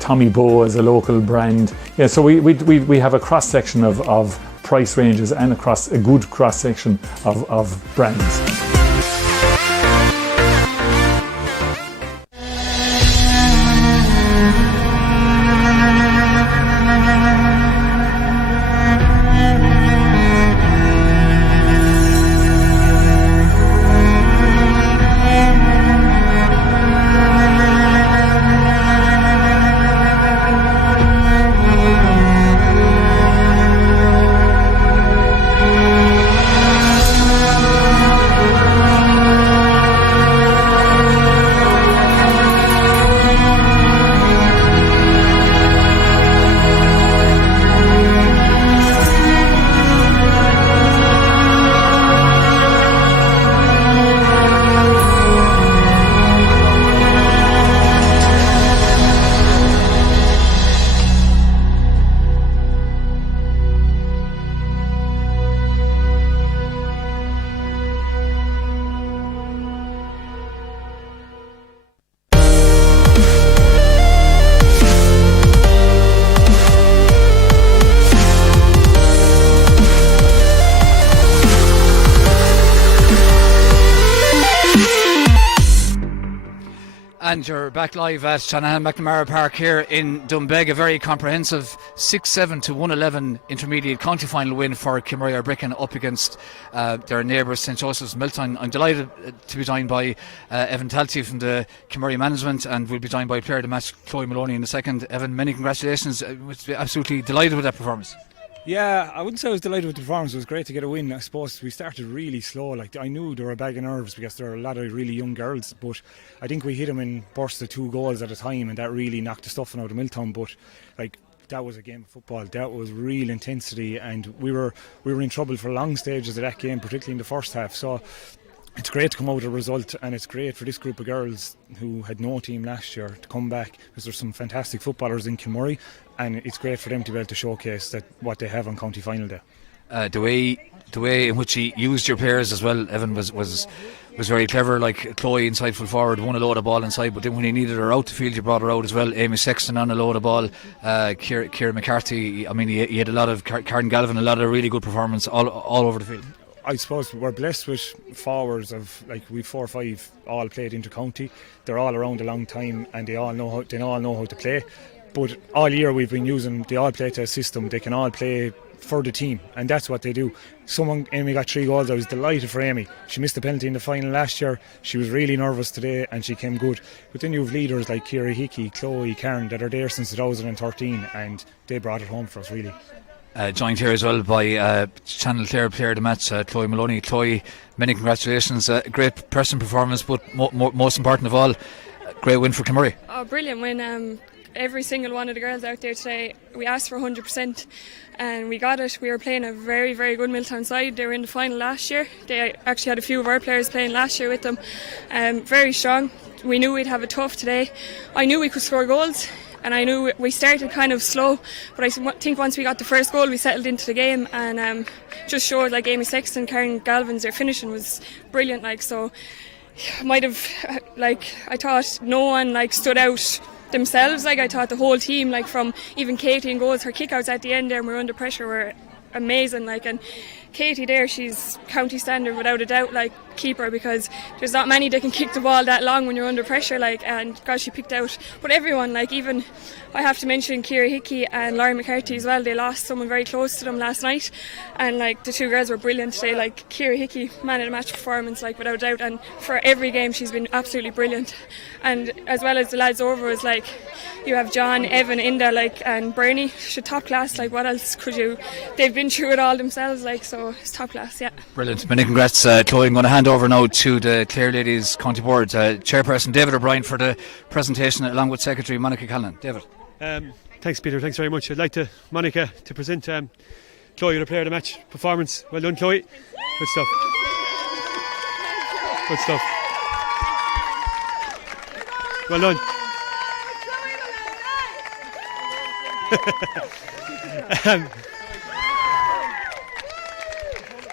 Tommy Bow as a local brand. Yeah, so we have a cross section of price ranges and a good cross section of brands. And you're back live at Shanahan McNamara Park here in Doonbeg. A very comprehensive 6-7 to 111 intermediate county final win for Kilmurry or Bricken up against their neighbours St Joseph's Milltown. I'm delighted to be joined by Evan Talty from the Kilmurry management, and we'll be joined by player of the match Chloe Maloney in a second. Evan, many congratulations. Absolutely delighted with that performance. Yeah, I wouldn't say I was delighted with the performance. It was great to get a win. I suppose we started really slow. Like, I knew there were a bag of nerves because there are a lot of really young girls, but I think we hit them in bursts of 2 goals at a time, and that really knocked the stuffing out of Milltown. But like, that was a game of football. That was real intensity, and we were in trouble for long stages of that game, particularly in the first half. So it's great to come out with a result, and it's great for this group of girls who had no team last year to come back, because there's some fantastic footballers in Kilmurry, and it's great for them to be able to showcase what they have on county final day. The way in which he used your players as well, Evan, was very clever. Like Chloe inside full forward, won a load of ball inside, but then when he needed her out the field, you brought her out as well. Amy Sexton on a load of ball, Ciara McCarthy. I mean, he had a lot of Karen Galvin, a lot of really good performance all over the field. I suppose we're blessed with forwards of like we 4 or 5 all played inter-county. They're all around a long time and they all know how to play. But all year we've been using the all play to a system. They can all play for the team, and that's what they do. Amy got 3 goals. I was delighted for Amy. She missed the penalty in the final last year. She was really nervous today and she came good. But then you have leaders like Ciara Hickey, Chloe, Karen that are there since 2013 and they brought it home for us really. Joined here as well by Channel Clare player of the match, Chloe Maloney. Chloe, many congratulations. Great personal performance, but most important of all, great win for Kilmurray. Oh, brilliant win. Every single one of the girls out there today, we asked for 100% and we got it. We were playing a very, very good Milltown side. They were in the final last year. They actually had a few of our players playing last year with them. Very strong. We knew we'd have it tough today. I knew we could score goals. And I knew we started kind of slow, but I think once we got the first goal, we settled into the game and just showed like Amy Sexton, Karen Galvin's, their finishing was brilliant. Like so, might have like I thought no one like stood out themselves. Like I thought the whole team, like from even Katie and goals, her kickouts at the end there, when we were under pressure, were amazing. Like and Katie there, she's county standard without a doubt, like keeper, because there's not many that can kick the ball that long when you're under pressure, like, and God, she picked out. But everyone, like even I have to mention Ciara Hickey and Lauren McCarthy as well. They lost someone very close to them last night, and like the 2 girls were brilliant today. Like Ciara Hickey, man of the match performance, like without a doubt, and for every game she's been absolutely brilliant. And as well as the lads over, was like you have John, Evan, Inda, like, and Bernie, should top class. Like what else could you? They've been through it all themselves, like, so it's top class. Yeah. Brilliant. Many congrats, Chloe. I'm going to hand over now to the Clare Ladies County Board Chairperson David O'Brien for the presentation, along with Secretary Monica Callan. David. Thanks, Peter. Thanks very much. I'd like Monica to present Chloe with a player of the match performance. Well done, Chloe. Good stuff. Good stuff. Well done.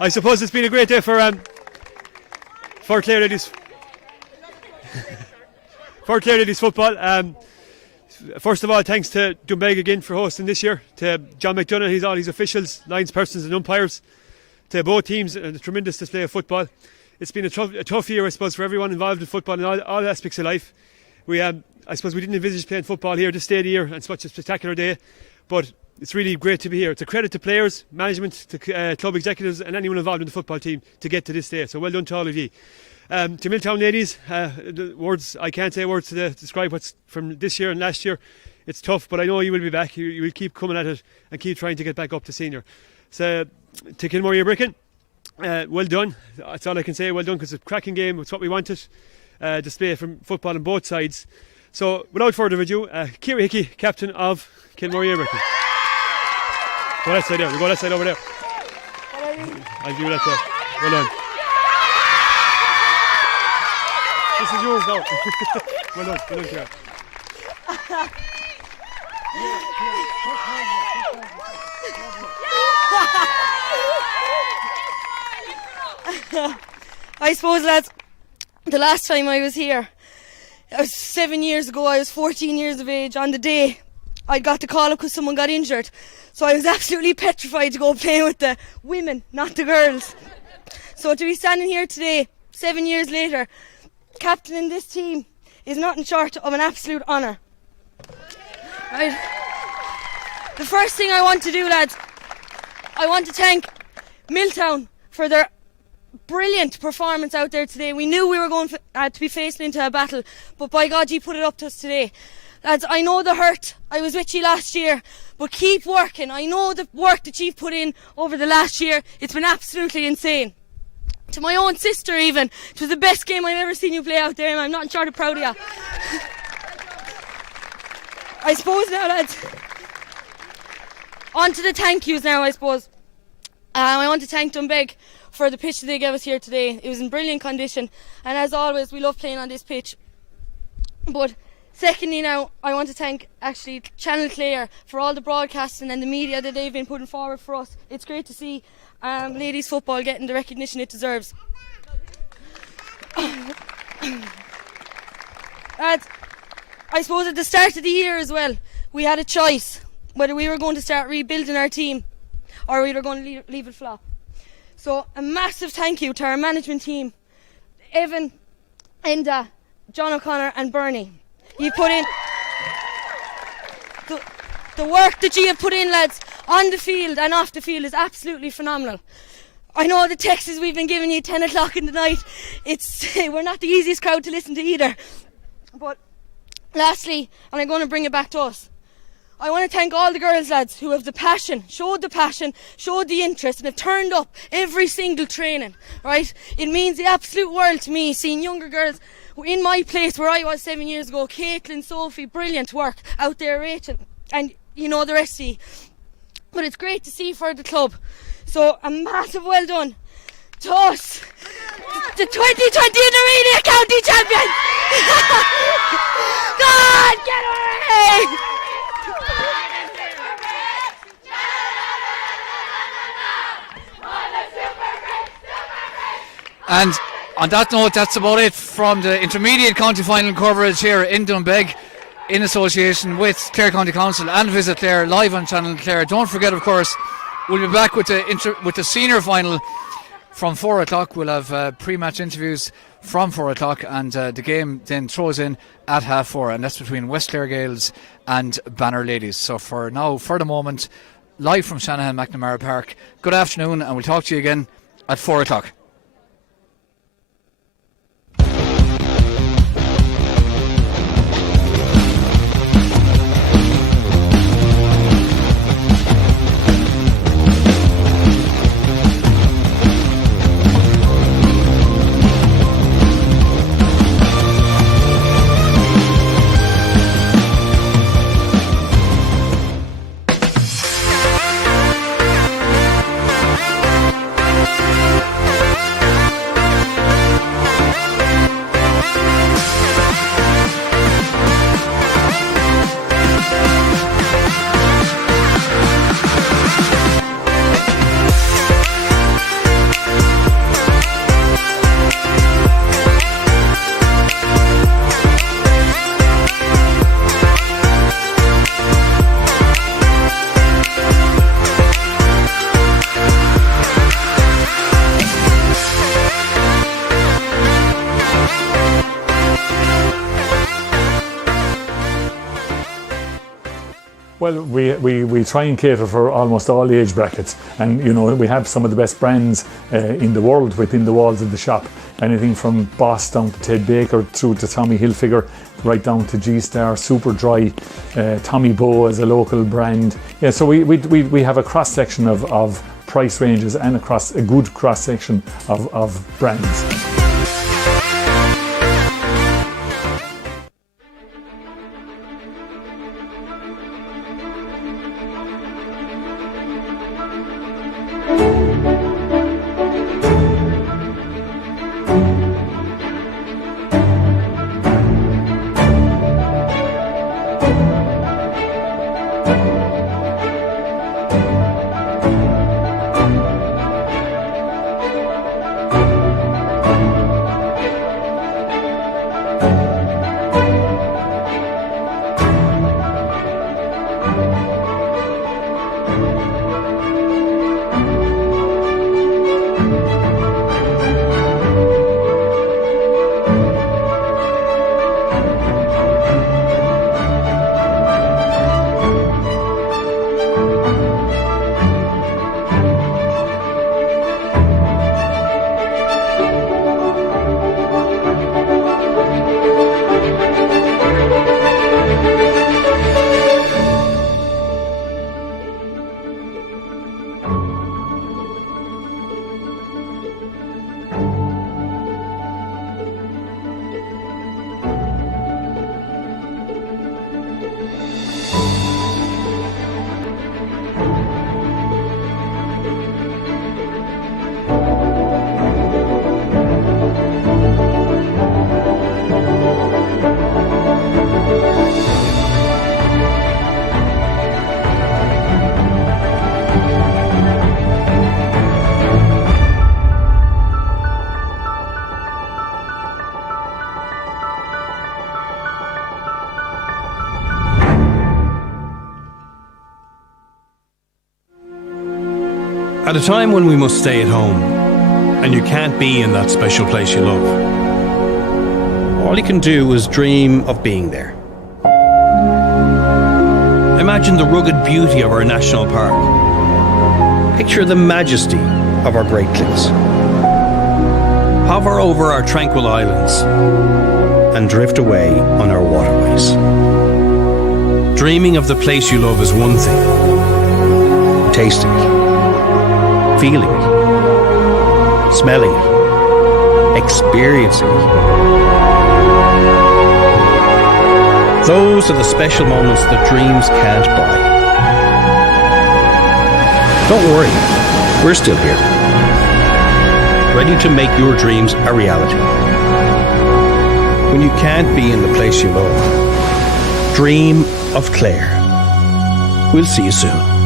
I suppose it's been a great day for Clare Ladies. For Clare Ladies football. First of all, thanks to Doonbeg again for hosting this year. To John McDonough, all his officials, linespersons and umpires. To both teams, and a tremendous display of football. It's been a tough year, I suppose, for everyone involved in football and all aspects of life. I suppose we didn't envisage playing football here this day of the year, and it's such a spectacular day. But it's really great to be here. It's a credit to players, management, to club executives and anyone involved in the football team to get to this day. So well done to all of you. To Milltown Ladies, I can't say words to describe what's from this year and last year. It's tough, but I know you will be back. You will keep coming at it and keep trying to get back up to senior. So to Kilmurray Bricken, well done. That's all I can say. Well done, because it's a cracking game. It's what we wanted. Display from football on both sides. So without further ado, Ciara Hickey, captain of Kilmurray Bricken. Go that side there. Go that side over there. I'll do that there. Well done. This is yours now. Well done, Ciara. I suppose, lads, the last time I was here, it was 7 years ago. I was 14 years of age. On the day I got the call up because someone got injured, so I was absolutely petrified to go play with the women, not the girls. So to be standing here today, 7 years later, captaining this team, is nothing short of an absolute honour. Right. The first thing I want to do, lads, I want to thank Milltown for their brilliant performance out there today. We knew we were going to be facing into a battle, but by God, you put it up to us today. Lads, I know the hurt. I was with you last year, but keep working. I know the work that you've put in over the last year. It's been absolutely insane. To my own sister even, it was the best game I've ever seen you play out there, and I'm not sure of proud of you. I suppose now, lads, on to the thank yous now, I suppose. I want to thank Doonbeg for the pitch that they gave us here today. It was in brilliant condition, and as always, we love playing on this pitch. But secondly now, I want to thank actually Channel Clare for all the broadcasting and the media that they've been putting forward for us. It's great to see ladies football getting the recognition it deserves. I suppose at the start of the year as well, we had a choice whether we were going to start rebuilding our team or we were going to leave it flop. So a massive thank you to our management team, Evan, Enda, John O'Connor and Bernie. You put in the work that you have put in, lads, on the field and off the field is absolutely phenomenal. I know the texts we've been giving you 10 o'clock in the night, we're not the easiest crowd to listen to either. But lastly, and I'm going to bring it back to us, I want to thank all the girls, lads, who have showed the interest and have turned up every single training, right? It means the absolute world to me seeing younger girls in my place where I was 7 years ago. Caitlin, Sophie, brilliant work out there, Rachel, and you know the rest of you. But it's great to see for the club. So a massive well done to us, the 2020 Intermediate County Champions. God, get away! And on that note, that's about it from the intermediate county final coverage here in Doonbeg in association with Clare County Council and Visit Clare live on Channel Clare. Don't forget, of course, we'll be back with the senior final from 4 o'clock. We'll have pre-match interviews from 4 o'clock, and the game then throws in at 4:30, and that's between West Clare Gaels and Banner Ladies. So for now, for the moment, live from Shanahan McNamara Park, good afternoon, and we'll talk to you again at 4 o'clock. Well, we try and cater for almost all age brackets, and you know we have some of the best brands in the world within the walls of the shop. Anything from Boss down to Ted Baker, through to Tommy Hilfiger, right down to G-Star, Super Dry, Tommy Bow as a local brand. Yeah, so we have a cross section of price ranges and a good cross section of brands. At a time when we must stay at home and you can't be in that special place you love, all you can do is dream of being there. Imagine the rugged beauty of our national park. Picture the majesty of our great cliffs. Hover over our tranquil islands and drift away on our waterways. Dreaming of the place you love is one thing. Tasting it, feeling it, smelling it, experiencing it. Those are the special moments that dreams can't buy. Don't worry, we're still here, ready to make your dreams a reality. When you can't be in the place you love, dream of Clare. We'll see you soon.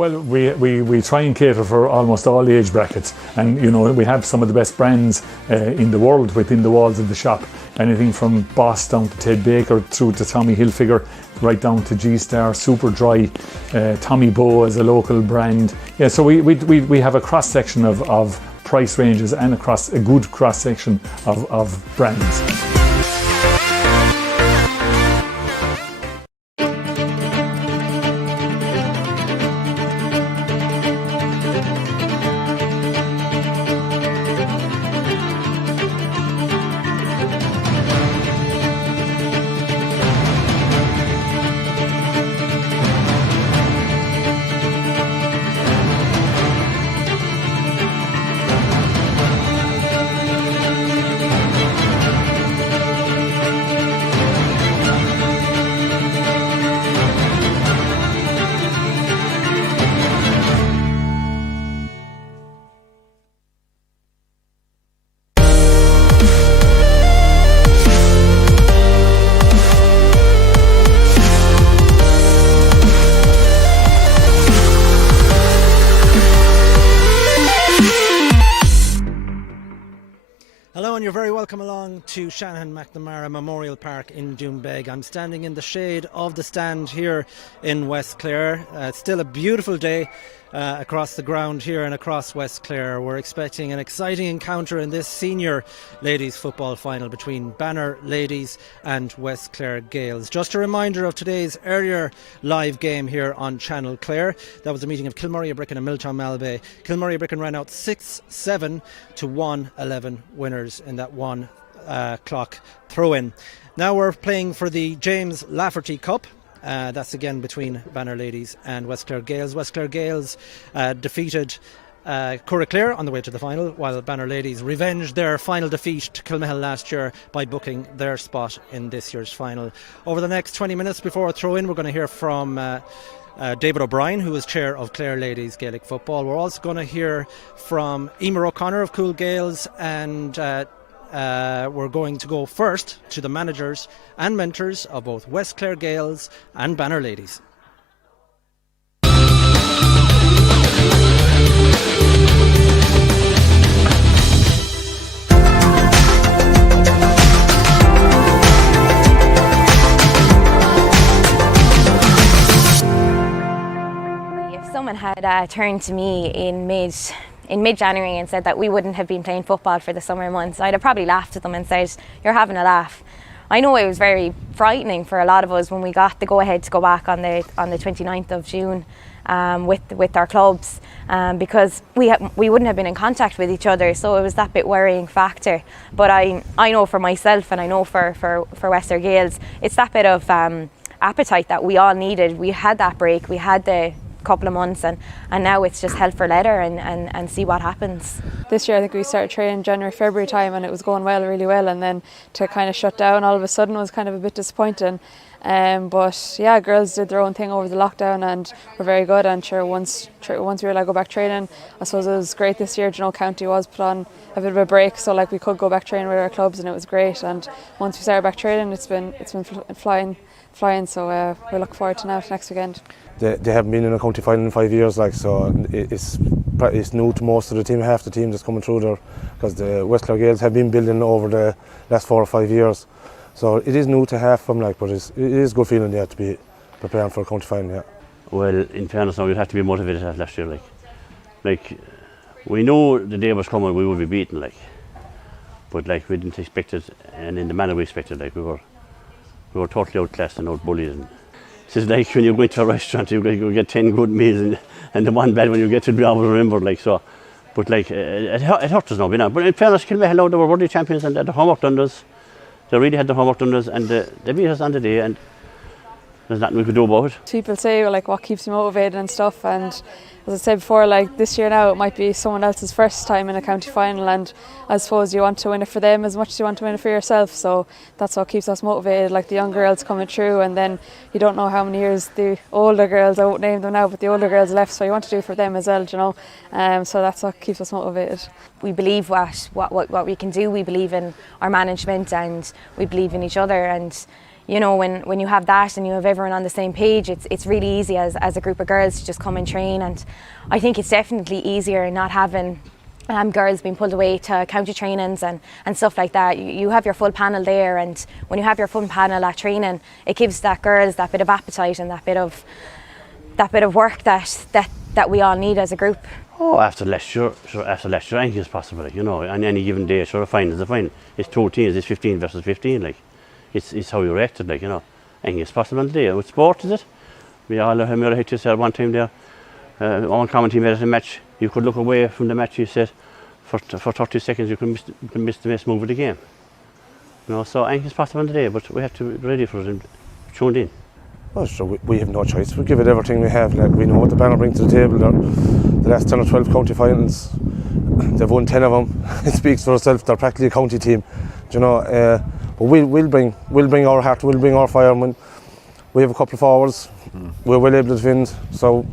Well, we try and cater for almost all age brackets, and you know we have some of the best brands in the world within the walls of the shop. Anything from Boss down to Ted Baker, through to Tommy Hilfiger, right down to G-Star, Super Dry, Tommy Bow as a local brand. Yeah, so we have a cross section of price ranges and a good cross section of brands. Hello and you're very welcome along to Shanahan McNamara Memorial Park in Doonbeg. I'm standing in the shade of the stand here in West Clare. It's still a beautiful day across the ground here and across West Clare. We're expecting an exciting encounter in this senior ladies football final between Banner Ladies and West Clare Gales. Just a reminder of today's earlier live game here on Channel Clare. That was a meeting of Kilmurray Bricken and Milltown Malbay. Kilmurray Bricken ran out 6-7 to 1-11 winners in that 1 o'clock throw-in. Now we're playing for the James Lafferty Cup. That's again between Banner Ladies and West Clare Gales. West Clare Gales defeated Clare on the way to the final, while Banner Ladies revenged their final defeat to Kilmihil last year by booking their spot in this year's final. Over the next 20 minutes before a throw-in, we're going to hear from David O'Brien, who is chair of Clare Ladies Gaelic Football. We're also going to hear from Emer O'Connor of Cool Gales, and we're going to go first to the managers and mentors of both West Clare Gales and Banner Ladies. If someone had turned to me in mid-January and said that we wouldn't have been playing football for the summer months, I'd have probably laughed at them and said, "You're having a laugh." I know it was very frightening for a lot of us when we got the go-ahead to go back on the 29th of June with our clubs, because we wouldn't have been in contact with each other, so it was that bit worrying factor. But I know for myself, and I know for Western Gales, it's that bit of appetite that we all needed. We had that break, we had the couple of months, and now it's just hell for leather and see what happens. This year I think we started training January, February time, and it was going really well, and then to kind of shut down all of a sudden was kind of a bit disappointing. But yeah, girls did their own thing over the lockdown and were very good, and sure once we were allowed to go back training, I suppose it was great this year. You know, County was put on a bit of a break, so like we could go back training with our clubs, and it was great. And once we started back training, it's been flying, so we look forward to now to next weekend. They haven't been in a county final in 5 years, like, so it's new to most of the team, half the team that's coming through there, because the West Clare Gales have been building over the last 4 or 5 years. So it is new to half of them, like, but it is a good feeling to be preparing for a county final, yeah. Well, in fairness now, you'd have to be motivated as last year, like we knew the day was coming we would be beaten, like, but like we didn't expect it, and in the manner we expected, like we were totally outclassed and outbullied. And it's like when you go into a restaurant, you get 10 good meals, and the one bad one you get to be able to remember, like, so. But like it hurt us now, you know. But in fairness, Kilmihil, they were worthy champions, and they had the homework done us. They really had the homework done us, and they beat us on the day, and there's nothing we could do about it. People say like what keeps you motivated and stuff, and as I said before, like this year now it might be someone else's first time in a county final, and I suppose you want to win it for them as much as you want to win it for yourself, so that's what keeps us motivated, like the young girls coming through, and then you don't know how many years the older girls, I won't name them now, but the older girls left, so you want to do it for them as well, you know, so that's what keeps us motivated. We believe what we can do, we believe in our management, and we believe in each other, and you know, when you have that and you have everyone on the same page, it's really easy as a group of girls to just come and train. And I think it's definitely easier not having girls being pulled away to county trainings and stuff like that. You have your full panel there, and when you have your full panel at training, it gives that girls that bit of appetite and that bit of work that we all need as a group. Oh, after Leicester, anything is possible, like, you know, on any given day, sure, a final is a final. It's 2 teams, it's 15 versus 15, like. It's how you reacted, like, you know. Anything is possible on the day. With sport, is it? We all have hit to say one time there, one commentary made it a match. You could look away from the match, you said, for 30 seconds you could miss the best move of the game. You know, so anything is possible on the day, but we have to be ready for it and tuned in. Well, sure, we have no choice. We give it everything we have. Like, we know what the Banner bring to the table. The last 10 or 12 county finals, they've won 10 of them. It speaks for itself. They're practically a county team, you know. But we'll bring our heart. We'll bring our fire. When we have a couple of forwards, we're well able to defend. So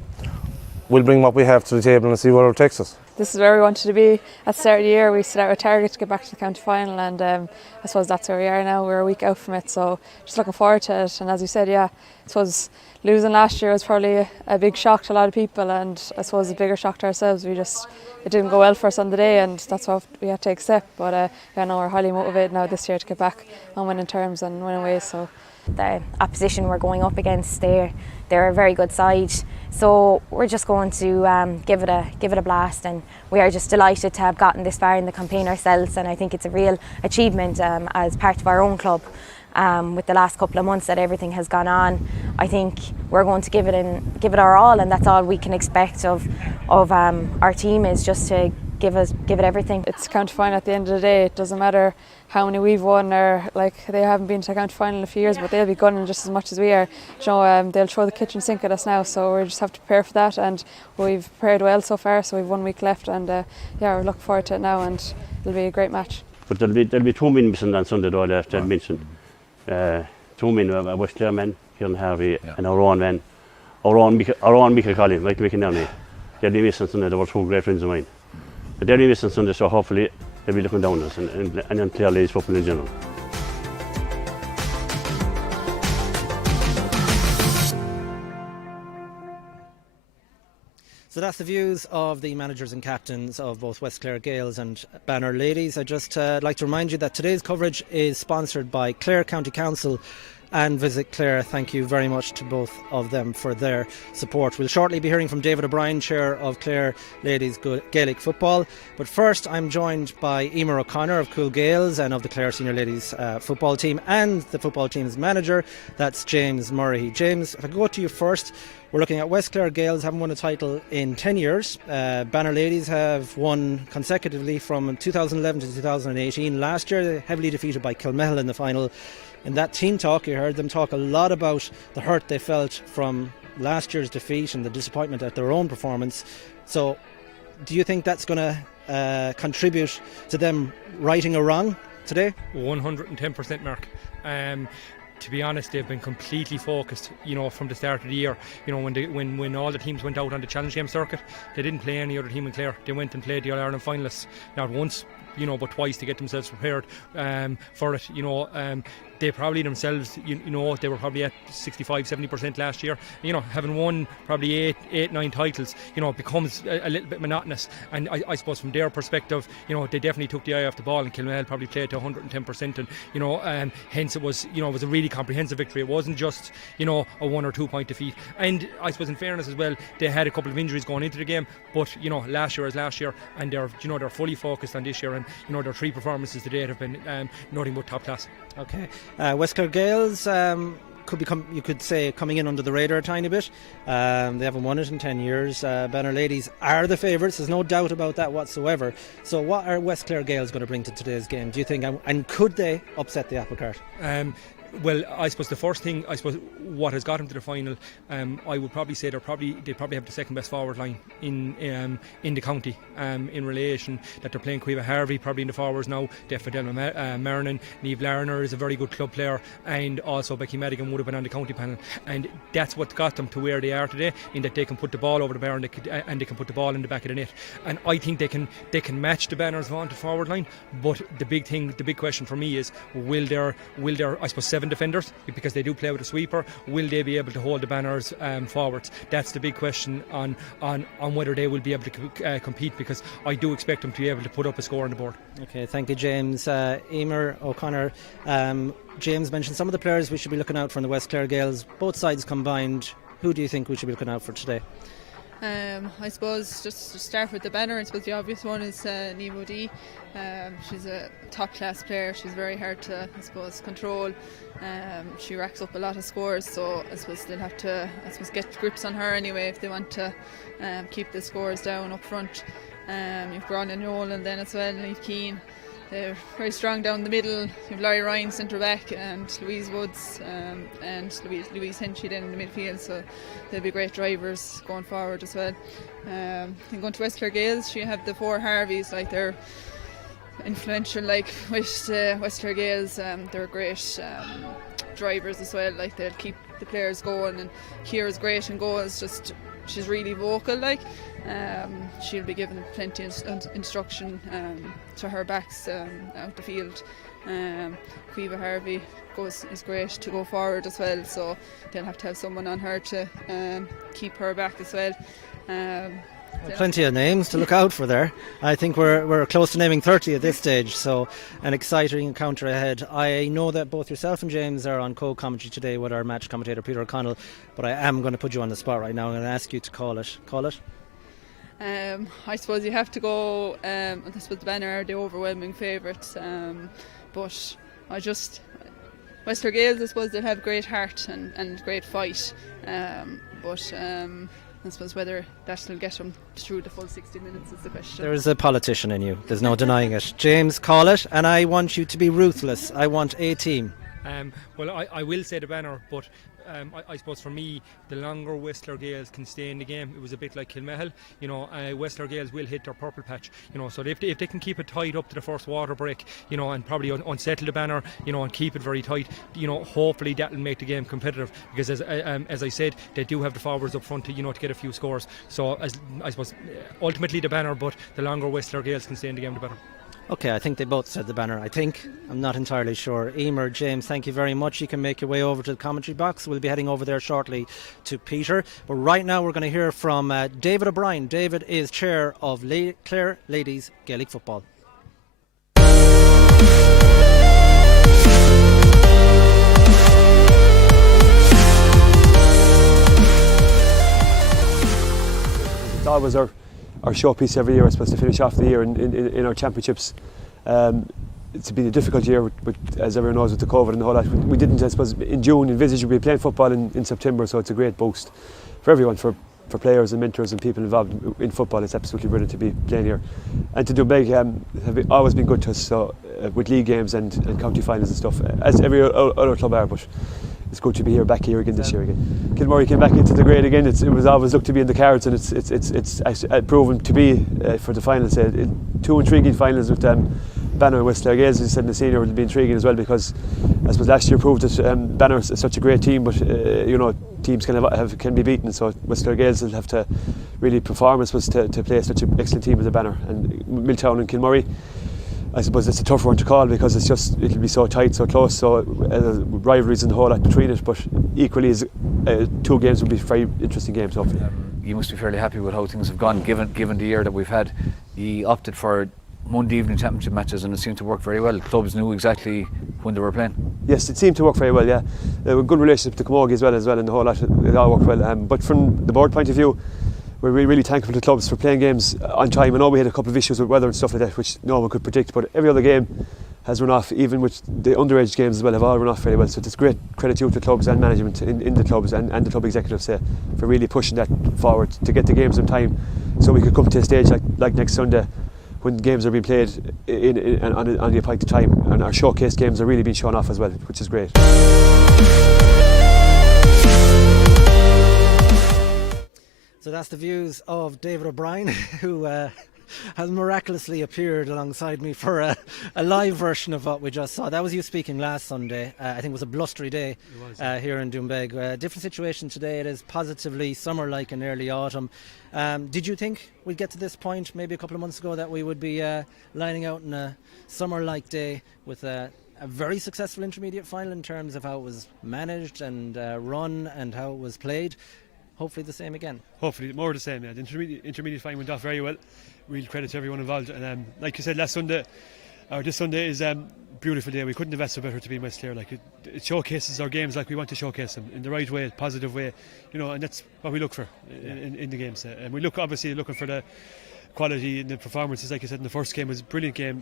we'll bring what we have to the table and see where it takes us. This is where we wanted to be at the start of the year. We set out a target to get back to the county final, and I suppose that's where we are now. We're a week out from it, so just looking forward to it. And as you said, yeah, I suppose losing last year was probably a big shock to a lot of people, and I suppose a bigger shock to ourselves. It didn't go well for us on the day, and that's what we had to accept. But I know we're highly motivated now this year to get back on winning terms and winning ways. So the opposition we're going up against, they're a very good side, so we're just going to give it a blast, and we are just delighted to have gotten this far in the campaign ourselves. And I think it's a real achievement as part of our own club. With the last couple of months that everything has gone on, I think we're going to give it our all, and that's all we can expect of our team, is just to give it everything. It's county final at the end of the day. It doesn't matter how many we've won, or like, they haven't been to a county final in a few years, but they'll be gunning just as much as we are. You know, they'll throw the kitchen sink at us now, so we just have to prepare for that, and we've prepared well so far. So we've 1 week left, and yeah, we're looking forward to it now, and it'll be a great match. But there'll be 2 men missing on Sunday, though, I mentioned. 2 men, a West Clare man, Kieran Harvey, and our own man, our own Michael Collins, like Michael Downey. They'll be missing Sunday. They were 2 great friends of mine. But they'll be missing Sunday, so hopefully they'll be looking down on us and on Clare ladies football in general. So that's the views of the managers and captains of both West Clare Gaels and Banner Ladies. I'd just like to remind you that today's coverage is sponsored by Clare County Council and Visit Clare. Thank you very much to both of them for their support. We'll shortly be hearing from David O'Brien, Chair of Clare Ladies Gaelic Football. But first, I'm joined by Emer O'Connor of Cool Gaels and of the Clare Senior Ladies football team, and the football team's manager, that's James Murray. James, if I go to you first, we're looking at West Clare Gaels haven't won a title in 10 years. Banner Ladies have won consecutively from 2011 to 2018. Last year, they heavily defeated by Kilmehel in the final. In that team talk, you heard them talk a lot about the hurt they felt from last year's defeat and the disappointment at their own performance. So, do you think that's going to contribute to them righting a wrong today? 110%, Mark. To be honest, they've been completely focused, you know, from the start of the year. You know, when all the teams went out on the challenge game circuit, they didn't play any other team in Clare. They went and played the All-Ireland finalists, not once, you know, but twice, to get themselves prepared for it. You know, they probably themselves, you know, they were probably at 65-70% last year. You know, having won probably 8-9 titles, you know, it becomes a little bit monotonous. And I suppose from their perspective, you know, they definitely took the eye off the ball, and Kilmehel probably played to 110%. And, you know, hence it was, you know, it was a really comprehensive victory. It wasn't just, you know, a 1 or 2 point defeat. And I suppose in fairness as well, they had a couple of injuries going into the game, but, you know, last year is last year, and they're, you know, they're fully focused on this year. And, you know, their 3 performances today have been nothing but top class. Okay. West Clare Gaels could become, you could say, coming in under the radar a tiny bit. They haven't won it in 10 years. Banner Ladies are the favourites, there's no doubt about that whatsoever. So what are West Clare Gaels going to bring to today's game, do you think, and could they upset the apple cart? Well, I suppose the first thing, what has got them to the final, I would probably say they probably have the second best forward line in the county, in relation that they're playing Cueva Harvey probably in the forwards now. Fidel Marinan, Niamh Larner is a very good club player, and also Becky Madigan would have been on the county panel, and that's what got them to where they are today, in that they can put the ball over the bar, and they can put the ball in the back of the net. And I think they can match the Banners' vaunted forward line. But the big question for me is, will their I suppose 7 7 defenders because they do play with a sweeper. Will they be able to hold the banners forwards? That's the big question on whether they will be able to compete, because I do expect them to be able to put up a score on the board. Okay, thank you, James. Emer O'Connor, James mentioned some of the players we should be looking out for in the West Clare Gaels, both sides combined. Who do you think we should be looking out for today? I suppose just to start with the banner, I suppose the obvious one is Nemo D. She's a top class player. She's very hard to, I suppose, control. She racks up a lot of scores, so I suppose they'll have to, I suppose, get grips on her anyway if they want to keep the scores down up front. You've Bronn and Nolan then as well, Niamh Keane. They're very strong down the middle. You've Laurie Ryan centre back and Louise Woods and Louise Henchy then in the midfield, so they'll be great drivers going forward as well. I think going to West Clare Gaels, you have the 4 Harveys, like they're influential like with West Clare Gaels. They're great drivers as well, like they'll keep the players going, and Ciara's great in goals, just she's really vocal like. She'll be given plenty of instruction to her backs out the field. Cueva Harvey is great to go forward as well, so they'll have to have someone on her to keep her back as well. Plenty of names to look out for there. I think we're close to naming 30 at this stage, so an exciting encounter ahead. I know that both yourself and James are on co-commentary today with our match commentator Peter O'Connell, but I am going to put you on the spot right now and ask you to call it. I suppose you have to go, I suppose the Banner are the overwhelming favourites, but West Clare Gaels, I suppose they'll have great heart and great fight, but I suppose whether that will get them through the full 60 minutes is the question. There's a politician in you, there's no denying it. James, call it, and I want you to be ruthless. I want a team. Well, I will say the Banner, but I suppose for me, the longer West Clare Gaels can stay in the game, it was a bit like Kilmehel. West Clare Gaels will hit their purple patch. So if they can keep it tight up to the first water break, and probably unsettle the Banner, and keep it very tight, hopefully that will make the game competitive. Because as I said, they do have the forwards up front to get a few scores. So I suppose ultimately the Banner, but the longer West Clare Gaels can stay in the game, the better. Okay, I think they both said the Banner. I'm not entirely sure. Emer, James, thank you very much. You can make your way over to the commentary box. We'll be heading over there shortly to Peter. But right now we're going to hear from David O'Brien. David is chair of Clare Ladies Gaelic Football. It's always our showpiece every year, I suppose, to finish off the year in our championships. It's been a difficult year, as everyone knows, with the COVID and the whole lot. We didn't, I suppose, in June envisage we'd be playing football in September, so it's a great boost for everyone, for players and mentors and people involved in football. It's absolutely brilliant to be playing here. And to Doonbeg have always been good to us, so with league games and county finals and stuff, as every other club are, but it's good to be back here again this year again. Kilmurray came back into the grade again. It was always looked to be in the cards, and it's proven to be for the finals. 2 intriguing finals with Banner and West Clare Gaels. As you said, in the senior will be intriguing as well, because I suppose last year proved that Banner is such a great team, but teams can be beaten. So West Clare Gaels will have to really perform, I suppose, to play such an excellent team as a Banner. And Milltown and Kilmurray, I suppose it's a tough one to call, because it'll be so tight, so close, so rivalries and the whole lot between it, but equally 2 games will be very interesting games, hopefully. You must be fairly happy with how things have gone, given the year that we've had. You opted for Monday evening championship matches, and it seemed to work very well. Clubs knew exactly when they were playing. Yes, it seemed to work very well, yeah. A good relationship with the Camogie as well, and the whole lot, it all worked well. But from the board point of view, we're really thankful to the clubs for playing games on time. I know we had a couple of issues with weather and stuff like that, which no one could predict, but every other game has run off, even with the underage games as well, have all run off very well. So it's great credit to the clubs and management in the clubs and the club executives for really pushing that forward to get the games on time, so we could come to a stage like next Sunday when games are being played on the appointed time, and our showcase games are really being shown off as well, which is great. So that's the views of David O'Brien, who has miraculously appeared alongside me for a live version of what we just saw. That was you speaking last Sunday. I think it was a blustery day here in Doonbeg. Different situation today. It is positively summer-like in early autumn. Did you think we'd get to this point maybe a couple of months ago, that we would be lining out on a summer-like day with a a very successful intermediate final in terms of how it was managed and run and how it was played. Hopefully the same again. Hopefully more of the same. Yeah. The intermediate final went off very well. Real credit to everyone involved. And like you said, this Sunday is a beautiful day. We couldn't have asked for better to be in West Clare. Like it showcases our games like we want to showcase them in the right way, positive way, and that's what we look for in the games. And we obviously looking for the quality in the performances. Like I said, in the first game was a brilliant game.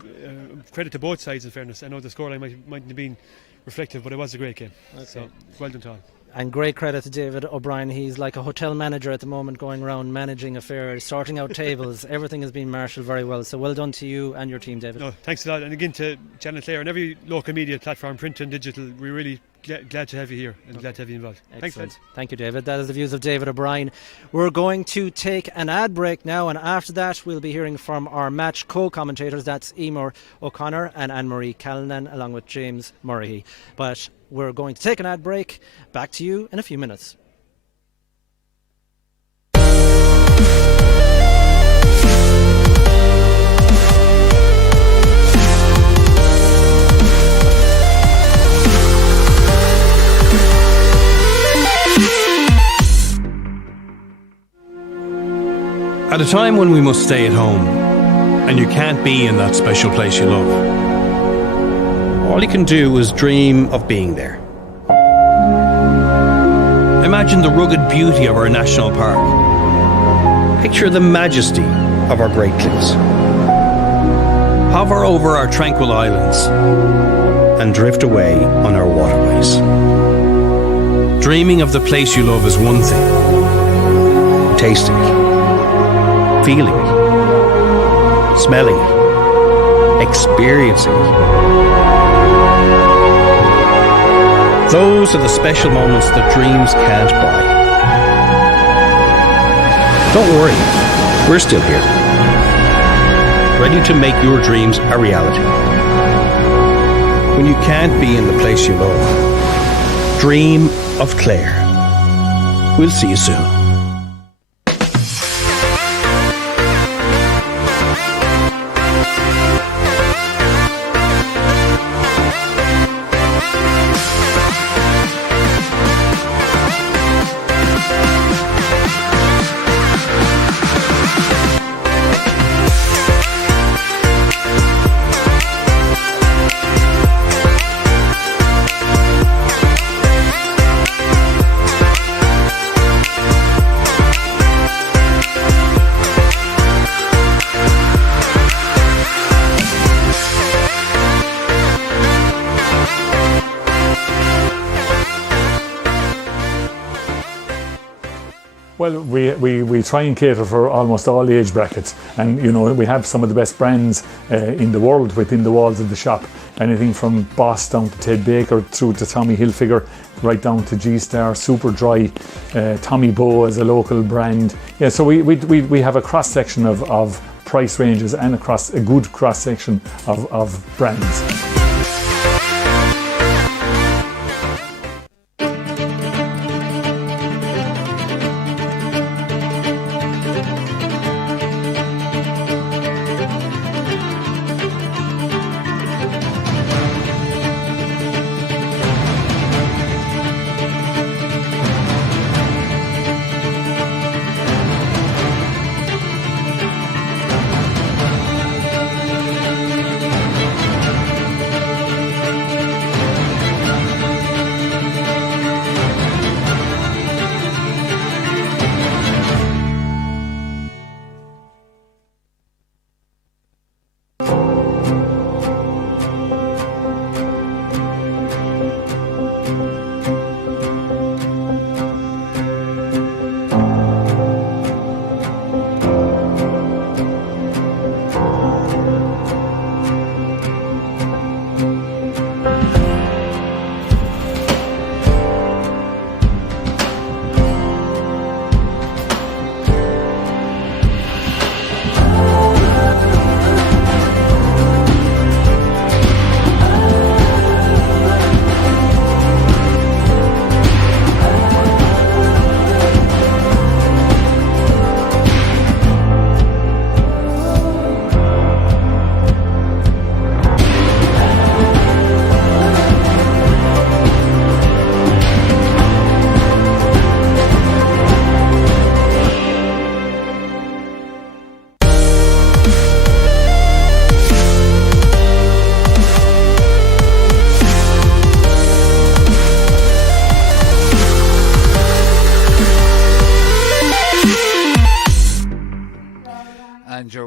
Credit to both sides, in fairness. I know the scoreline mightn't have been reflective, but it was a great game. Okay. So well done to all. And great credit to David O'Brien. He's like a hotel manager at the moment, going around managing affairs, sorting out tables. Everything has been marshalled very well. So well done to you and your team, David. No, thanks a lot. And again to Channel Clare and every local media platform, print and digital. We're really glad to have you here and glad to have you involved. Excellent. Thanks, Thank you, David. That is the views of David O'Brien. We're going to take an ad break now, and after that we'll be hearing from our match co-commentators. That's Emer O'Connor and Anne-Marie Callanan, along with James Murray. But we're going to take an ad break. Back to you in a few minutes. At a time when we must stay at home and you can't be in that special place you love, all you can do is dream of being there. Imagine the rugged beauty of our national park. Picture the majesty of our great cliffs. Hover over our tranquil islands and drift away on our waterways. Dreaming of the place you love is one thing. Tasting it, feeling it, smelling it, experiencing it. Those are the special moments that dreams can't buy. Don't worry, we're still here, ready to make your dreams a reality. When you can't be in the place you love, dream of Clare. We'll see you soon. Well, we try and cater for almost all age brackets, and we have some of the best brands in the world within the walls of the shop. Anything from Boss down to Ted Baker, through to Tommy Hilfiger, right down to G-Star, Super Dry, Tommy Bow as a local brand. Yeah, so we have a cross section of price ranges and a good cross section of brands.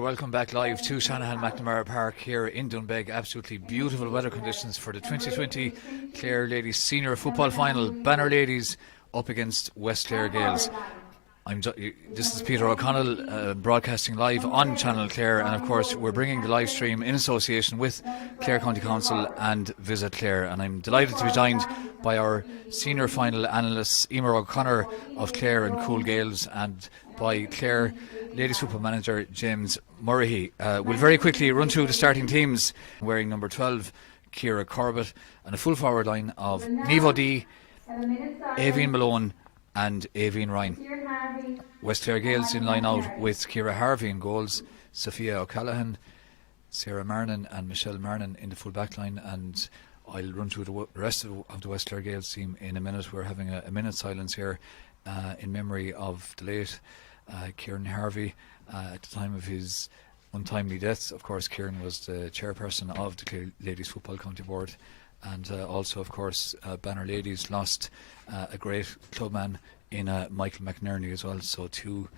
welcome back live to Shanahan McNamara Park here in Doonbeg. Absolutely beautiful weather conditions for the 2020 Clare Ladies Senior Football Final. Banner Ladies up against West Clare Gales. This is Peter O'Connell broadcasting live on Channel Clare, and of course we're bringing the live stream in association with Clare County Council and Visit Clare, and I'm delighted to be joined by our senior final analysts Emer O'Connor of Clare and Cool Gales, and by Clare Ladies Football Manager James Murray. We'll very quickly run through the starting teams. Wearing number 12 Ciara Corbett, and a full forward line of Niamh O'Dea, Aoibhinn Malone and Aoibhinn Ryan. West Clare Gales in line out with Ciara Harvey in goals, Sophia O'Callaghan, Sarah Marnin and Michelle Marnin in the full back line, and I'll run through the rest of the West Clare Gales team in a minute. We're having a minute's silence here in memory of the late Kieran Harvey at the time of his untimely death. Of course, Kieran was the chairperson of the Clare Ladies Football County Board, and also, of course, Banner Ladies lost a great clubman in Michael McNerney as well. So two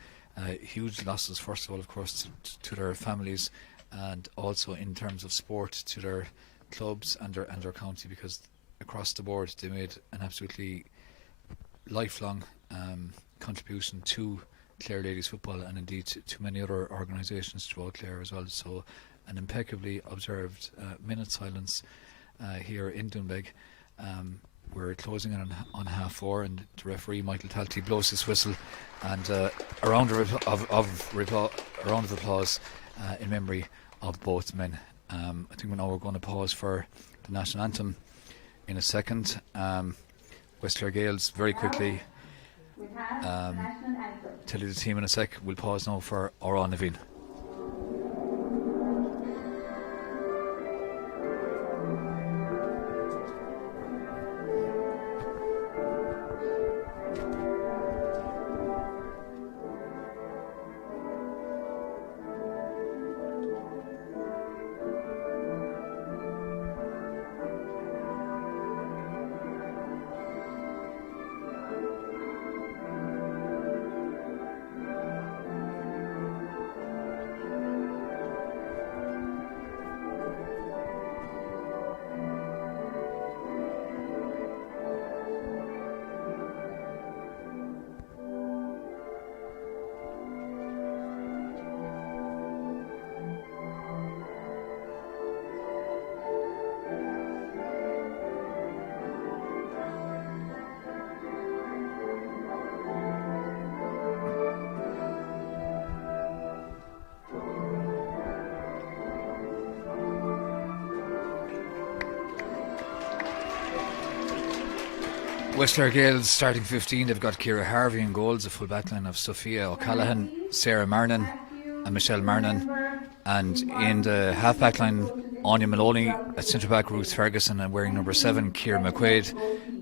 huge losses, first of all, of course, to their families, and also in terms of sport to their clubs and their county, because across the board they made an absolutely lifelong contribution to Clare Ladies Football, and indeed to many other organisations throughout Clare as well. So an impeccably observed minute silence here in Doonbeg. We're closing in on 4:30, and the referee Michael Talty blows his whistle, and a round of applause in memory of both men. I think now we're going to pause for the national anthem in a second. West Clare Gales, very quickly, tell you the team in a sec. We'll pause now for Oran Naveen. West Clare Gales starting 15, they've got Ciara Harvey in goals, a full backline of Sophia O'Callaghan, Sarah Marnin and Michelle Marnin, and in the half back line Anya Maloney, at centre back Ruth Ferguson, and wearing number 7 Ciara McQuaid.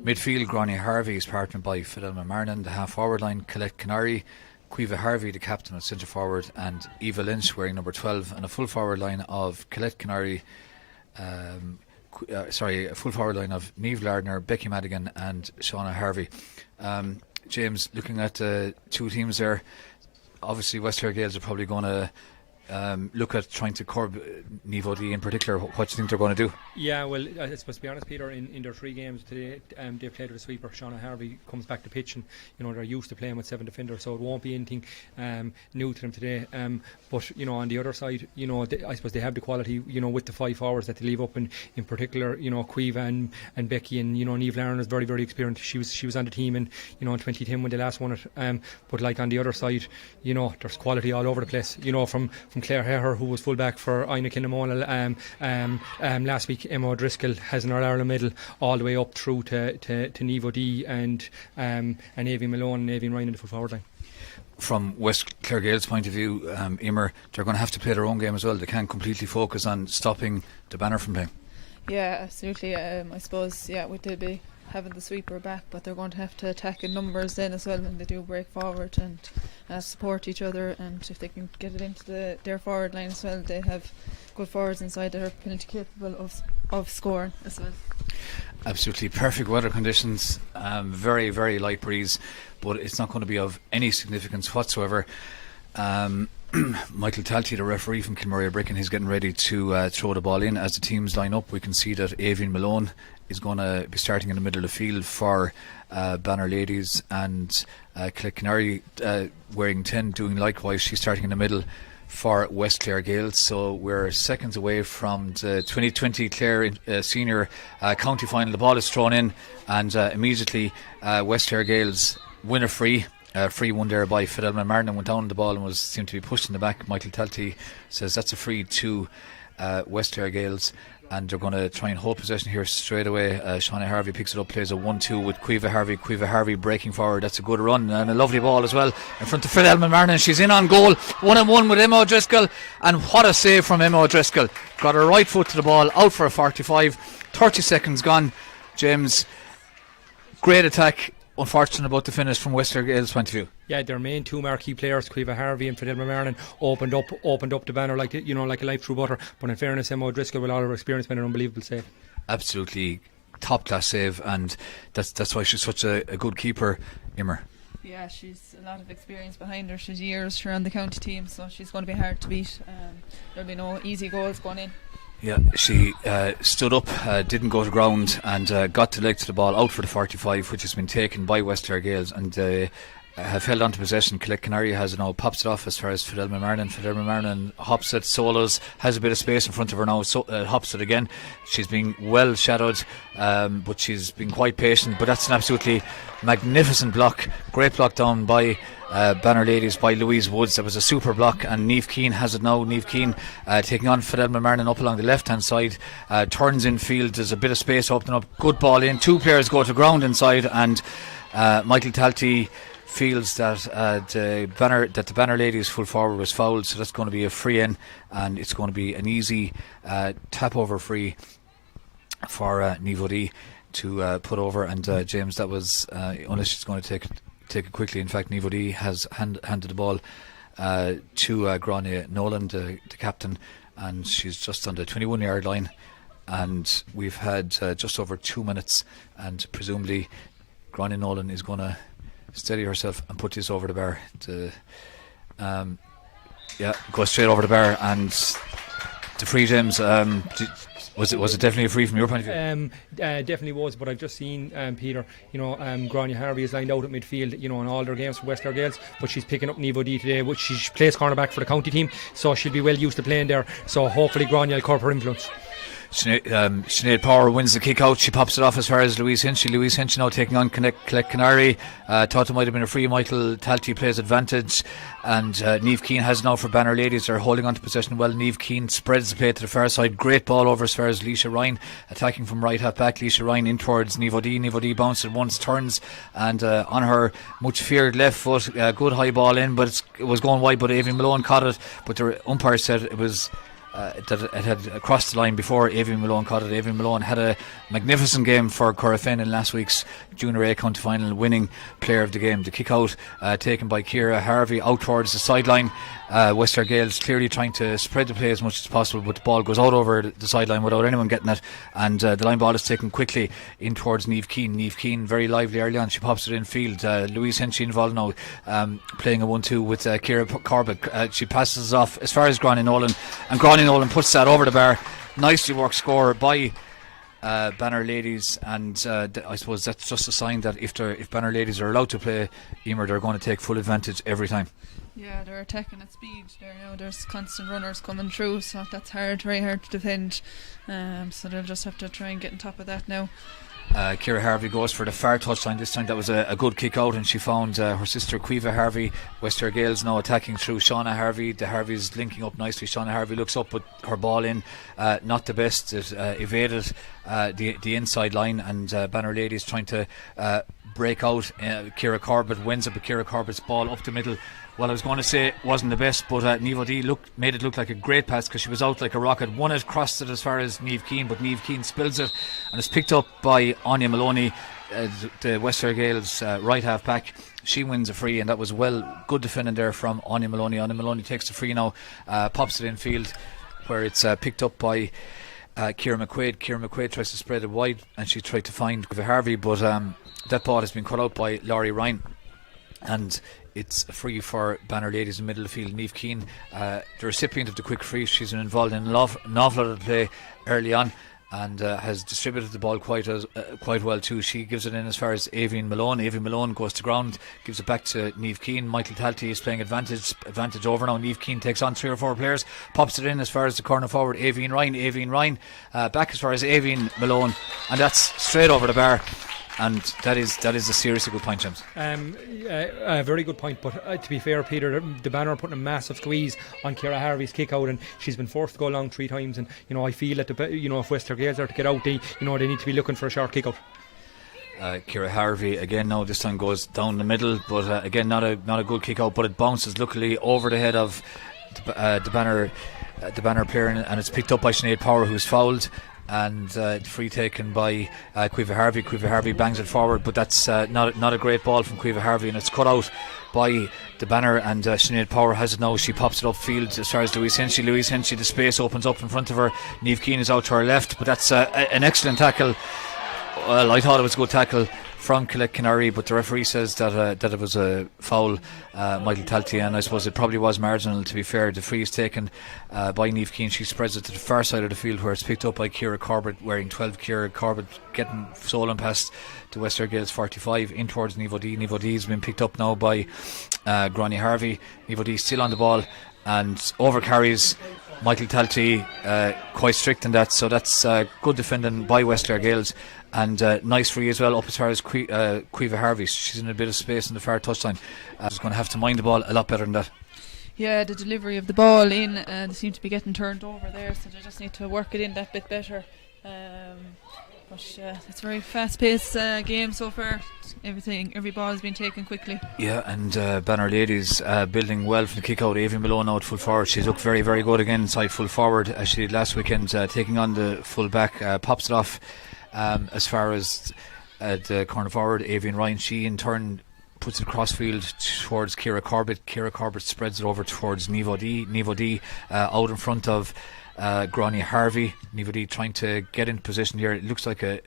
Midfield Gráinne Harvey is partnered by Fidelma Marnin. The half forward line Colette Canary, Caoimhe Harvey the captain at centre forward, and Eva Lynch wearing number 12, and a full forward line of Colette Canary, a full forward line of Niamh Lardner, Becky Madigan and Shauna Harvey. James, looking at the two teams there, obviously West Clare Gales are probably going to look at trying to curb Niamh O'Dea in particular. What do you think they're going to do? Yeah, well, I suppose to be honest, Peter, in their 3 games today, they've played with a sweeper. Shauna Harvey comes back to pitch, and they're used to playing with 7 defenders, so it won't be anything new to them today. But on the other side, I suppose they have the quality, with the 5 forwards that they leave up, in particular, Caoimhe and Becky, and Niamh Lardner is very, very experienced. She was on the team in 2010 when they last won it. But like on the other side, there's quality all over the place. From Clare Heher, who was fullback for Aina Kinnamonal last week. Emma O'Driscoll has an All-Ireland medal, all the way up through to Niamh O'Dea and Aoibhinn Malone and Aoibhinn Ryan in the full forward line. From West Clare Gales' point of view, Emer, they're going to have to play their own game as well. They can't completely focus on stopping the Banner from playing. Yeah, absolutely. I suppose, they'll be having the sweeper back, but they're going to have to attack in numbers then as well when they do break forward, and support each other, and if they can get it into their forward line as well, they have good forwards inside that are plenty capable of scoring as well. Absolutely perfect weather conditions, very, very light breeze, but it's not going to be of any significance whatsoever. Michael Talty, the referee from Kilmurray Bricken, he's getting ready to throw the ball in. As the teams line up, we can see that Avian Malone is going to be starting in the middle of the field for Banner Ladies, and Clare Canary wearing 10 doing likewise. She's starting in the middle for West Clare Gales. So we're seconds away from the 2020 Clare Senior County Final. The ball is thrown in, and immediately West Clare Gales win a free. Free one there by Fidelma Martin, went down the ball and seemed to be pushed in the back. Michael Talty says that's a free to West Clare Gales, and they're going to try and hold possession here straight away. Shauna Harvey picks it up, plays a 1-2 with Quiva Harvey. Quiva Harvey breaking forward, that's a good run and a lovely ball as well in front of Fidelma Martin. She's in on goal, 1-on-1 with Emma O'Driscoll, and what a save from Emma O'Driscoll. Got her right foot to the ball, out for a 45, 30 seconds gone. James, great attack. Unfortunate about the finish from West Clare Gales' point of view. Yeah, their main two marquee players, Quiva Harvey and Fidelma Martin, opened up the banner like a knife through butter. But in fairness, Emma O'Driscoll, with all her experience, made an unbelievable save. Absolutely top class save, and that's why she's such a good keeper, Immer. Yeah, she's a lot of experience behind her. She's years around the county team, so she's going to be hard to beat. There'll be no easy goals going in. Yeah, she stood up, didn't go to ground, and got the leg to the ball, out for the 45, which has been taken by West Clare Gales, and have held on to possession. Collect Canary has now pops it off as far as Fidelma Martin. Fidelma Martin hops it, solos, has a bit of space in front of her now, hops it again. She's been well shadowed, but she's been quite patient. But that's an absolutely magnificent block, great block down by Banner Ladies by Louise Woods. That was a super block, and Niamh Keane has it now. Niamh Keane taking on Fidelma Martin up along the left hand side, turns in field, there's a bit of space opening up, good ball in, two players go to ground inside, and Michael Talty feels that the Banner Ladies full forward was fouled, so that's going to be a free in, and it's going to be an easy tap over free for Niamh O'Dea to put over. And James, that was unless she's going to take it quickly. In fact, Niamh O'Dea has handed the ball to Grania Nolan, the captain, and she's just on the 21-yard line, and we've had just over 2 minutes, and presumably Grania Nolan is going to steady herself and put this over the bar to go straight over the bar. And the free, James, was it definitely a free from your point of view? Definitely was, but I've just seen Peter, Grania Harvey is lined out at midfield, in all their games for West Clare Gales, but she's picking up Niamh O'Dea today, which she plays cornerback for the county team, so she'll be well used to playing there, so hopefully Grania will curb her influence. Sinead Power wins the kick out. She pops it off as far as Louise Hinchy. Louise Hinchy now taking on Collect Canary. Thought it might have been a free. Michael Talty plays advantage, and Niamh Keane has now for Banner Ladies. They're holding on to possession well. Niamh Keane spreads the play to the far side. Great ball over as far as Leisha Ryan, attacking from right half back. Leisha Ryan in towards Niamh O'Dea. Niamh O'Dea bounces once, turns, and on her much feared left foot, good high ball in, but it was going wide. But Avian Malone caught it. But the umpire said it was. That it had crossed the line before Avian Malone caught it. Avian Malone had a magnificent game for Corofin in last week's Junior A County Final, winning player of the game. The kick out taken by Ciara Harvey out towards the sideline. West Clare Gales clearly trying to spread the play as much as possible, but the ball goes out over the sideline without anyone getting it, and the line ball is taken quickly in towards Niamh Keane. Niamh Keane very lively early on, she pops it in field. Louise Hinchy involved now, playing a 1-2 with Ciara Corbett. She passes off as far as Grania Nolan, and Grania Nolan puts that over the bar. Nicely worked score by Banner Ladies, and I suppose that's just a sign that if Banner Ladies are allowed to play, Emer, they're going to take full advantage every time. Yeah, they're attacking at speed there now. There's constant runners coming through, so that's very hard to defend. So they'll just have to try and get on top of that now. Ciara Harvey goes for the far touchline this time. That was a good kick out, and she found her sister Quiva Harvey. West Clare Gales now attacking through Shauna Harvey. The Harveys linking up nicely. Shauna Harvey looks up with her ball in, not the best. It evaded the inside line, and Banner Ladies trying to break out. Ciara Corbett wins it, but Ciara Corbett's ball up the middle. Well, I was going to say it wasn't the best, but Niamh O'Dea made it look like a great pass because she was out like a rocket. Won it, crossed it as far as Niamh Keane, but Niamh Keane spills it, and it's picked up by Anya Maloney, the West Clare Gales right half back. She wins a free, and that was good defending there from Anya Maloney. Anya Maloney takes the free now, pops it in field, where it's picked up by Ciara McQuaid. Ciara McQuaid tries to spread it wide, and she tried to find Harvey, but that ball has been cut out by Laurie Ryan, and it's a free for Banner Ladies in the middle of the field. Niamh Keane, the recipient of the quick free, she's been involved in an awful lot of the play early on, and has distributed the ball quite well too. She gives it in as far as Avian Malone. Avian Malone goes to ground, gives it back to Niamh Keane. Michael Talty is playing advantage over now. Niamh Keane takes on 3 or 4 players, pops it in as far as the corner forward. Avian Ryan back as far as Avian Malone, and that's straight over the bar. And that is a seriously good point, James. A very good point, but to be fair, Peter, the Banner are putting a massive squeeze on Ciara Harvey's kick out, and she's been forced to go long 3 times. And I feel that if Western Gales are to get out, they need to be looking for a short kick out. Ciara Harvey again now this time goes down the middle, but again not a good kick out, but it bounces luckily over the head of the Banner player, and it's picked up by Sinead Power, who's fouled. And free taken by Caoimhe Harvey. Caoimhe Harvey bangs it forward, but that's not a great ball from Caoimhe Harvey, and it's cut out by the Banner, and Sinead Power has it now. She pops it upfield as far as Louise Henchy. The space opens up in front of her. Niamh Keane is out to her left, but that's an excellent tackle. Well, I thought it was a good tackle from Colette Canary, but the referee says that it was a foul, Michael Talty, and I suppose it probably was marginal, to be fair. The free is taken by Niamh Keane. She spreads it to the far side of the field, where it's picked up by Ciara Corbett, wearing 12. Ciara Corbett getting stolen past the Western Gales 45 in towards Niamh O'Dea. Niamh O'Dea's been picked up now by Gráinne Harvey. Niamh O'Dea still on the ball and overcarries Michael Talty, quite strict in that, so that's good defending by Western Gales. And nice free as well up as far as Caoimhe Harvey. She's in a bit of space in the far touchline. She's going to have to mind the ball a lot better than that. Yeah, the delivery of the ball in, they seem to be getting turned over there, so they just need to work it in that bit better. But it's a very fast-paced game so far. Every ball has been taken quickly. Yeah, and Banner Ladies building well from the kick out. Avian Malone out full forward. She's looked very, very good again inside full forward, as she did last weekend, taking on the full back. Pops it off as far as the corner forward, Avian Ryan. She in turn puts it across field towards Ciara Corbett. Ciara Corbett spreads it over towards Niamh O'Dea. Niamh O'Dea out in front of Gráinne Harvey. Niamh O'Dea trying to get in position here. It looks like a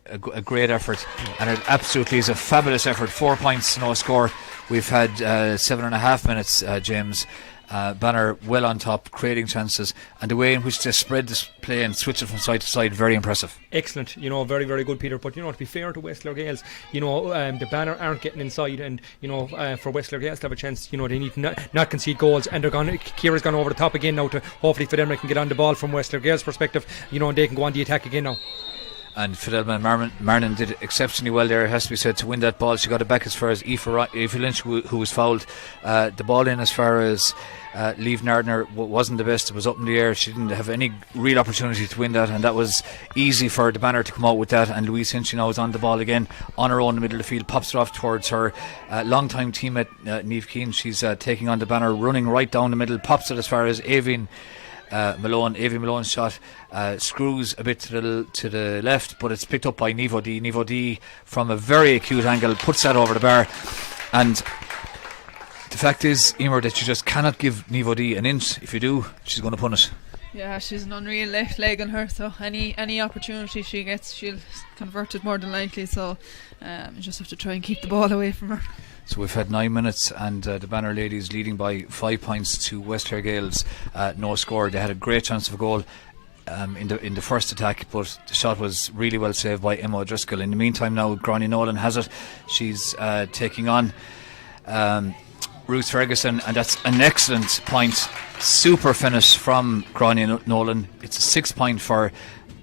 great effort, and it absolutely is a fabulous effort. 4 points, no score. We've had 7.5 minutes, James. Banner well on top, creating chances, and the way in which they spread this play and switch it from side to side, very impressive. Excellent, very, very good, Peter. But to be fair to Westler Gales, the Banner aren't getting inside, and for Westler Gales to have a chance, they need to not concede goals, and Ciara's gone over the top again now to hopefully for them they can get on the ball from Westler Gales' perspective, and they can go on the attack again now. And Fidelma Marnin did exceptionally well there, it has to be said, to win that ball. She got it back as far as Aoife Lynch, who was fouled. The ball in as far as Lieve Nardner wasn't the best. It was up in the air. She didn't have any real opportunity to win that, and that was easy for the Banner to come out with that. And Louise Hinchy now is on the ball again on her own in the middle of the field, pops it off towards her long-time teammate Niamh Keane. She's taking on the Banner, running right down the middle, pops it as far as Avian Malone. Avian Malone's shot screws a bit to the left, but it's picked up by Niamh O'Dea. Niamh O'Dea from a very acute angle puts that over the bar, and the fact is, Emer, that you just cannot give Niamh O'Dea an inch. If you do, she's going to punish. Yeah, she's an unreal left leg on her, so any opportunity she gets, she'll convert it more than likely. So you just have to try and keep the ball away from her. So we've had 9 minutes, and the Banner Ladies leading by 5 points to West Clare Gales, no score. They had a great chance of a goal in the first attack, but the shot was really well saved by Emma O'Driscoll. In the meantime now, Gráinne Nolan has it. She's taking on Ruth Ferguson, and that's an excellent point. Super finish from Gráinne Nolan. It's a 6 point for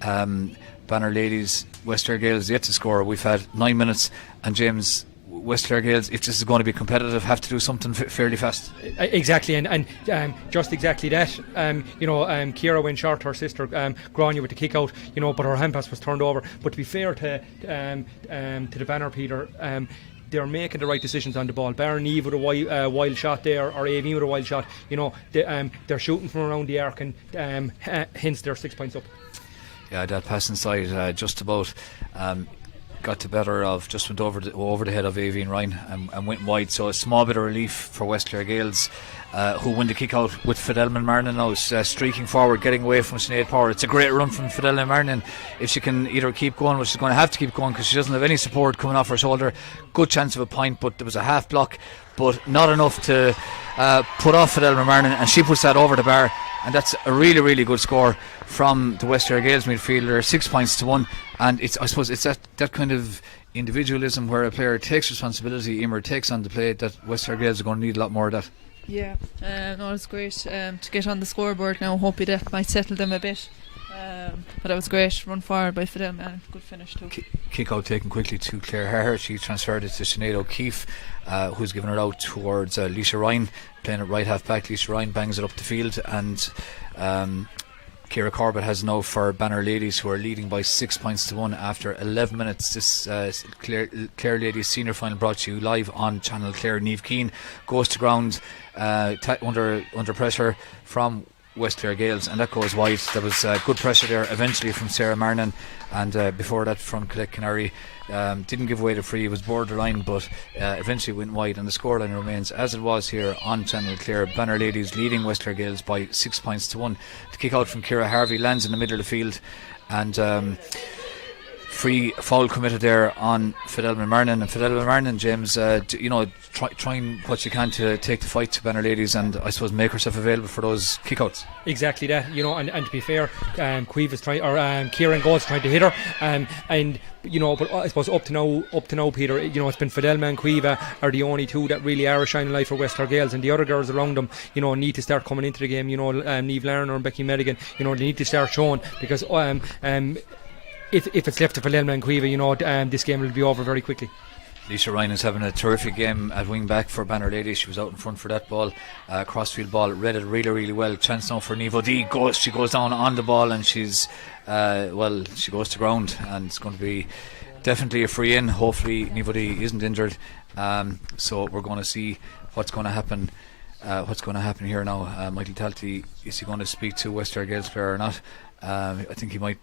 Banner Ladies. West Clare Gales yet to score. We've had 9 minutes, and James, West Clare Gales, if this is going to be competitive, have to do something fairly fast. Exactly, and just exactly that. Ciara went short her sister Gráinne with the kick out, but her hand pass was turned over. But to be fair to the Banner, Peter, they're making the right decisions on the ball. Baron Eve with a wild shot there, or Avine with a wild shot. They're shooting from around the arc, and hence they're 6 points up. Yeah, that pass inside just about. got the better of, just went over the head of Avian Ryan and went wide. So a small bit of relief for West Clare Gales, who win the kick out with Fidelman Marnin now streaking forward, getting away from Sinead Power. It's a great run from Fidelman Marnin. If she can either keep going, which she's going to have to keep going because she doesn't have any support coming off her shoulder, good chance of a point, but there was a half block, but not enough to put off Fidelman Marnin, and she puts that over the bar. And that's a really, really good score from the West Clare Gales midfielder, 6 points to 1. And I suppose it's that kind of individualism where a player takes responsibility, Emer takes on the play, that West Clare Gales are going to need a lot more of that. Yeah, no, it's great to get on the scoreboard now. Hopefully that might settle them a bit. But that was great. Run forward by Fidel, man. Good finish too. Kick out taken quickly to Claire Harher. She transferred it to Sinead O'Keefe, who's given it out towards Lisa Ryan, playing it right half back. Lisa Ryan bangs it up the field, and Ciara Corbett has now for Banner Ladies, who are leading by 6 points to 1 after 11 minutes. This Clare Ladies senior final brought to you live on Channel Clare. Niamh Keane goes to ground under pressure from West Clare Gales, and that goes wide. There was good pressure there eventually from Sarah Marnan, and before that from Colette Canary. Didn't give away the free, it was borderline, but eventually went wide, and the scoreline remains as it was here on Channel Clare. Banner Ladies leading West Clare Gales by 6 points to 1. The kick out from Ciara Harvey lands in the middle of the field, and free foul committed there on Fidelman Marnin. And Fidelman Marnin, James, trying what you can to take the fight to Banner Ladies, and I suppose make herself available for those kickouts. Exactly that, and to be fair, Queeve is trying, or Kieran Gold's trying to hit her, and but I suppose up to now, Peter, it's been Fidelma and Queeve are the only two that really are a shining light for West Clare Gales, and the other girls around them, need to start coming into the game. Niamh Larner and Becky Madigan, they need to start showing, because if it's left to Fidelma and Queeve, this game will be over very quickly. Lisa Ryan is having a terrific game at wing back for Banner Ladies. She was out in front for that ball, crossfield ball, read it really, really well. Chance now for Niamh O'Dea. She goes down on the ball, and she goes to ground, and it's going to be definitely a free in. Hopefully Niamh O'Dea isn't injured, so we're going to see what's going to happen. What's going to happen here now? Michael Talty, is he going to speak to West Clare Gales player or not? I think he might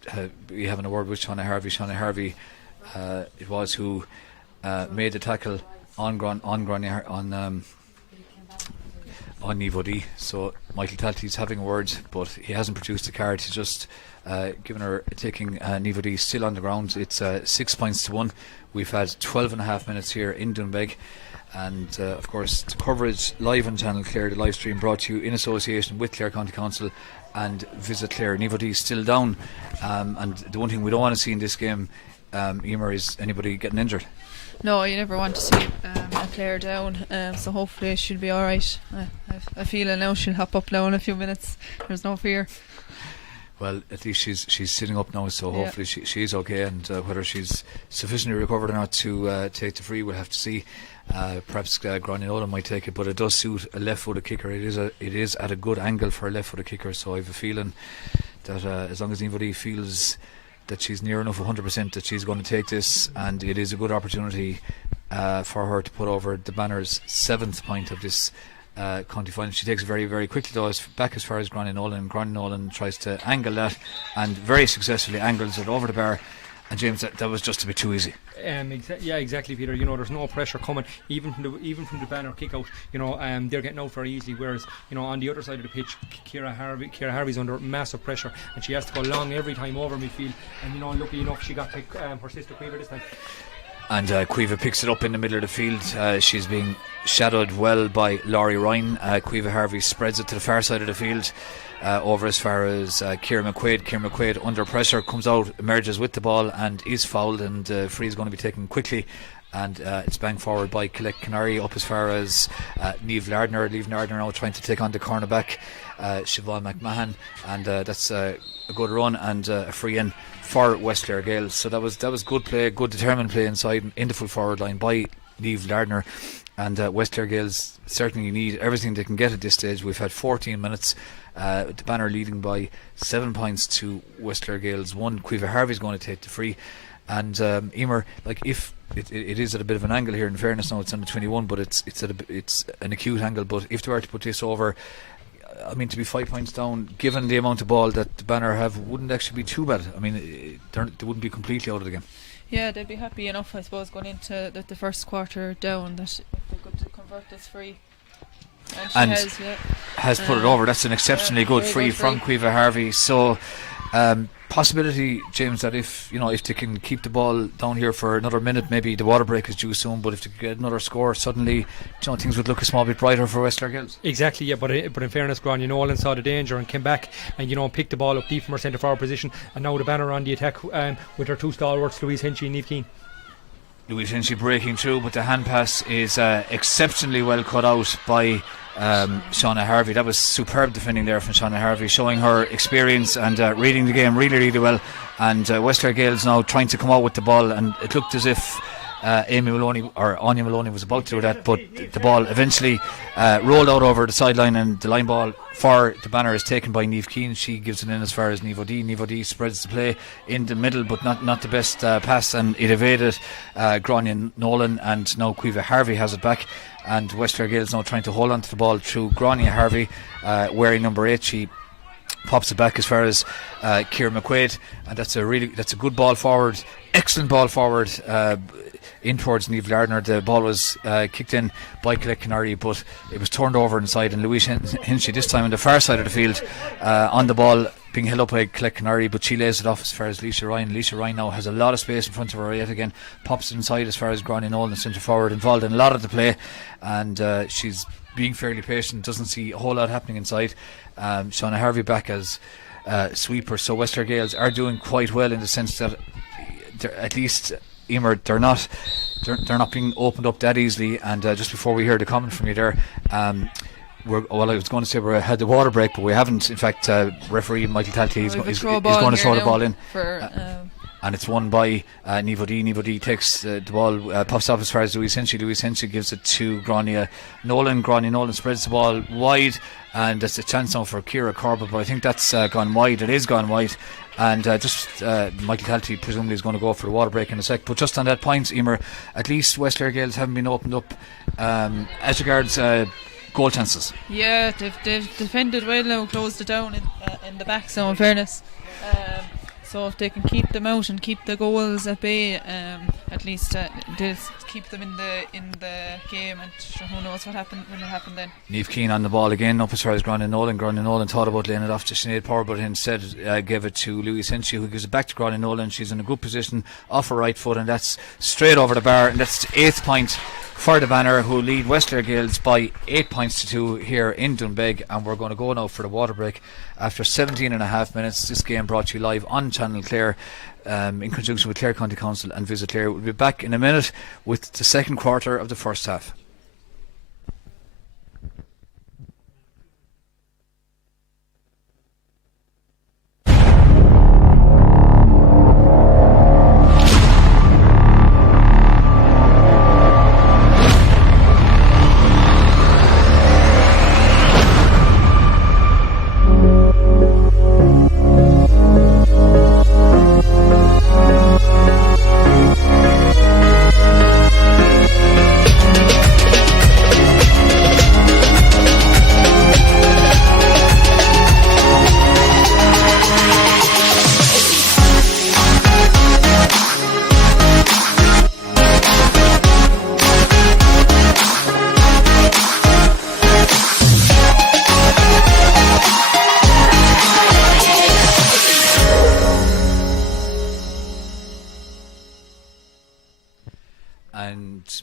be having a word with Shauna Harvey. Shauna Harvey, it was who made the tackle on Niamh O'Dea. So Michael Talty's having a word, but he hasn't produced a card. He's just taking Niamh O'Dea still on the ground. It's 6 points to 1. We've had 12 and a half minutes here in Doonbeg. And of course, the coverage live on Channel Clare, the live stream brought to you in association with Clare County Council and Visit Clare. Niamh O'Dea is still down, and the one thing we don't want to see in this game, Emer, is anybody getting injured. No, you never want to see a player down, so hopefully she'll be alright. I feel now she'll hop up now in a few minutes. There's no fear. Well, at least she's sitting up now, so hopefully she's okay, and whether she's sufficiently recovered or not to take the free, we'll have to see. Perhaps Graniola might take it, but it does suit a left-footed kicker. It is at a good angle for a left-footed kicker, so I have a feeling that as long as anybody feels that she's near enough 100% that she's going to take this, and it is a good opportunity for her to put over the Banner's 7th point of this county final. She takes it very, very quickly though, back as far as Granny Nolan. Granny Nolan tries to angle that and very successfully angles it over the bar, and James, that was just a bit too easy. Exactly, Peter. There's no pressure coming, even from the Banner kick out. They're getting out very easily. Whereas, on the other side of the pitch, Ciara Harvey's under massive pressure, and she has to go long every time over midfield. And lucky enough, she got her sister Queeve this time. And Queeve picks it up in the middle of the field. She's being shadowed well by Laurie Ryan. Queeve Harvey spreads it to the far side of the field, over as far as Ciara McQuaid. Ciara McQuaid under pressure comes out, emerges with the ball and is fouled, and free is going to be taken quickly, and it's banged forward by Colette Canary up as far as Niamh Lardner. Niamh Lardner now trying to take on the cornerback Siobhan McMahon, and that's a good run and a free in for West Clare Gales. So that was good play, good determined play inside in the full forward line by Niamh Lardner, and West Clare Gales certainly need everything they can get at this stage. We've had 14 minutes, the Banner leading by 7 points to West Clare Gales 1. Queeve Harvey's going to take the free, and Emer, if it is at a bit of an angle here, in fairness now it's under 21, but it's an acute angle, but if they were to put this over, I mean, to be 5 points down, given the amount of ball that the Banner have, wouldn't actually be too bad. I mean, they wouldn't be completely out of the game. Yeah, they'd be happy enough, I suppose, going into the first quarter down, that if they could convert this free. And she has put it over. That's an exceptionally good very free good from Quiva Harvey. So possibility, James, that if they can keep the ball down here for another minute, maybe the water break is due soon, but if they get another score, suddenly things would look a small bit brighter for West Clare Girls. Exactly, yeah, but in fairness, Grania Nolan saw the danger and came back and picked the ball up deep from her centre forward position, and now the Banner on the attack with her two stalwarts, Louise Hinchy and Niamh Keane. Louise Hinchy breaking through, but the hand pass is exceptionally well cut out by Shauna Harvey. That was superb defending there from Shauna Harvey, showing her experience and reading the game really, really well. And West Clare Gales now trying to come out with the ball, and it looked as if Amy Maloney or Anya Maloney was about to do that, but the ball eventually rolled out over the sideline, and the line ball for the Banner is taken by Niamh Keane. She gives it in as far as Niamh O'Dea. Niamh O'Dea spreads the play in the middle, but not the best pass, and it evaded Grania Nolan, and now Quiva Harvey has it back, and West Clare Gales now trying to hold on to the ball through Grania Harvey, wearing number 8. She pops it back as far as Ciara McQuaid, and that's a good ball forward, excellent ball forward in towards Niamh Lardner. The ball was kicked in by Colette Canary, but it was turned over inside, and Louise Hinchy this time on the far side of the field on the ball, being held up by Colette Canary, but she lays it off as far as Leisha Ryan. Leisha Ryan now has a lot of space in front of her yet again, pops it inside as far as Grania Nolan, centre forward, involved in a lot of the play, and she's being fairly patient, doesn't see a whole lot happening inside. Shauna Harvey back as sweeper, so West Clare Gales are doing quite well in the sense that at least Emer, they're not being opened up that easily. And just before we hear the comment from you there, I was going to say we had the water break, but we haven't. In fact, referee Michael Talty is going to throw the ball in. And it's won by Niamh O'Dea. Niamh O'Dea takes the ball, pops up as far as Louise Hinchy. Louise Hinchy gives it to Grania Nolan. Grania Nolan spreads the ball wide, and it's a chance now for Ciara Corbett, but I think that's gone wide. It is gone wide, and Michael Talty presumably is going to go for the water break in a sec. But just on that point, Emer, at least West Clare Gales haven't been opened up as regards goal chances. Yeah, they've defended well now, closed it down in the back, so in fairness. So if they can keep them out and keep the goals at bay, at least they'll keep them in the game, and who knows what happened when it happened then. Niamh Keane on the ball again, up as far as Grania Nolan. Grania Nolan thought about laying it off to Sinead Power, but instead gave it to Louise Hinchy, who gives it back to Grania Nolan. She's in a good position off her right foot, and that's straight over the bar, and that's the 8th point for the Banner, who lead West Clare Gales by 8 points to 2 here in Doonbeg. And we're going to go now for the water break after 17 and a half minutes. This game brought to you live on Channel Clare in conjunction with Clare County Council and Visit Clare. We'll be back in a minute with the second quarter of the first half.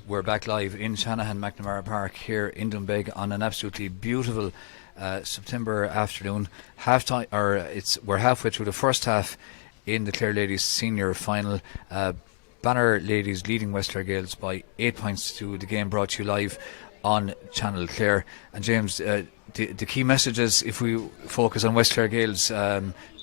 We're back live in Shanahan McNamara Park here in Doonbeg on an absolutely beautiful September afternoon. We're halfway through the first half in the Clare Ladies Senior Final. Banner Ladies leading West Clare Gales by 8 points to the game, brought to you live on Channel Clare. And James, the key messages if we focus on West Clare Gales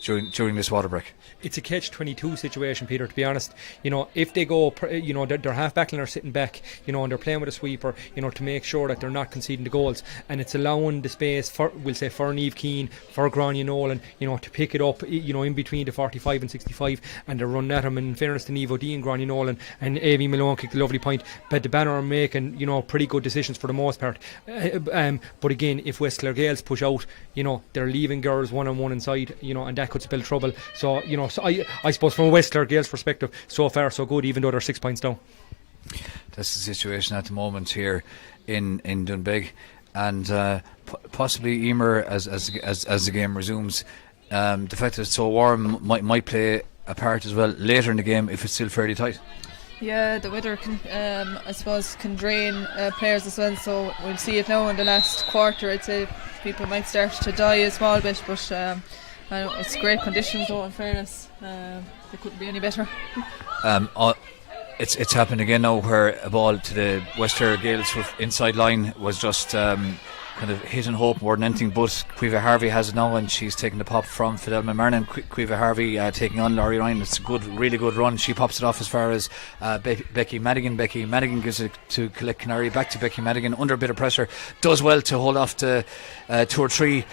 during this water break. It's a catch-22 situation, Peter, to be honest. If they go, their half-back line are sitting back, and they're playing with a sweeper, to make sure that they're not conceding the goals. And it's allowing the space for Niamh Keane, for Grania Nolan, to pick it up, in between the 45 and 65, and to run at them. And in fairness to Niamh O'Dea and Grania Nolan, and Amy Malone kicked a lovely point. But the Banner are making, pretty good decisions for the most part. But again, if West Clare Gales push out, they're leaving girls one-on-one inside, and that could spell trouble. So, so I suppose from a West Clare Gaels perspective, so far so good, even though they're 6 points down. That's the situation at the moment here in Doonbeg, and possibly Emer as the game resumes. The fact that it's so warm might play a part as well later in the game if it's still fairly tight. Yeah, the weather can, I suppose, can drain players as well. So we'll see it now in the last quarter. I'd say people might start to die a small bit, but I know it's great conditions though. In fairness, they couldn't be any better. It's happened again now, where a ball to the West Clare Gaels inside line was just kind of hit and hope more than anything, but Caoimhe Harvey has it now, and she's taking the pop from Fidelma Marnan. Caoimhe Harvey taking on Laurie Ryan. It's a really good run. She pops it off as far as Becky Madigan. Becky Madigan gives it to Colette Canary, back to Becky Madigan under a bit of pressure, does well to hold off the 2 or 3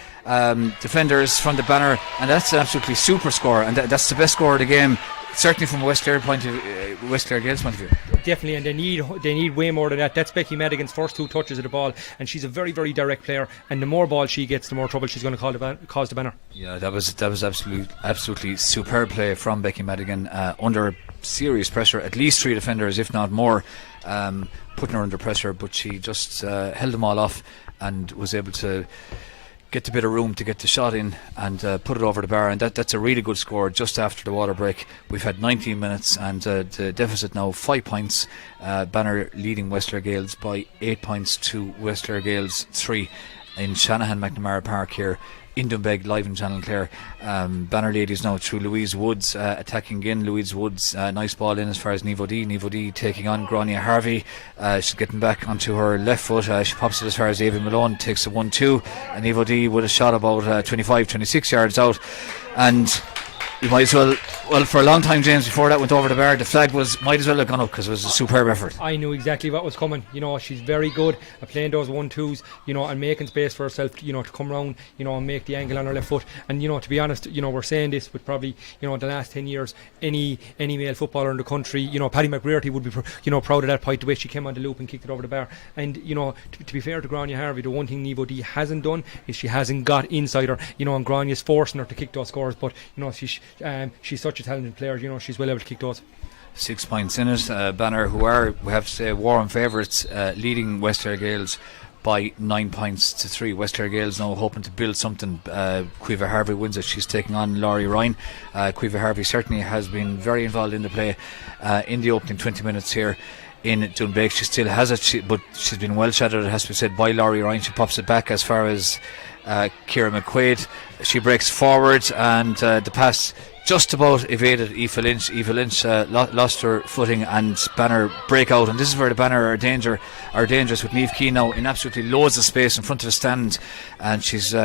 defenders from the banner, and that's an absolutely super score, and that's the best score of the game, certainly from a West Clare Gaels point of view. Definitely, and they need way more than that. That's Becky Madigan's first 2 touches of the ball, and she's a very, very direct player, and the more ball she gets, the more trouble she's going to cause the banner. Yeah, that was absolutely superb play from Becky Madigan, under serious pressure, at least 3 defenders if not more, putting her under pressure, but she just held them all off and was able to get a bit of room to get the shot in and put it over the bar, and that's a really good score just after the water break. We've had 19 minutes and the deficit now 5 points. Banner leading West Clare Gaels by 8 points to West Clare Gaels 3 in Shanahan McNamara Park here in Doonbeg, live in Channel Clare. Banner ladies now through Louise Woods, attacking again. Louise Woods, nice ball in as far as Nivo D taking on Grania Harvey. She's getting back onto her left foot. She pops it as far as Avi Malone, takes a 1-2, and Nivo D with a shot about 25-26 yards out, and you might as well for a long time, James, before that went over the bar, the flag might as well have gone up, because it was a superb effort. I knew exactly what was coming. She's very good at playing those 1-2s, and making space for herself, to come round, and make the angle on her left foot. And to be honest, we're saying this with probably, the last 10 years, any male footballer in the country, Paddy McBrearty would be, proud of that point, the way she came on the loop and kicked it over the bar. And to be fair to Grania Harvey, the one thing Nivo D hasn't done is she hasn't got inside her, and Grania's forcing her to kick those scores. But she's such a talented player, she's well able to kick those. 6 points in it. Banner, who are, we have to say, warm favourites, leading West Clare Gaels by 9 points to 3. West Clare Gaels now hoping to build something. Caoimhe Harvey wins it. She's taking on Laurie Ryan. Caoimhe Harvey certainly has been very involved in the play in the opening 20 minutes here in Doonbeg. She still has it, but she's been well shadowed, it has to be said, by Laurie Ryan. She pops it back as far as Ciara McQuaid. She breaks forward, and the pass just about evaded Aoife Lynch. Aoife Lynch lost her footing, and Banner break out, and this is where the Banner are dangerous with Niamh Keane now in absolutely loads of space in front of the stand, and she's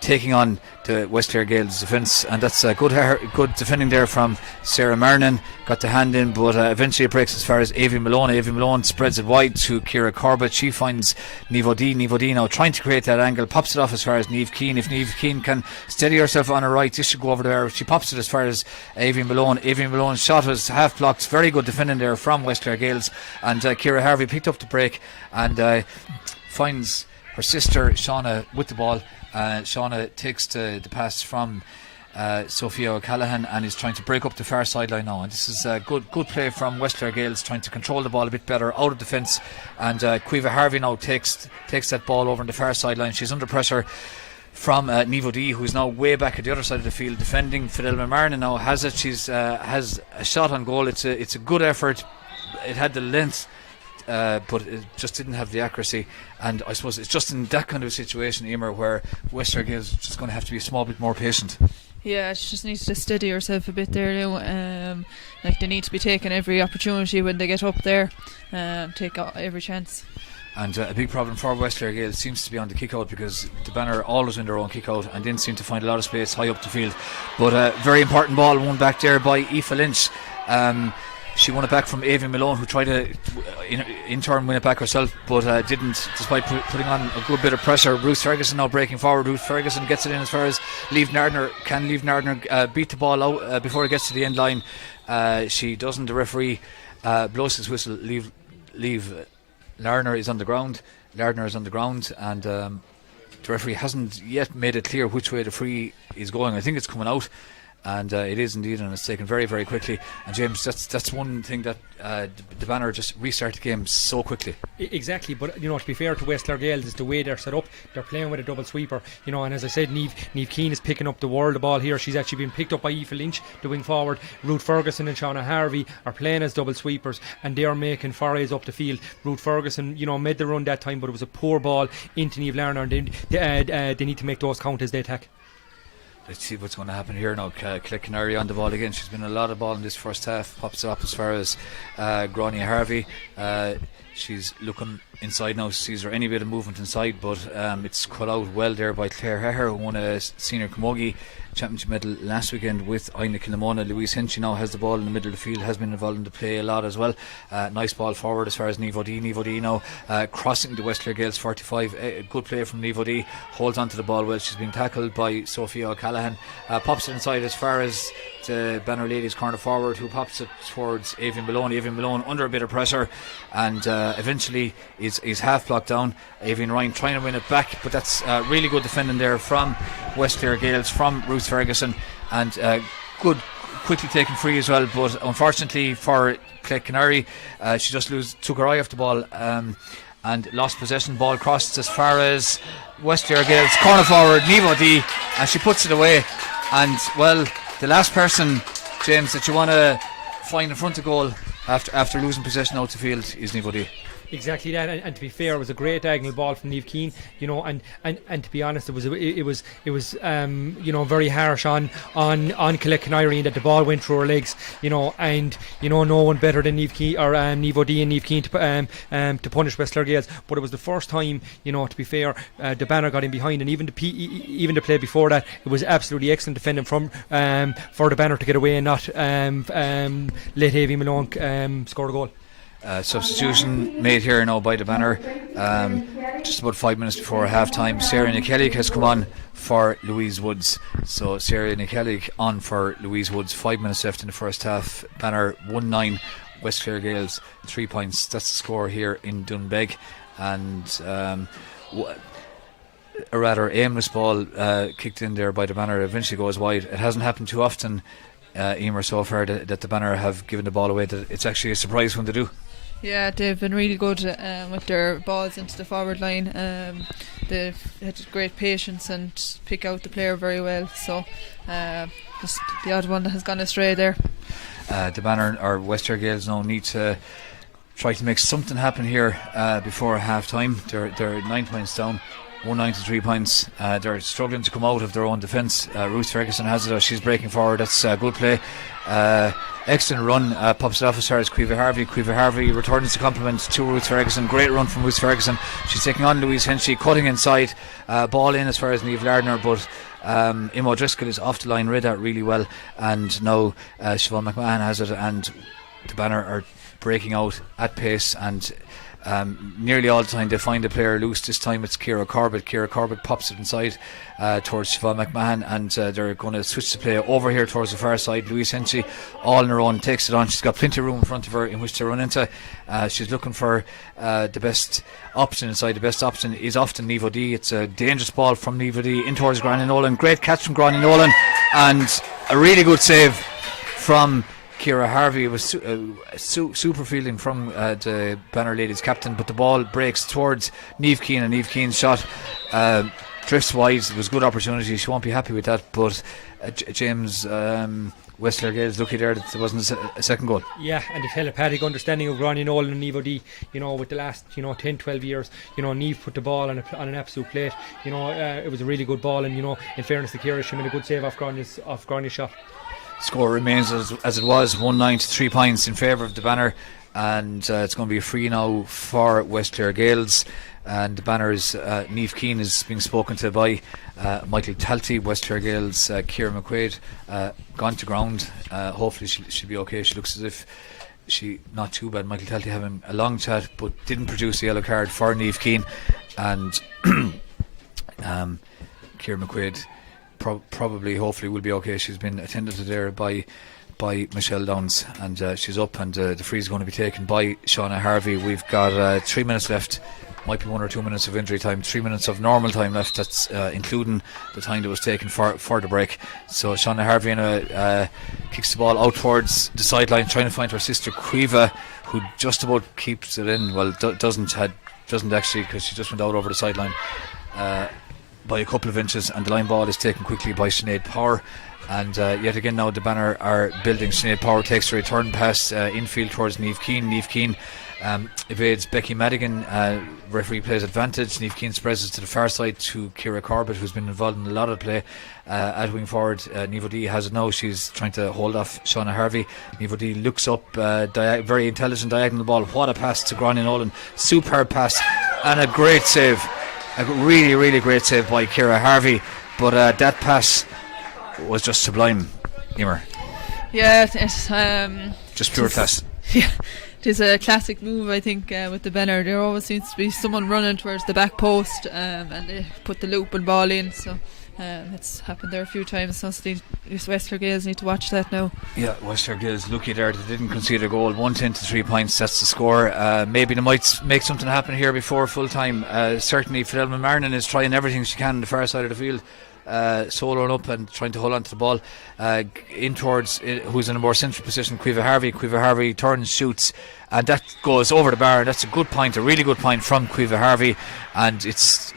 taking on the West Clare Gaels defence, and that's good defending there from Sarah Marnan. Got the hand in, but eventually it breaks as far as Avi Malone. Avi Malone spreads it wide to Ciara Corbett. She finds Nivo D. Nivo D now trying to create that angle, pops it off as far as Niamh Keane. If Niamh Keane can steady herself on her right, this should go over there. She pops it as far as Avi Malone. Avi Malone's shot was half blocked. Very good defending there from West Clare Gaels, and Ciara Harvey picked up the break and finds her sister Shauna with the ball. Shauna takes the pass from Sophia O'Callaghan and is trying to break up the far sideline now, and this is a good play from West Clare Gaels, trying to control the ball a bit better out of defence, and Caoimhe Harvey now takes that ball over on the far sideline. She's under pressure from Nivo D, who's now way back at the other side of the field defending. Fidelma Marnan now has it. She's has a shot on goal. It's a good effort. It had the length, but it just didn't have the accuracy, and I suppose it's just in that kind of a situation, Emer, where West Clare Gaels is just going to have to be a small bit more patient. Yeah, she just needs to steady herself a bit there now. They need to be taking every opportunity when they get up there, take every chance. And a big problem for West Clare Gaels seems to be on the kick out, because the Banner always win their own kick out and didn't seem to find a lot of space high up the field. But very important ball won back there by Aoife Lynch. She won it back from Avi Malone, who tried to in turn win it back herself, but didn't, despite putting on a good bit of pressure. Ruth Ferguson now breaking forward. Ruth Ferguson gets it in as far as Lieve Nardner. Can Lieve Nardner beat the ball out before it gets to the end line? She doesn't. The referee blows his whistle. Lieve Lardner is on the ground. And the referee hasn't yet made it clear which way the free is going. I think it's coming out, and it is indeed, and it's taken very, very quickly. And James, that's one thing that the Banner just restarted the game so quickly. Exactly, but to be fair to West Clare Gaels, is the way they're set up. They're playing with a double sweeper, and as I said, Niamh Keane is picking up the world of ball here. She's actually been picked up by Aoife Lynch, the wing forward. Ruth Ferguson and Shauna Harvey are playing as double sweepers, and they are making forays up the field. Ruth Ferguson, made the run that time, but it was a poor ball into Niamh Larner, and they need to make those count as they attack. Let's see what's going to happen here now. Clare Canary on the ball again. She's been a lot of ball in this first half. Pops it up as far as Grania Harvey. She's looking inside now, sees there any bit of movement inside, but it's cut out well there by Claire Heher, who won a senior camogie championship medal last weekend with Aina Kilnamona. Louise Henchy now has the ball in the middle of the field, has been involved in the play a lot as well. Nice ball forward as far as Niamh O'Dea. Niamh O'Dea now crossing the West Clare Gaels 45. Good play from Niamh O'Dea, holds onto the ball well. She's been tackled by Sophia O'Callaghan, pops it inside as far as the Banner Ladies corner forward, who pops it towards Avian Malone. Avian Malone under a bit of pressure, and eventually is half blocked down. Avian Ryan trying to win it back, but that's really good defending there from West Clare Gaels, from Ruth Ferguson, and good quickly taken free as well. But unfortunately for Clare Canary, she just took her eye off the ball and lost possession. Ball crossed as far as West Clare Gaels corner forward Niamh O'Dea, and she puts it away. And well, the last person, James, that you want to find in front of goal after losing possession out the field is Niamh O'Dea. Exactly that, and to be fair, it was a great diagonal ball from Niamh Keane, and to be honest, it was very harsh on Colette Canary, in that the ball went through her legs, and no one better than Niamh Keane or Niamh O'Dea and Niamh Keane to punish West Clare Gaels. But it was the first time, to be fair, the Banner got in behind, and even the play before that, it was absolutely excellent defending from for the Banner to get away and not let Avian Malone score a goal. Substitution made here now by the Banner, just about 5 minutes before half time. Sarah Nikellig has come on for Louise Woods. So Sarah Nikellig on for Louise Woods. 5 minutes left in the first half. Banner 1-9, West Clare Gaels 3 points. That's the score here in Doonbeg. And a rather aimless ball kicked in there by the Banner eventually goes wide. It hasn't happened too often, Emer, so far that the Banner have given the ball away. That it's actually a surprise when they do. Yeah, they've been really good with their balls into the forward line. They've had great patience and pick out the player very well. So just the odd one that has gone astray there. The Banner or West Clare Gaels now need to try to make something happen here before half time. They're 9 points down. 193 points. They're struggling to come out of their own defence. Ruth Ferguson has it. She's breaking forward. That's a good play. Excellent run. Pops it off as far as Quiva Harvey. Quiva Harvey returns the compliment to Ruth Ferguson. Great run from Ruth Ferguson. She's taking on Louise Henchy, cutting inside. Ball in as far as Niamh Lardner, but Emma O'Driscoll is off the line. Read that really well. And now Siobhan McMahon has it, and the Banner are breaking out at pace, and nearly all the time they find a player loose. This time it's Ciara Corbett. Ciara Corbett pops it inside towards Siobhan McMahon, and they're going to switch the play over here towards the far side. Louise Henchy all on her own takes it on. She's got plenty of room in front of her in which to run into. She's looking for the best option inside. The best option is often Niamh O'Dea. It's a dangerous ball from Niamh O'Dea in towards Granny Nolan. Great catch from Granny Nolan, and a really good save from Ciara Harvey. It was super fielding from the Banner Ladies captain, but the ball breaks towards Niamh Keane, and Niamh Keane's shot drifts wide. It was a good opportunity. She won't be happy with that, but James, West Clare Gaels lucky there that there wasn't a second goal. Yeah, and the telepathic understanding of Granny Nolan and Niamh O'Dea, with the last 10-12 years, Niamh put the ball on an absolute plate. It was a really good ball, and in fairness to Ciara, she made a good save off Granny's shot. Score remains as it was, 1-9 to 3 points in favour of the Banner, and it's going to be a free now for West Clare Gaels. And the Banner's Niamh Keane is being spoken to by Michael Talty. West Clare Gaels Ciara McQuaid gone to ground. Hopefully she'll be okay. She looks as if she not too bad. Michael Talty having a long chat, but didn't produce the yellow card for Niamh Keane. And Ciara McQuaid probably, hopefully, will be okay. She's been attended to there by Michelle Downs, and she's up, and the free is going to be taken by Shauna Harvey. We've got 3 minutes left might be 1 or 2 minutes of injury time, 3 minutes of normal time left. That's including the time that was taken for the break. So Shauna Harvey kicks the ball out towards the sideline, trying to find her sister Quiva, who just about keeps it in. Well, doesn't actually, because she just went out over the sideline by a couple of inches, and the line ball is taken quickly by Sinead Power. And yet again now the Banner are building. Sinead Power takes a return pass infield towards Niamh Keane. Niamh Keane evades Becky Madigan. Referee plays advantage. Niamh Keane spreads it to the far side to Ciara Corbett, who's been involved in a lot of play at wing forward. Niamh O'Dea has it now. She's trying to hold off Shauna Harvey. Niamh O'Dea looks up, very intelligent diagonal ball. What a pass to Gráinne Nolan. Superb pass and a great save. A really, really great save by Ciara Harvey. But that pass was just sublime, Emer. Yeah, it's just pure class. Yeah, it is a classic move, I think, with the Banner. There always seems to be someone running towards the back post, and they put the loop and ball in. So it's happened there a few times. So West Clare Gaels need to watch that now. Yeah, West Clare Gaels lucky there they didn't concede a goal. 110 to 3 points, that's the score. Maybe they might make something happen here before full time. Certainly Fidelma Marnin is trying everything she can on the far side of the field, soloing up and trying to hold on to the ball in towards who's in a more central position, Quiva Harvey turns, shoots, and that goes over the bar. That's a good point, a really good point from Quiva Harvey, and it's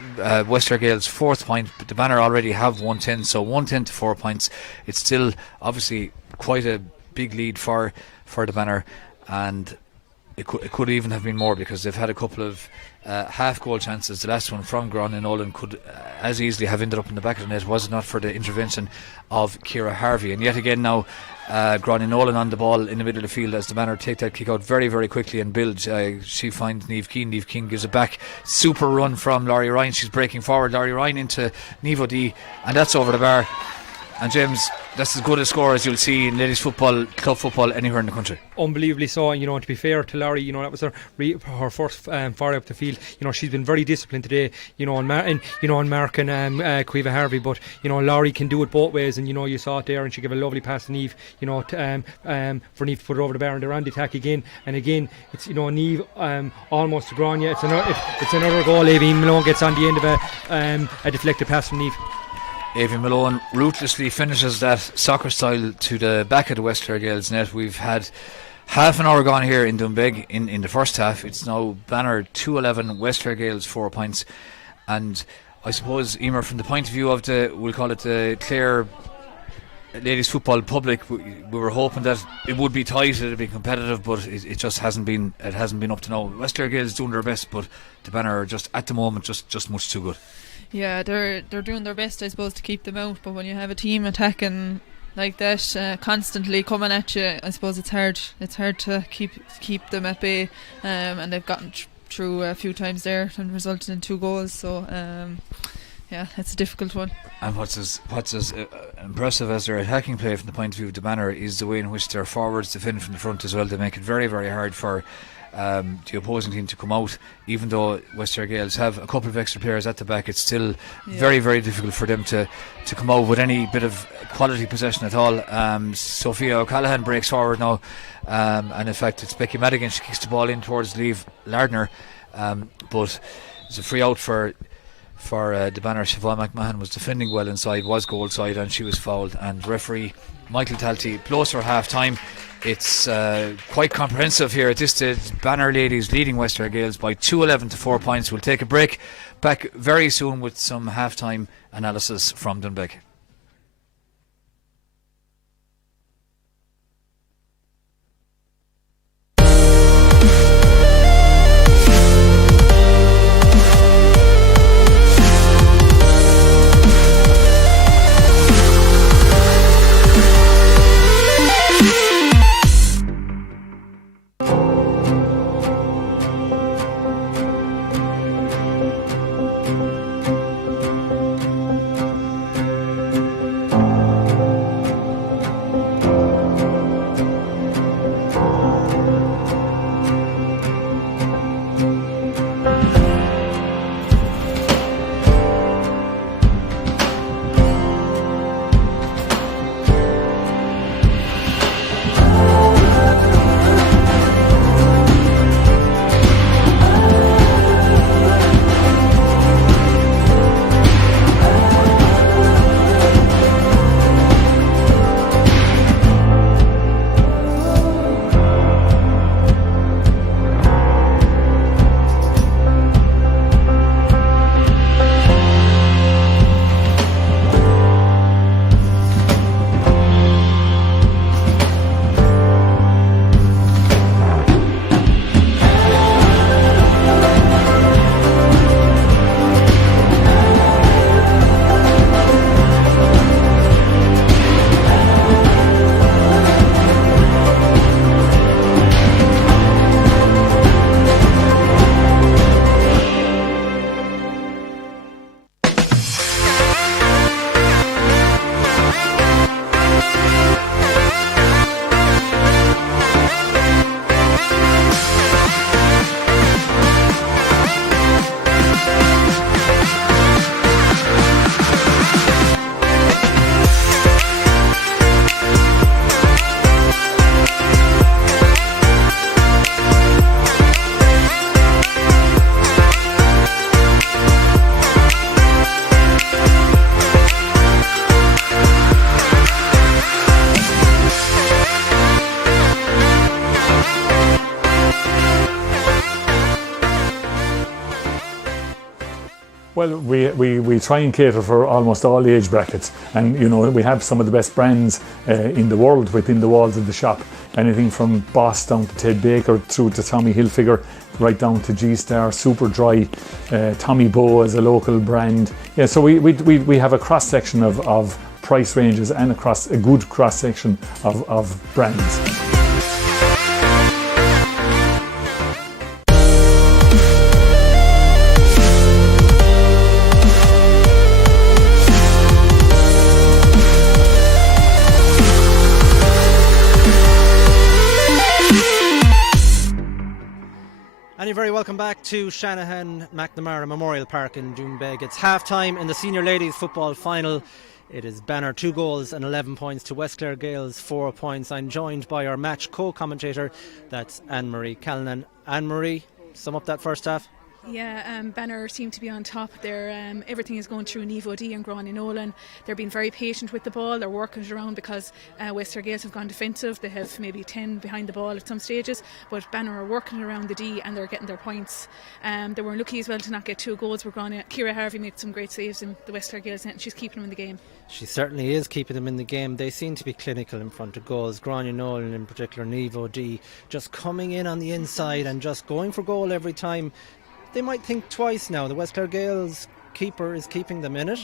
West Clare Gaels' 4th point, but the Banner already have 110, so 110 to 4 points. It's still obviously quite a big lead for the Banner, and it could even have been more, because they've had a couple of half goal chances. The last one from Gráinne Nolan could as easily have ended up in the back of the net, was it not for the intervention of Ciara Harvey. And yet again now Gráinne Nolan on the ball in the middle of the field as the Banner take that kick out very, very quickly and build. She finds Niamh Keane gives it back. Super run from Laurie Ryan. She's breaking forward. Laurie Ryan into Niamh O'Dea, and that's over the bar. And James, that's as good a score as you'll see in ladies football, club football, anywhere in the country. Unbelievably so. And, to be fair to Laurie, that was her first far up the field. She's been very disciplined today, on marking Quiva Harvey. But, Laurie can do it both ways. And, you saw it there, and she gave a lovely pass to Niamh, for Niamh to put it over the bar, and they're on the attack again. And again, it's, Niamh almost to Gráinne. It's another goal. Aoibhinn Malone gets on the end of a deflected pass from Niamh. Aoibhinn Malone ruthlessly finishes that soccer style to the back of the West Clare Gaels net. We've had half an hour gone here in Doonbeg in the first half. It's now Banner 2-11, West Clare Gaels 4 points. And I suppose, Emer, from the point of view of we'll call it the Clare ladies football public, we were hoping that it would be tight, it would be competitive, but it just hasn't been up to now. West Clare Gaels doing their best, but the Banner are just at the moment just much too good. Yeah, they're doing their best, I suppose, to keep them out. But when you have a team attacking like that, constantly coming at you, I suppose it's hard. It's hard to keep them at bay. And they've gotten through a few times there and resulted in 2 goals. So yeah, it's a difficult one. And what's as impressive as their attacking play from the point of view of the Banner is the way in which their forwards defend from the front as well. They make it very, very hard for the opposing team to come out. Even though West Clare Gaels have a couple of extra players at the back, it's still very, very difficult for them to come out with any bit of quality possession at all. Sophia O'Callaghan breaks forward now, and in fact it's Becky Madigan. She kicks the ball in towards Liv Lardner, but it's a free out for the Banner. Siobhan McMahon was defending well inside, was goal side, and she was fouled, and referee Michael Talty blows for half time. It's quite comprehensive here at this stage. Banner ladies leading West Clare Gaels by 2-11 to 4 points. We'll take a break, back very soon with some half time analysis from Doonbeg. Well, we try and cater for almost all age brackets, and we have some of the best brands in the world within the walls of the shop. Anything from Boss down to Ted Baker through to Tommy Hilfiger, right down to G-Star, Super Dry, Tommy Bow as a local brand. Yeah, so we have a cross section of price ranges and a good cross section of brands. And you're very welcome back to Shanahan McNamara Memorial Park in Doonbeg. It's half-time in the Senior Ladies Football Final. It is Banner 2 goals and 11 points to West Clare Gaels 4 points. I'm joined by our match co-commentator, that's Anne-Marie Callanan. Anne-Marie, sum up that first half. Yeah, Banner seem to be on top there. Everything is going through Nivo D and Gráinne Nolan. They're being very patient with the ball. They're working it around because West Clare Gaels have gone defensive. They have maybe 10 behind the ball at some stages, but Banner are working around the D and they're getting their points. They were lucky as well to not get 2 goals. Ciara Harvey made some great saves in the West Clare Gaels net and she's keeping them in the game. She certainly is keeping them in the game. They seem to be clinical in front of goals. Gráinne Nolan in particular, Nivo D, just coming in on the inside and just going for goal every time. They might think twice now. The West Clare Gaels keeper is keeping them in it,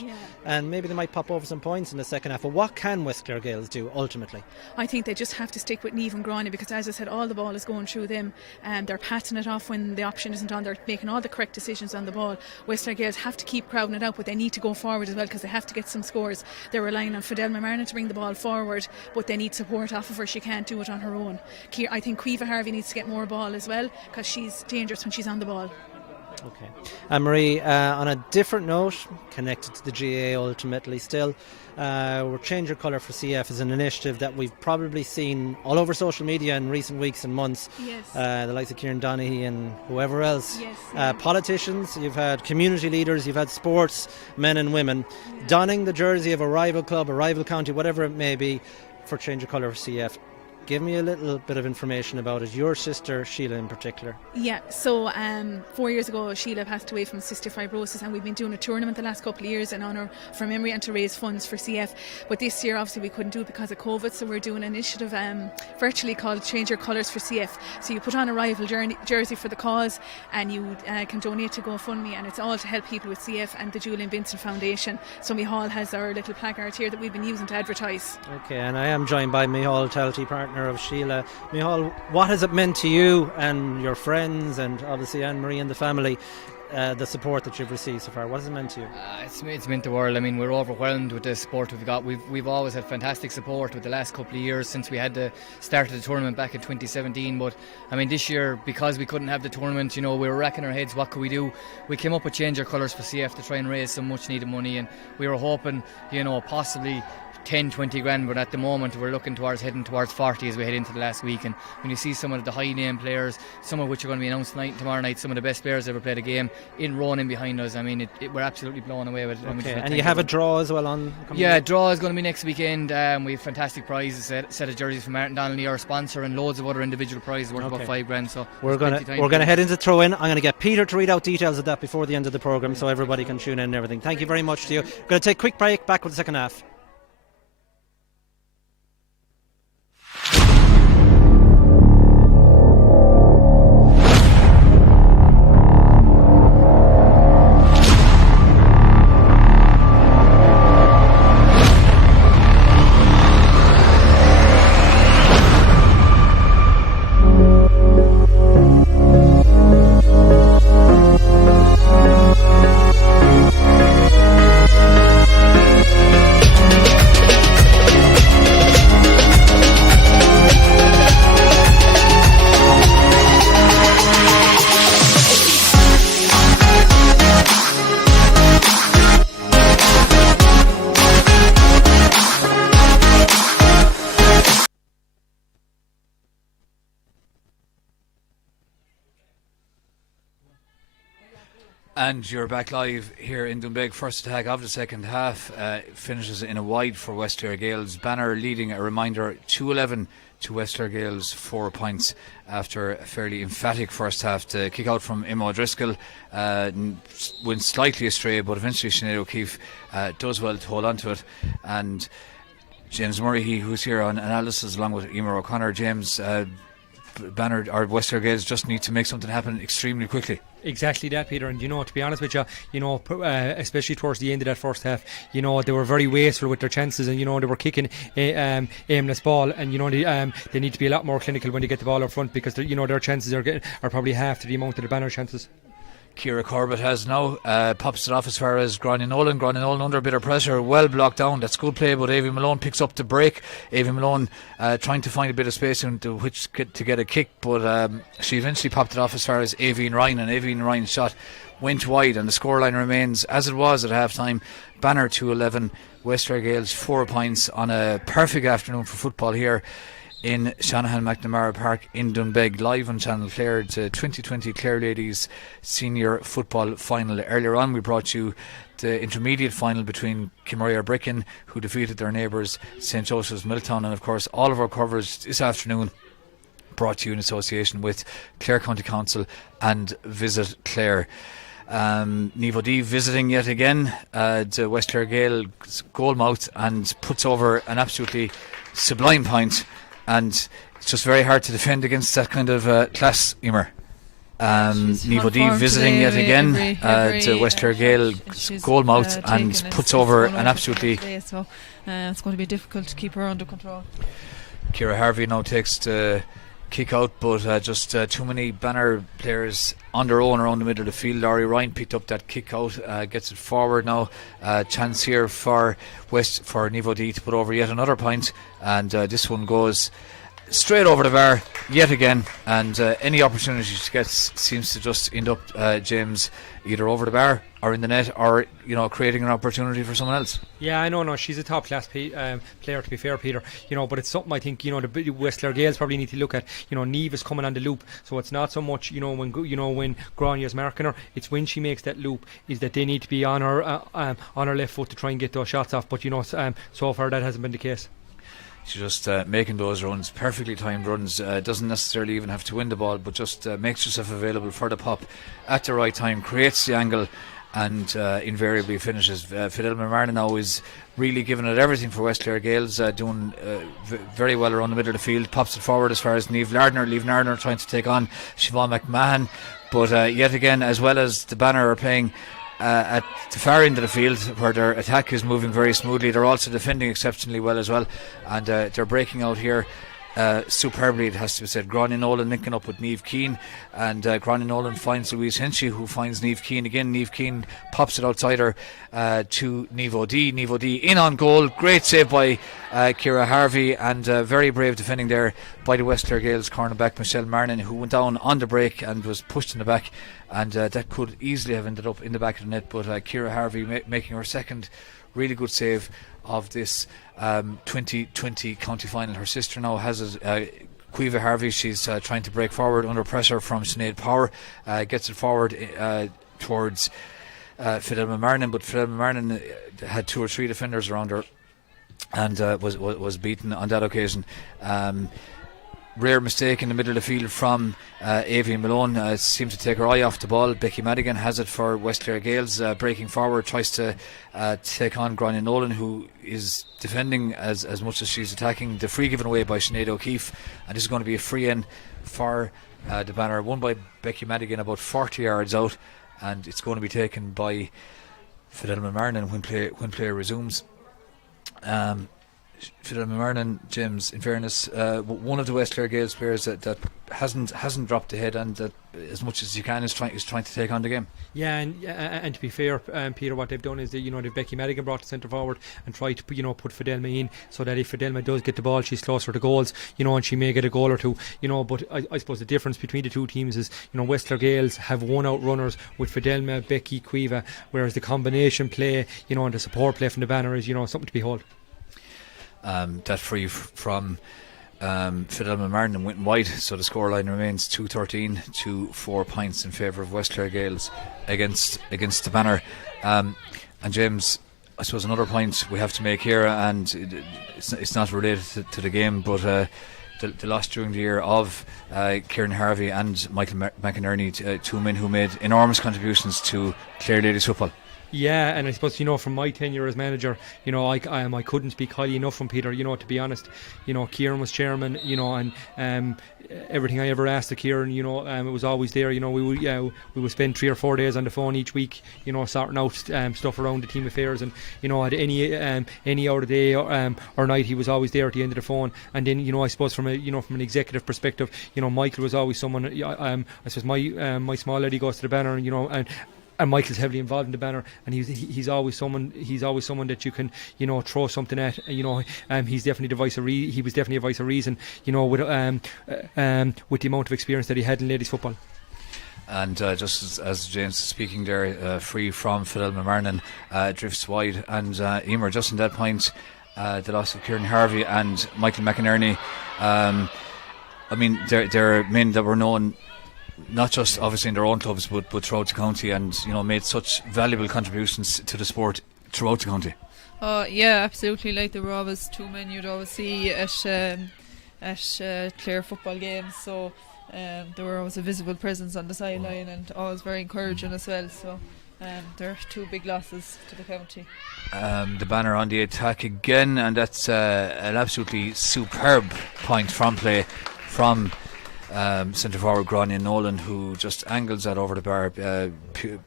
and maybe they might pop over some points in the second half. But what can West Clare Gaels do ultimately? I think they just have to stick with Niamh and Gráinne because, as I said, all the ball is going through them and they're passing it off when the option isn't on. They're making all the correct decisions on the ball. West Clare Gaels have to keep crowding it out, but they need to go forward as well because they have to get some scores. They're relying on Fidel Mamarna to bring the ball forward, but they need support off of her. She can't do it on her own. I think Ciara Harvey needs to get more ball as well because she's dangerous when she's on the ball. Okay. Anne-Marie, on a different note, connected to the GAA ultimately still, we're Change Your Colour for CF is an initiative that we've probably seen all over social media in recent weeks and months. Yes. The likes of Kieran Donaghy and whoever else. Yes. Politicians, you've had community leaders, you've had sports men and women donning the jersey of a rival club, a rival county, whatever it may be, for Change Your Colour for CF. Give me a little bit of information about it. Your sister, Sheila, in particular. Yeah, so 4 years ago, Sheila passed away from cystic fibrosis, and we've been doing a tournament the last couple of years in honour for memory and to raise funds for CF. But this year, obviously, we couldn't do it because of COVID, so we're doing an initiative virtually called Change Your Colours for CF. So you put on a rival jersey for the cause, and you can donate to GoFundMe, and it's all to help people with CF and the Julian Benson Foundation. So Micheál has our little placard here that we've been using to advertise. Okay, and I am joined by Micheál Talty, partner of Sheila. Micheál, what has it meant to you and your friends and obviously Anne-Marie and the family, the support that you've received so far? What has it meant to you? It's meant the world. I mean, we're overwhelmed with the support we've got. We've always had fantastic support with the last couple of years since we had the start of the tournament back in 2017. But I mean, this year, because we couldn't have the tournament, we were racking our heads, what could we do? We came up with Change Our Colours for CF to try and raise some much needed money, and we were hoping, possibly 10-20 grand, but at the moment we're heading towards 40 as we head into the last week. And when you see some of the high name players, some of which are going to be announced tomorrow night, some of the best players ever played a game in running behind us, I mean we're absolutely blown away with it. Okay. And you have a draw as well on? Draw is going to be next weekend. We have fantastic prizes, a set of jerseys from Martin Donnelly, our sponsor, and loads of other individual prizes worth about 5 grand. So we're going to head into throw in. I'm going to get Peter to read out details of that before the end of the programme so everybody can tune in and everything. Thank you very much to you. Going to take a quick break, back with the second half. And you're back live here in Doonbeg. First attack of the second half finishes in a wide for West Clare Gaels. Banner leading, a reminder, 2-11 to West Clare Gaels, 4 points after a fairly emphatic first half. The kick out from Emma O'Driscoll went slightly astray, but eventually Sinead O'Keefe does well to hold on to it. And James Murray, who's here on analysis along with Emer O'Connor. James, Banner or West Clare Gaels just need to make something happen extremely quickly. Exactly that, Peter. And to be honest with you, especially towards the end of that first half, they were very wasteful with their chances, and they were kicking aimless ball, and they need to be a lot more clinical when they get the ball up front, because their chances are probably half to the amount of the Banner chances. Ciara Corbett has now pops it off as far as Gráinne Nolan. Gráinne Nolan under a bit of pressure, well blocked down. That's good play, but Aoibhinn Malone picks up the break. Aoibhinn Malone trying to find a bit of space into which to get a kick, but she eventually popped it off as far as Aoibhinn Ryan, and Aoibhinn Ryan's shot went wide, and the scoreline remains as it was at half time. Banner 2-11, West Clare Gaels 4 points on a perfect afternoon for football here in Shanahan McNamara Park in Doonbeg, live on Channel Clare. The 2020 Clare Ladies Senior Football Final. Earlier on we brought you the intermediate final between Kilmurray Brechin, who defeated their neighbours St Joseph's Milltown, and of course all of our coverage this afternoon brought to you in association with Clare County Council and Visit Clare. Niamh O'Dea visiting yet again the West Clare Gaels goalmouth and puts over an absolutely sublime point. And it's just very hard to defend against that kind of class, Emer. Niamh O'Dea visiting yet again the West Clare Gaels goalmouth and puts over an absolutely... So it's going to be difficult to keep her under control. Ciara Harvey now takes the kick out, but just too many Banner players on their own around the middle of the field. Laurie Ryan picked up that kick out, gets it forward now. Chance here for Niamh O'Dea to put over yet another point, and this one goes straight over the bar yet again, and any opportunity she gets seems to just end up, James, either over the bar or in the net, or creating an opportunity for someone else. Yeah, I know. No, she's a top class player, to be fair, Peter. But it's something I think the West Clare Gaels probably need to look at. Niamh is coming on the loop, so it's not so much when Gráinne is marking her. It's when she makes that loop is that they need to be on her left foot to try and get those shots off. But so far that hasn't been the case. She's just making those runs, perfectly timed runs. Doesn't necessarily even have to win the ball, but just makes herself available for the pop at the right time, creates the angle, and invariably finishes. Fidelma Martin now is really giving it everything for West Clare Gaels, doing very well around the middle of the field. Pops it forward as far as Niamh Lardner trying to take on Siobhan McMahon, but yet again, as well as the Banner are playing at the far end of the field where their attack is moving very smoothly, they're also defending exceptionally well as well, and they're breaking out here superbly, it has to be said. Gráinne Nolan linking up with Niamh Keane, and Gráinne Nolan finds Louise Hinchy, who finds Niamh Keane again. Niamh Keane pops it outside her to Niamh O'Dea. Niamh O'Dea in on goal, great save by Ciara Harvey, and very brave defending there by the West Clare Gaels cornerback Michelle Marnin, who went down on the break and was pushed in the back, and that could easily have ended up in the back of the net, but Ciara Harvey making her second really good save of this 2020 county final. Her sister now has Cueva Harvey. She's trying to break forward under pressure from Sinead Power, gets it forward towards Fidelma Marnin, but Fidelma Marnin had 2 or 3 defenders around her and was beaten on that occasion. Rare mistake in the middle of the field from Aoibhinn Malone, seemed to take her eye off the ball. Becky Madigan has it for West Clare Gaels, breaking forward, tries to take on Gráinne Nolan, who is defending as much as she's attacking. The free given away by Sinead O'Keefe, and this is going to be a free in for the Banner, won by Becky Madigan about 40 yards out, and it's going to be taken by Fidelma Marnin when play resumes. Fidelma Marnin, James, in fairness, one of the West Clare Gaels players that hasn't dropped the head, and that as much as you can is trying to take on the game. Yeah, and to be fair, Peter, what they've done is they've Becky Madigan brought the centre forward and tried to put Fidelma in, so that if Fidelma does get the ball, she's closer to goals, and she may get a goal or two, But I suppose the difference between the two teams is, West Clare Gaels have one out runners with Fidelma, Becky, Cueva, whereas the combination play, and the support play from the Banner is, something to behold. That free from Fidelma Martin went wide, so the scoreline remains 2-13 to 4 points in favour of West Clare Gaels against the Banner. And James, I suppose another point we have to make here, and it's not related to the game, but the loss during the year of Kieran Harvey and Michael McInerney, two men who made enormous contributions to Clare Ladies football. Yeah, and I suppose, from my tenure as manager, I couldn't speak highly enough from Peter, to be honest. Kieran was chairman, and everything I ever asked of Kieran, it was always there. We would spend 3 or 4 days on the phone each week, sorting out stuff around the team affairs, and at any hour of the day or night, he was always there at the end of the phone. And then, I suppose from an executive perspective, Michael was always someone. I suppose my small lady goes to the Banner, and Michael's heavily involved in the Banner, and he's always someone that you can throw something at. He's definitely the voice of he was definitely a voice of reason. With the amount of experience that he had in ladies football. And just as James is speaking there, free from Fidelma Martin, drifts wide, and Emer, just in that point, the loss of Kieran Harvey and Michael McInerney. They're men that were known not just obviously in their own clubs, but throughout the county, and made such valuable contributions to the sport throughout the county. Yeah, absolutely. Like, there were always two men you'd always see at Clare football games, so there were always a visible presence on the sideline, and always very encouraging as well. So there are two big losses to the county. The Banner on the attack again, and that's an absolutely superb point from play from centre forward Grania Nolan, who just angles that over the bar.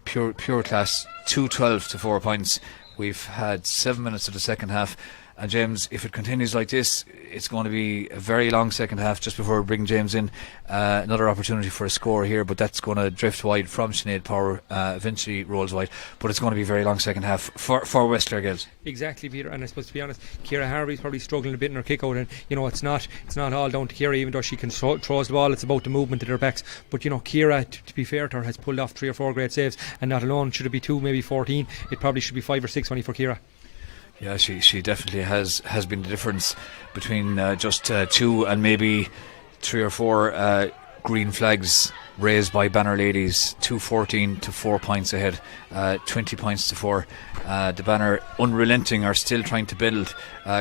Pure class. 2-12 to 4 points. We've had 7 minutes of the second half, and James, if it continues like this, it's going to be a very long second half. Just before we bring James in, another opportunity for a score here, but that's going to drift wide from Sinead Power, eventually rolls wide, but it's going to be a very long second half for West Clare Gaels. Exactly, Peter, and I suppose, to be honest, Ciara Harvey's probably struggling a bit in her kick out, and it's not all down to Ciara, even though she can throws the ball. It's about the movement of their backs, but Ciara, to be fair to her, has pulled off 3 or 4 great saves, and not alone should it be 2, maybe 14, it probably should be 5 or 6 only for Ciara. Yeah, she definitely has been the difference between just 2 and maybe 3 or 4 green flags raised by Banner ladies. 2-14 to 4 points ahead, 20 points to 4. The Banner, unrelenting, are still trying to build.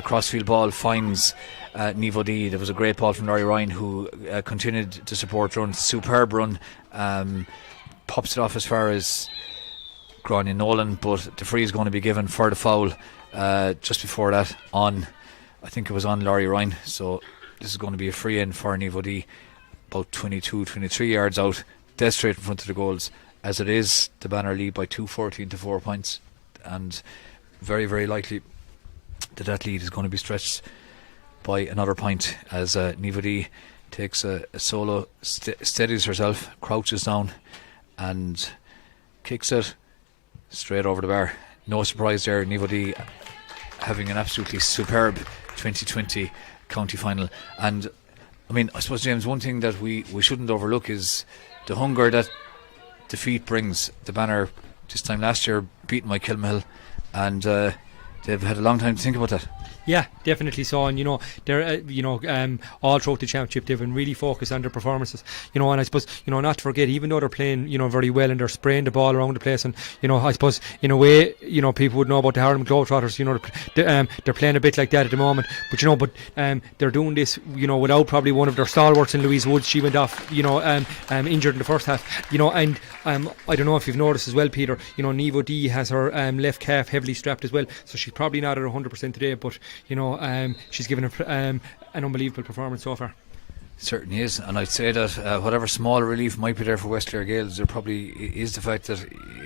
Crossfield ball finds Nivo D. There was a great ball from Laurie Ryan, who continued to support run. Superb run. Pops it off as far as Grania Nolan, but the free is going to be given for the foul. Just before that, I think it was on Laurie Ryan, so this is going to be a free in for Nivo D, about 22-23 yards out, dead straight in front of the goals. As it is, the Banner lead by 2-14 to 4 points, and very, very likely that lead is going to be stretched by another point, as Nivo D takes a solo, steadies herself, crouches down and kicks it straight over the bar. No surprise there, Nivo D having an absolutely superb 2020 county final. And I suppose, James, one thing that we shouldn't overlook is the hunger that defeat brings. The Banner this time last year beaten by Kilmahill, and they've had a long time to think about that. Yeah, definitely so, and they're all throughout the championship they've been really focused on their performances, and I suppose not to forget, even though they're playing very well and they're spraying the ball around the place, and I suppose in a way people would know about the Harlem Globetrotters, they're playing a bit like that at the moment, but they're doing this without probably one of their stalwarts in Louise Woods. She went off injured in the first half, and I don't know if you've noticed as well, Peter, Nivo D has her left calf heavily strapped as well, so she's probably not at 100% today, but she's given an unbelievable performance so far. Certainly is, and I'd say that whatever small relief might be there for West Clare Gaels, there probably is the fact that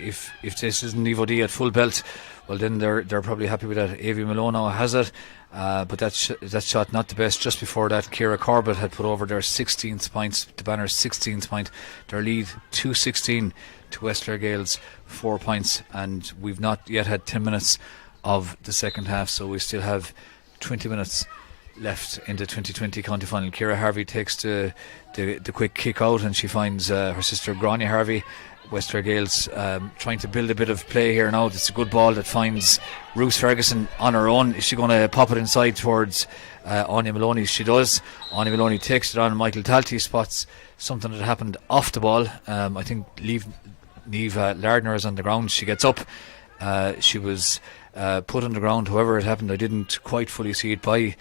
if this isn't Nivo D at full belt, well then they're probably happy with that. Avi Malone now has it, but that shot not the best. Just before that, Ciara Corbett had put over their 16th points, the Banner's 16th point. Their lead 2-16 to West Clare Gaels, 4 points, and we've not yet had 10 minutes of the second half, so we still have 20 minutes left in the 2020 county final. Ciara Harvey takes the quick kick out, and she finds her sister Grania Harvey West Clare Gales trying to build a bit of play here now. It's a good ball that finds Ruth Ferguson on her own. Is she going to pop it inside towards Anya Maloney? She does. Anya Maloney takes it on. Michael Talty spots something that happened off the ball. I think Niamh Lardner is on the ground. She gets up. She was put on the ground. However it happened, I didn't quite fully see it by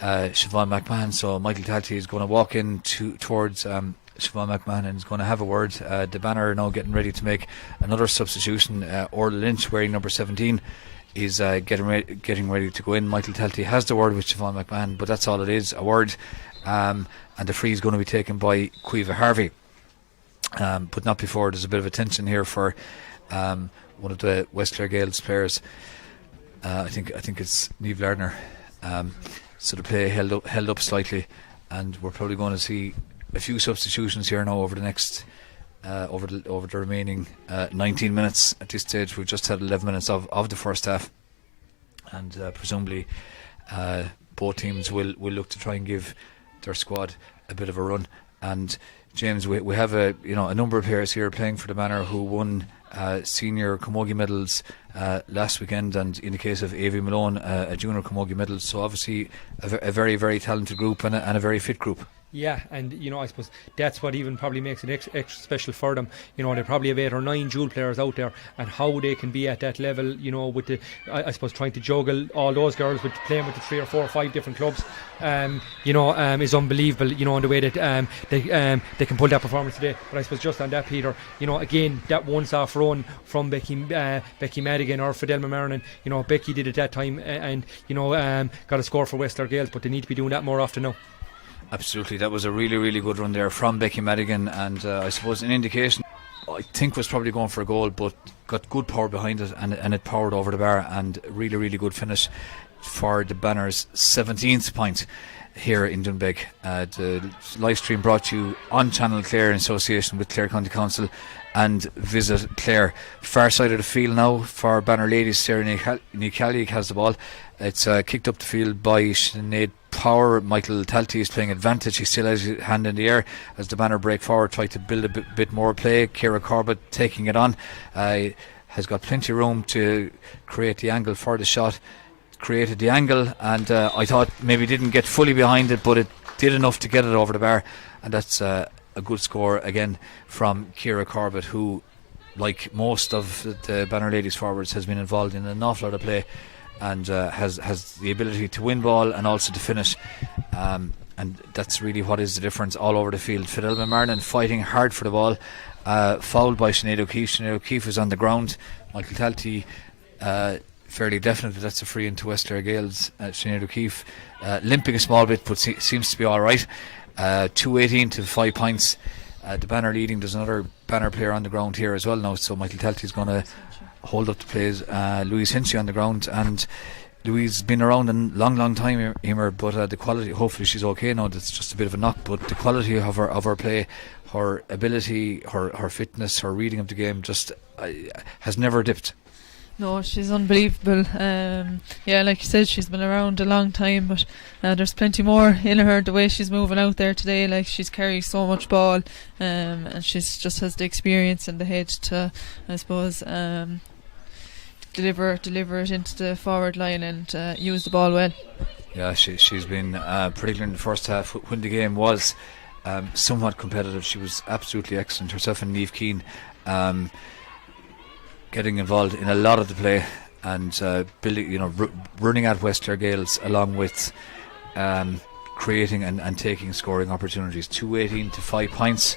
Siobhan McMahon. So Michael Talty is going to walk in towards Siobhan McMahon and is going to have a word. The Banner are now getting ready to make another substitution. Orla Lynch, wearing number 17, is getting ready to go in. Michael Talty has the word with Siobhan McMahon, but that's all it is, a word. And the free is going to be taken by Cueva Harvey. But not before. There's a bit of attention here for one of the West Clare Gales players. I think it's Niamh Lardner. So the play held up slightly, and we're probably going to see a few substitutions here now over the next over the remaining 19 minutes. At this stage, we've just had 11 minutes of the first half, and presumably both teams will look to try and give their squad a bit of a run. And James, we have a number of players here playing for the Banner who won senior camogie medals last weekend, and in the case of Avi Malone, a junior camogie medal. So obviously a very, very talented group and a very fit group. Yeah, and I suppose that's what even probably makes it extra special for them. They probably have 8 or 9 dual players out there, and how they can be at that level, with the, I suppose, trying to juggle all those girls with playing with the 3 or 4 or 5 different clubs, is unbelievable. In the way that they can pull that performance today. But I suppose just on that, Peter, again, that once-off run from Becky Madigan or Fidel Mamaronen, Becky did it that time, and got a score for West Clare Gales, but they need to be doing that more often now. Absolutely, that was a really, really good run there from Becky Madigan, and I suppose an indication, I think, was probably going for a goal, but got good power behind it, and it powered over the bar, and really, really good finish for the Banner's 17th point here in Doonbeg. The live stream brought to you on Channel Clare in association with Clare County Council and Visit Clare. Far side of the field now for Banner ladies. Sarah Nikaliak has the ball. It's kicked up the field by Sinead Power. Michael Talty is playing advantage. He still has his hand in the air as the Banner break forward, try to build a bit more play. Ciara Corbett taking it on. Has got plenty of room to create the angle for the shot. Created the angle, and I thought maybe didn't get fully behind it, but it did enough to get it over the bar, and that's a good score again from Ciara Corbett, who, like most of the Banner ladies forwards, has been involved in an awful lot of play, and has the ability to win ball and also to finish, and that's really what is the difference all over the field. Fidel Mamaronen fighting hard for the ball, fouled by Sinead O'Keefe. Sinead O'Keefe is on the ground. Michael Talty fairly definite that that's a free into West Clare Gales. Sinead O'Keefe limping a small bit, but seems to be alright. 2:18 to 5 points. The Banner leading. There's another Banner player on the ground here as well now, so Michael Talty is going to hold up the plays. Louise Hinchy on the ground, and Louise has been around a long time, Emer, but the quality, hopefully she's okay now, that's just a bit of a knock, but the quality of her play, her ability, her fitness, her reading of the game just has never dipped. No, she's unbelievable. Like you said, she's been around a long time, but there's plenty more in her. The way she's moving out there today, like she's carrying so much ball, and she's just has the experience in the head to, I suppose, deliver it into the forward line and use the ball well. Yeah, she's been particularly in the first half when the game was somewhat competitive. She was absolutely excellent. Herself and Niamh Keane getting involved in a lot of the play and building, running at West Clare Gales along with creating and taking scoring opportunities. 2:18 to 5 points.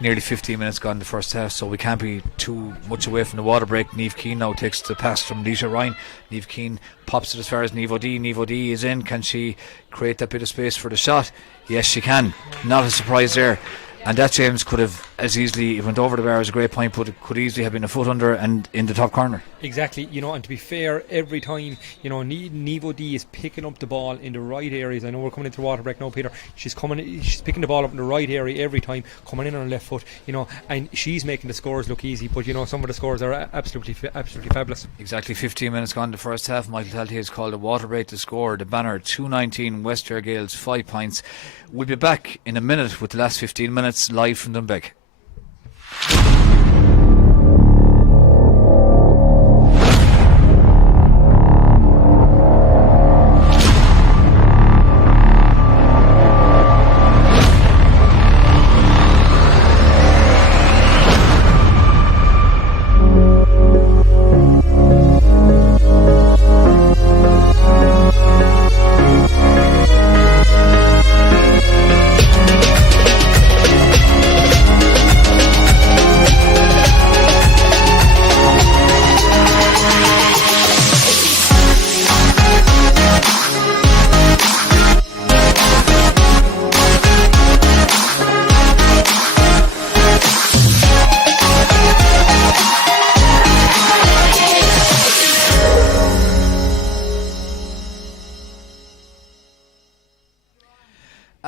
Nearly 15 minutes gone in the first half, so we can't be too much away from the water break. Niamh Keane now takes the pass from Leisha Ryan. Niamh Keane pops it as far as Niamh O'Dea. Niamh O'Dea is in. Can she create that bit of space for the shot? Yes, she can. Not a surprise there. And that, James, could have as easily, it went over the bar as a great point, but it could easily have been a foot under and in the top corner. Exactly, and to be fair, every time, Niamh O'Dea is picking up the ball in the right areas. I know we're coming into the water break now, Peter. She's picking the ball up in the right area every time, coming in on her left foot, and she's making the scores look easy, but some of the scores are absolutely fabulous. Exactly, 15 minutes gone in the first half. Michael Talty has called a water break to score. The Banner 2:19, West Clare Gales 5 points. We'll be back in a minute with the last 15 minutes live from Doonbeg.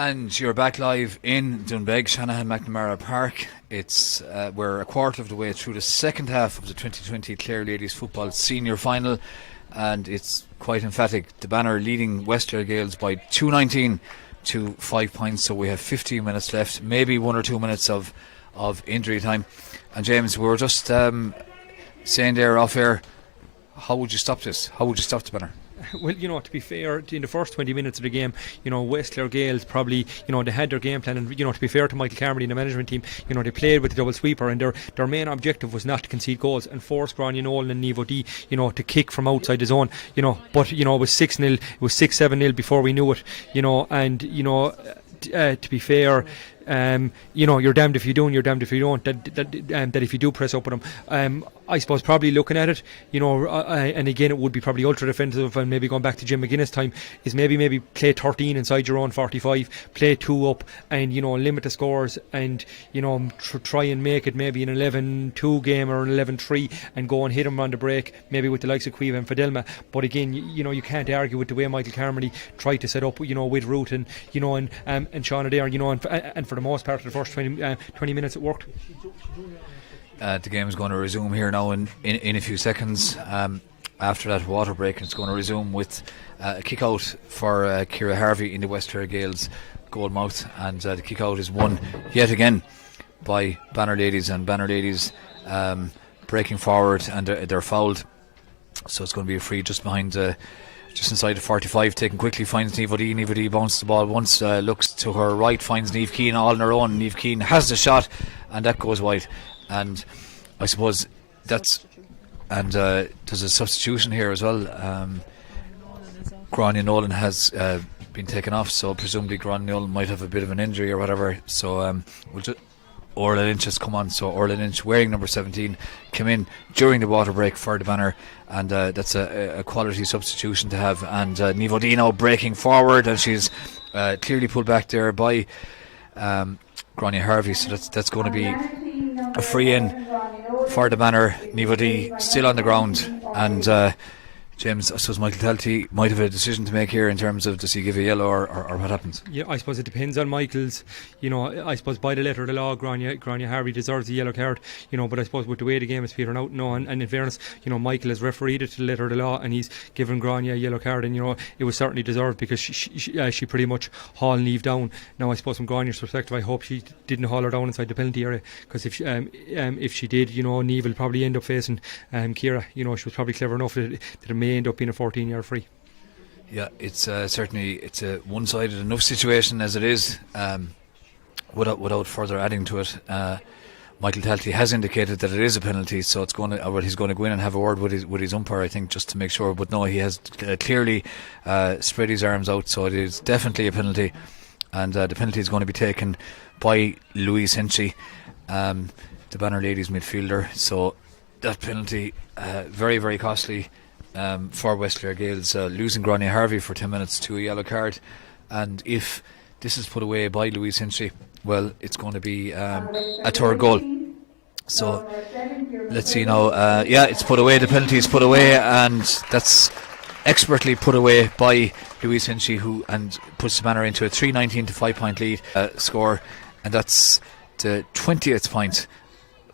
And you're back live in Doonbeg, Shanahan McNamara Park. It's we're a quarter of the way through the second half of the 2020 Clare Ladies Football Senior Final, and it's quite emphatic. The Banner leading West Clare Gaels by 2:19 to 5 points, so we have 15 minutes left, maybe 1 or 2 minutes of injury time. And James, we were just saying there off air, how would you stop this? How would you stop the Banner? Well, to be fair, in the first 20 minutes of the game, West Clare Gaels probably, they had their game plan, and, to be fair to Michael Carmody and the management team, they played with the double sweeper, and their main objective was not to concede goals and force Grania Nolan and Nivo D, to kick from outside the zone, but, it was 6-0, it was 6-7-0 before we knew it, and, to be fair, you're damned if you do and you're damned if you don't. That if you do press up with them, I suppose probably looking at it, and again it would be probably ultra defensive, and maybe going back to Jim McGuinness time is maybe play 13 inside your own 45, play 2 up, and limit the scores, and try and make it maybe an 11-2 game or an 11-3, and go and hit them on the break, maybe with the likes of Cueva and Fidelma. But again, you can't argue with the way Michael Carmody tried to set up, with Ruth and and Sean Adair, and for the most part of the first 20 minutes it worked. The game is going to resume here now in a few seconds. After that water break, it's going to resume with a kick out for Ciara Harvey in the West Clare Gaels goal mouth, and the kick out is won yet again by Banner Ladies, and Banner Ladies breaking forward, and they're fouled, so it's going to be a free just behind just inside the 45, taken quickly, finds Nivo D. Nivo D bounces the ball once, looks to her right, finds Niamh Keane all on her own. Niamh Keane has the shot, and that goes wide. And I suppose there's a substitution here as well. Grania Nolan has been taken off, so presumably Grania Nolan might have a bit of an injury or whatever. So Orla Lynch has come on. So Orla Lynch, wearing number 17, came in during the water break for the Banner, and that's a quality substitution to have. And Nivo D now breaking forward, and she's clearly pulled back there by Grania Harvey. So that's going to be a free in for the Banner. Nivo D still on the ground, and James, I suppose Michael Talty might have a decision to make here in terms of does he give a yellow or what happens? Yeah, I suppose it depends on Michael's. I suppose by the letter of the law, Grania Harvey deserves a yellow card. But I suppose with the way the game is petering out, and in fairness, Michael has refereed it to the letter of the law, and he's given Grania a yellow card, and it was certainly deserved because she pretty much hauled Niamh down. Now I suppose from Grania's perspective, I hope she didn't haul her down inside the penalty area, because if she did, Niamh will probably end up facing Ciara. She was probably clever enough that it may end up being a 14-yard free. Yeah, it's certainly it's a one-sided enough situation as it is. Without further adding to it, Michael Talty has indicated that it is a penalty, so he's going to go in and have a word with his umpire, I think, just to make sure. But no, he has clearly spread his arms out, so it is definitely a penalty, and the penalty is going to be taken by Louise Hinchy, the Banner Ladies midfielder. So that penalty very, very costly for West Clare Gaels, losing Grania Harvey for 10 minutes to a yellow card. And if this is put away by Louise Hinchy, well, it's going to be a third goal. So let's see now. Yeah, it's put away. The penalty is put away, and that's expertly put away by Louise Hinchy, who puts the Banner into a 3-19 to 5 point lead score, and that's the 20th point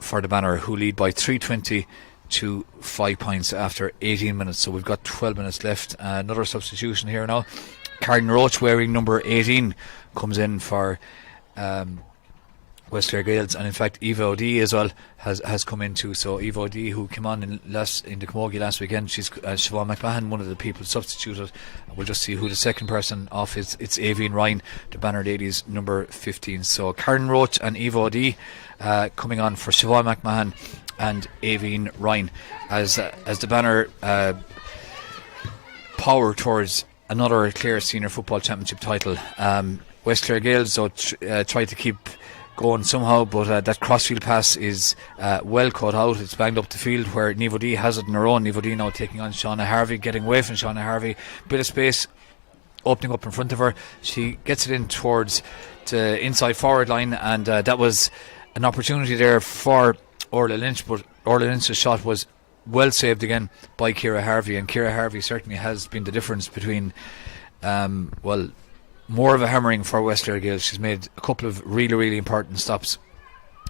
for the Banner, who lead by 3-20 to 5 points after 18 minutes. So we've got 12 minutes left. Another substitution here now. Karen Roach, wearing number 18, comes in for West Clare Gaels, and in fact Eva O'D as well has come in too. So Eva O'D, who came on in the Camogie last weekend, she's Siobhan McMahon, one of the people substituted. We'll just see who the second person off is. It's Avian Ryan, the Banner Ladies number 15. So Karen Roach and Eva O'D coming on for Siobhan McMahon and Avian Ryan as the Banner power towards another Clare Senior Football Championship title. West Clare Gaels though tried to keep going somehow, but that crossfield pass is well cut out. It's banged up the field where Nivo D has it on her own. Nivo D now taking on Shauna Harvey, getting away from Shauna Harvey, bit of space opening up in front of her. She gets it in towards the inside forward line, and that was an opportunity there for Orla Lynch, but Orla Lynch's shot was well saved again by Ciara Harvey, and Ciara Harvey certainly has been the difference between more of a hammering for West Clare Gales. She's made a couple of really, really important stops,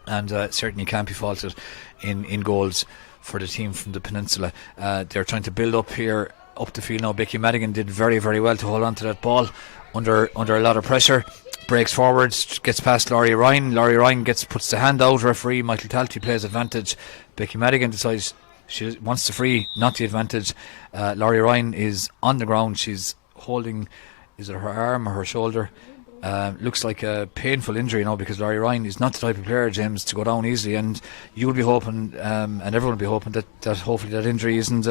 and certainly can't be faulted in goals for the team from the peninsula. They're trying to build up here, up the field now. Becky Madigan did very, very well to hold on to that ball under a lot of pressure. Breaks forward, gets past Laurie Ryan. Laurie Ryan puts the hand out. Referee Michael Talty plays advantage. Becky Madigan decides she wants the free, not the advantage. Laurie Ryan is on the ground. She's holding, is it her arm or her shoulder? Looks like a painful injury now, because Laurie Ryan is not the type of player, James, to go down easily, and you would be hoping, and everyone would be hoping that hopefully that injury isn't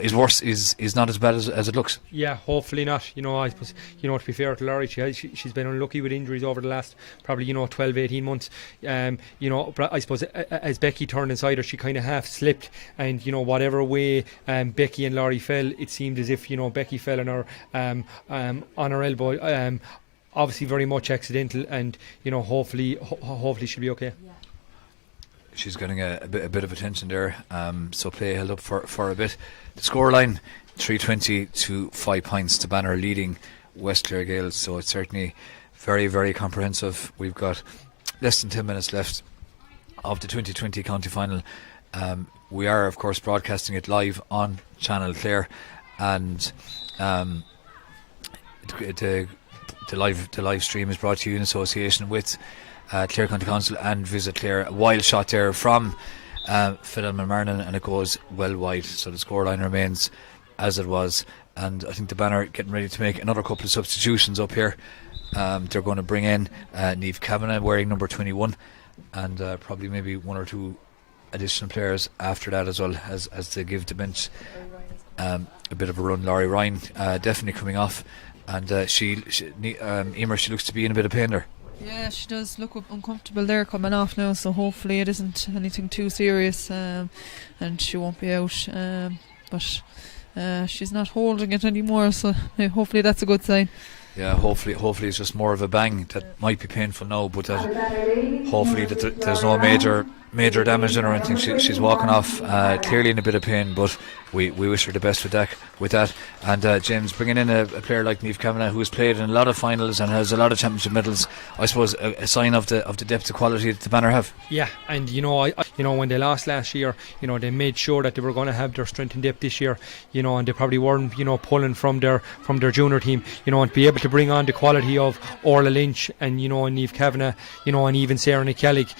is worse, is not as bad as it looks. Yeah, hopefully not. I suppose, to be fair to Laurie, she's been unlucky with injuries over the last probably 12-18 months. But I suppose as Becky turned inside her, she kind of half slipped, and whatever way Becky and Laurie fell, it seemed as if Becky fell on her elbow. Obviously very much accidental, and hopefully she'll be okay. She's getting a bit of attention there, so play held up for a bit. The scoreline 320 to 5 points to Banner, leading West Clare Gales, so it's certainly very, very comprehensive. We've got less than 10 minutes left of the 2020 county final. We are of course broadcasting it live on Channel Clare, and the live stream is brought to you in association with Clare County Council and Visit Clare. A wild shot there from Fidel Marnan, and it goes well wide, so the scoreline remains as it was. And I think the Banner getting ready to make another couple of substitutions up here. They're going to bring in Niamh Kavanagh wearing number 21, and probably maybe one or two additional players after that as well, as they give the bench a bit of a run. Laurie Ryan definitely coming off, and Emer, she looks to be in a bit of pain there. Yeah, she does look uncomfortable there coming off now, so hopefully it isn't anything too serious, and she won't be out. But she's not holding it anymore, so hopefully that's a good sign. Yeah, hopefully it's just more of a bang that might be painful now, but hopefully that there's no major damage in her or anything. She's walking off clearly in a bit of pain, but we wish her the best with that. And James, bringing in a player like Niamh Kavanagh, who has played in a lot of finals and has a lot of championship medals, I suppose a sign of the depth of quality that the Banner have. Yeah, and when they lost last year, they made sure that they were going to have their strength and depth this year, and they probably weren't pulling from their junior team, and to be able to bring on the quality of Orla Lynch and Niamh Kavanagh, and even Sarah Nikellig,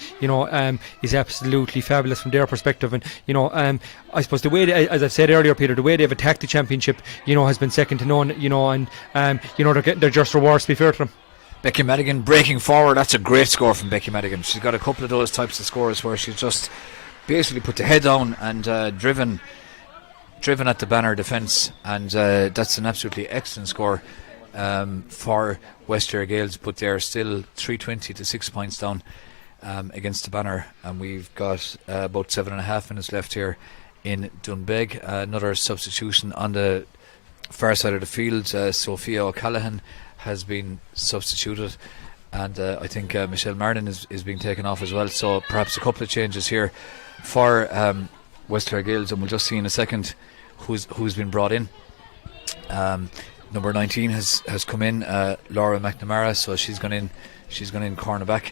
is absolutely fabulous from their perspective. And I suppose the way as I've said earlier, Peter, the way they've attacked the championship, has been second to none, and they're getting their just rewards, to be fair to them. Becky Madigan breaking forward. That's a great score from Becky Madigan. She's got a couple of those types of scores where she's just basically put the head down and driven at the Banner defence, and that's an absolutely excellent score for West Clare Gales, but they're still 320 to 6 points down against the Banner, and we've got about 7.5 minutes left here in Dunbeg. Another substitution on the far side of the field. Sophia O'Callaghan has been substituted, and I think Michelle Martin is being taken off as well, so perhaps a couple of changes here for West Clare Gales, and we'll just see in a second who's been brought in. Number 19 has come in, Laura McNamara, so she's gone in cornerback.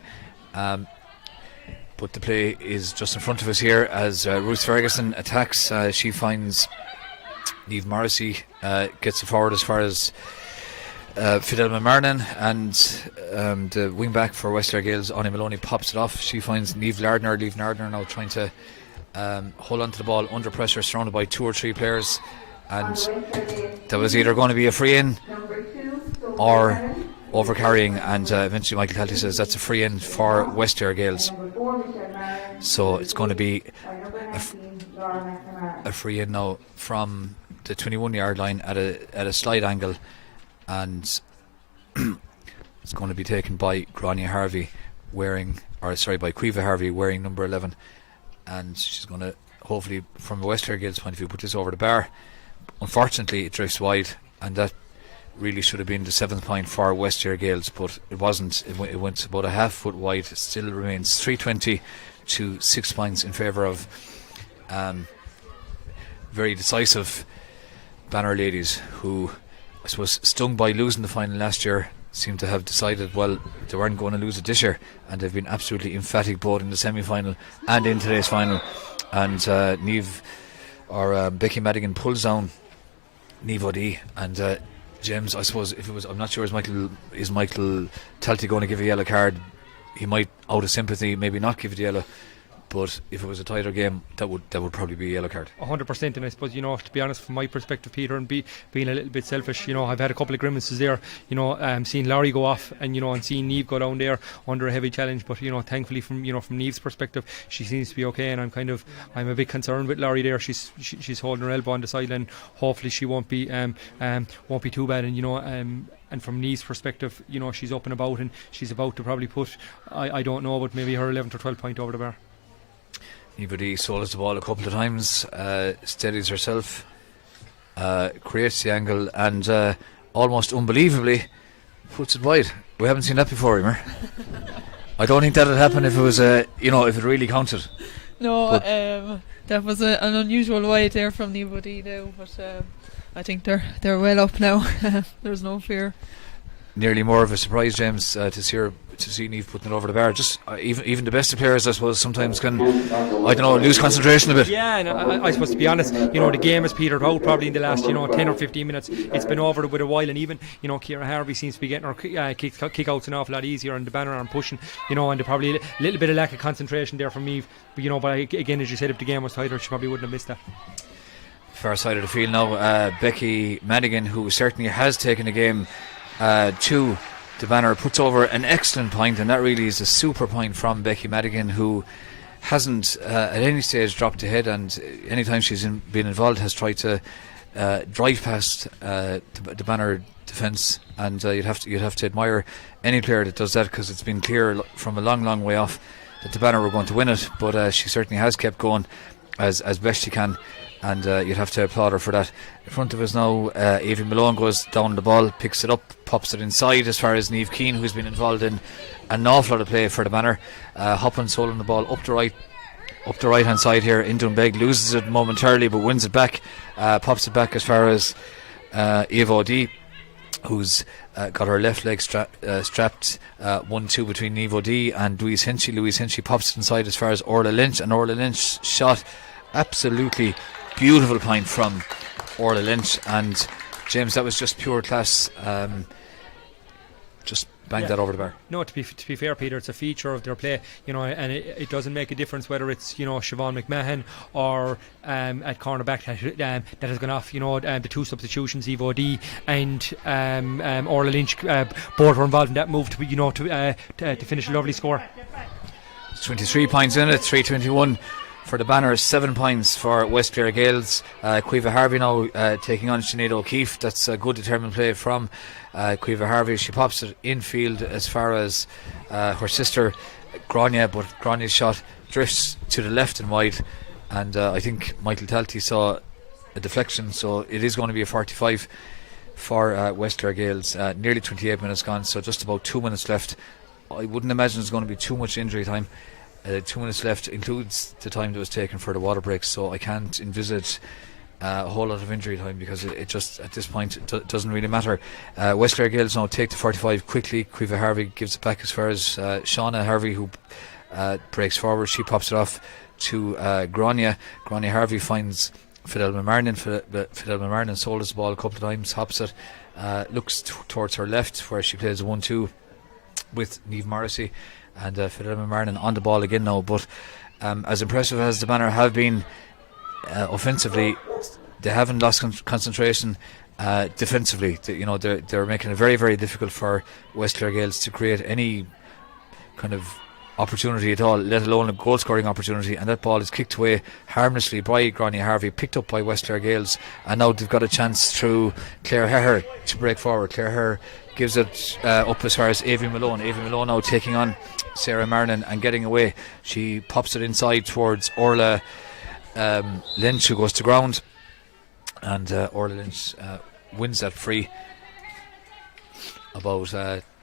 But the play is just in front of us here as Ruth Ferguson attacks. She finds Niamh Morrissey, gets it forward as far as Fidel Marnan, and the wing back for West Clare Gales, Annie Maloney, pops it off. She finds Niamh Lardner. Niamh Lardner now trying to hold on to the ball under pressure, surrounded by 2 or 3 players, and there was either going to be a free in or over carrying, and eventually Michael Talty says that's a free in for West Clare Gales. So it's going to be a free in now from the 21-yard line at a slight angle, and it's going to be taken by Grania Harvey by Quiva Harvey wearing number 11, and she's going to, hopefully from a West Clare Gales point of view, put this over the bar. Unfortunately it drifts wide, and that really should have been the 7th point for West Clare Gales, but it wasn't. It went about a half foot wide. It still remains 320 to 6 points in favour of very decisive Banner ladies, who I suppose, stung by losing the final last year, seem to have decided, well, they weren't going to lose it this year, and they've been absolutely emphatic both in the semi-final and in today's final. And Niamh, or Becky Madigan, pulls down Niamh O'D, and James, I suppose, if it was, I'm not sure, is Michael Talty going to give a yellow card? He might, out of sympathy, maybe not give it a yellow. But if it was a tighter game, that would probably be a yellow card. 100%, and I suppose, to be honest, from my perspective, Peter, and being a little bit selfish, I've had a couple of grimaces there, seeing Laurie go off, and and seeing Niamh go down there under a heavy challenge. But thankfully, from Niamh's perspective, she seems to be okay, and I'm a bit concerned with Laurie there. She's holding her elbow on the sideline. Hopefully, she won't be too bad, and and from Niamh's perspective, she's up and about, and she's about to probably put, I don't know, but maybe her 11th or 12th point over the bar. Niamh O'D solos the ball a couple of times, steadies herself, creates the angle, and almost unbelievably puts it wide. We haven't seen that before, Emer. I don't think that would happen if it was if it really counted. No, that was an unusual wide there from Niamh O'D now, but I think they're well up now. There's no fear. Nearly more of a surprise, James, to see Niamh putting it over the bar. Just even the best of players, I suppose, sometimes can, lose concentration a bit. Yeah, and I suppose, to be honest, the game has petered out probably in the last 10 or 15 minutes. It's been over with a while, and even Ciara Harvey seems to be getting her kick-outs an awful lot easier, and the banner arm pushing, and there's probably a little bit of lack of concentration there from Niamh. But again, as you said, if the game was tighter, she probably wouldn't have missed that. Far side of the field now, Becky Madigan, who certainly has taken the game to the banner, puts over an excellent point, and that really is a super point from Becky Madigan, who hasn't at any stage dropped ahead, and anytime she's been involved has tried to drive past the banner defence, and you'd have to admire any player that does that, because it's been clear from a long way off that the banner were going to win it, but she certainly has kept going as best she can, and you'd have to applaud her for that. In front of us now, Aoibhinn Malone goes down the ball, picks it up, pops it inside as far as Niamh Keane, who's been involved in an awful lot of play for the banner, hopping, soling the ball up the right hand side here in Doonbeg, loses it momentarily but wins it back, pops it back as far as Niamh O'D, who's got her left leg strapped 1-2 between Niamh O'D and Louise Hinchy. Louise Hinchy pops it inside as far as Orla Lynch, and Orla Lynch shot absolutely beautiful point from Orla Lynch, and James, that was just pure class. Just banged that over the bar. No, to be fair, Peter, it's a feature of their play, and it doesn't make a difference whether it's Siobhan McMahon or at cornerback that has gone off. The two substitutions, Niamh O'D and Orla Lynch, both were involved in that move to finish a lovely score. It's 23 points in it, 3:21 for the banner, 7 points for West Clare Gaels. Caoimhe Harvey now taking on Sinead O'Keefe. That's a good determined play from Caoimhe Harvey. She pops it infield as far as her sister Grania, but Grania's shot drifts to the left and wide, and I think Michael Talty saw a deflection, so it is going to be a 45 for West Clare Gaels. Nearly 28 minutes gone, so just about 2 minutes left. I wouldn't imagine there's going to be too much injury time. 2 minutes left includes the time that was taken for the water breaks, so I can't envisage a whole lot of injury time, because it just at this point doesn't really matter. West Clare Gaels now take the 45 quickly. Caoimhe Harvey gives it back as far as Shauna Harvey, who breaks forward. She pops it off to Grania. Grania Harvey finds Fidelma Marnin. Fidelma Marnin sold the ball a couple of times, hops it, looks towards her left where she plays a 1-2 with Niamh Morrissey, and Fidelma Marnin on the ball again now. But as impressive as the banner have been offensively, they haven't lost concentration defensively. They're making it very, very difficult for West Clare Gaels to create any kind of opportunity at all, let alone a goal scoring opportunity, and that ball is kicked away harmlessly by Grania Harvey, picked up by West Clare Gaels, and now they've got a chance through Clare Herr to break forward. Clare Herr gives it up as far as Aoibhinn Malone. Aoibhinn Malone now taking on Sarah Marnin and getting away. She pops it inside towards Orla Lynch, who goes to ground, and Orla Lynch wins that free about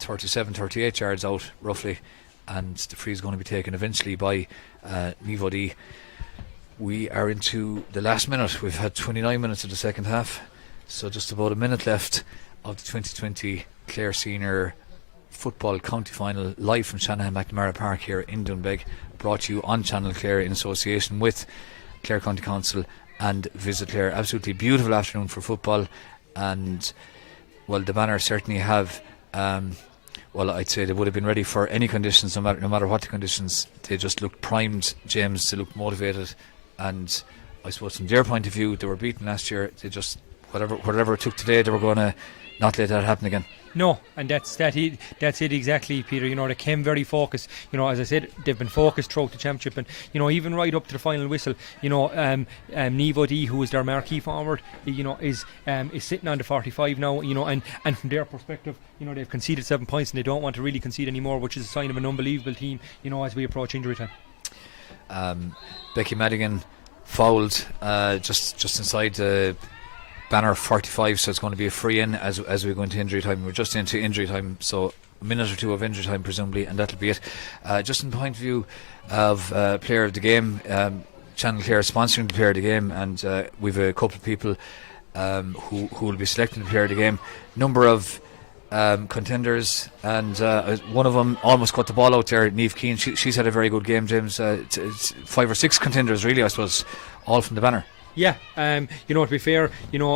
37-38 yards out roughly, and the free is going to be taken eventually by Niamh O'D. We are into the last minute. We've had 29 minutes of the second half, so just about a minute left of the 2020 Clare Senior Football County Final live from Shanahan McNamara Park here in Doonbeg, brought to you on Channel Clare in association with Clare County Council and Visit Clare. Absolutely beautiful afternoon for football, and well, the Banner certainly have well, I'd say they would have been ready for any conditions, no matter what the conditions. They just looked primed, James. They looked motivated, and I suppose from their point of view, they were beaten last year. They just, whatever it took today, they were going to not let that happen again. No, and that's it exactly, Peter. You know, they came very focused. You know, as I said, they've been focused throughout the championship, and you know, even right up to the final whistle. You know, Niamh O'Dea, who is their marquee forward, you know, is sitting on the 45 now. You know, and from their perspective, you know, they've conceded 7 points and they don't want to really concede anymore, which is a sign of an unbelievable team. You know, as we approach injury time. Becky Madigan fouled just inside the Banner 45, so it's going to be a free in as we go into injury time. We're just into injury time, so a minute or two of injury time presumably, and that'll be it. Just in point of view of player of the game, Channel Clare sponsoring the player of the game, and we've a couple of people who will be selecting the player of the game. Number of contenders, and one of them almost got the ball out there, Niamh Keane. She's had a very good game, James. It's 5 or 6 contenders really, I suppose, all from the Banner. Yeah, you know, to be fair, you know,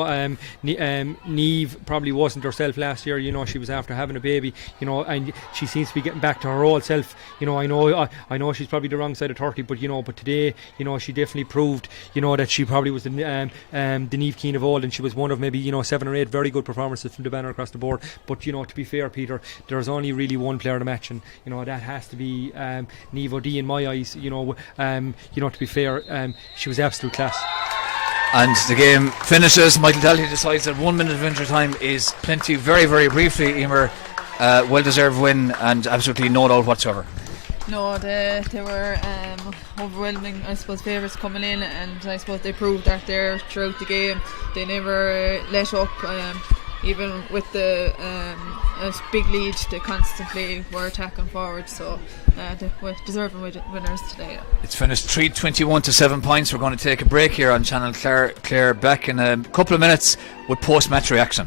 Niamh probably wasn't herself last year. You know, she was after having a baby, you know, and she seems to be getting back to her old self. You know, I know she's probably the wrong side of 30, but you know, but today, you know, she definitely proved, you know, that she probably was the Niamh Keane of old, and she was one of maybe, you know, 7 or 8 very good performances from the Banner across the board. But you know, to be fair, Peter, there's only really one player of the match, and you know, that has to be Niamh O'Dea in my eyes. You know, to be fair, she was absolute class. And the game finishes. Michael Daly decides that 1 minute of injury time is plenty. Very, very briefly, Emer, well-deserved win and absolutely no doubt whatsoever. No, they were overwhelming, I suppose, favourites coming in, and I suppose they proved that there throughout the game. They never let up, even with the big lead. They constantly were attacking forward, so they were deserving winners today. It's finished 3-21 to 7 points. We're going to take a break here on Channel Clare. Back in a couple of minutes with post-match reaction.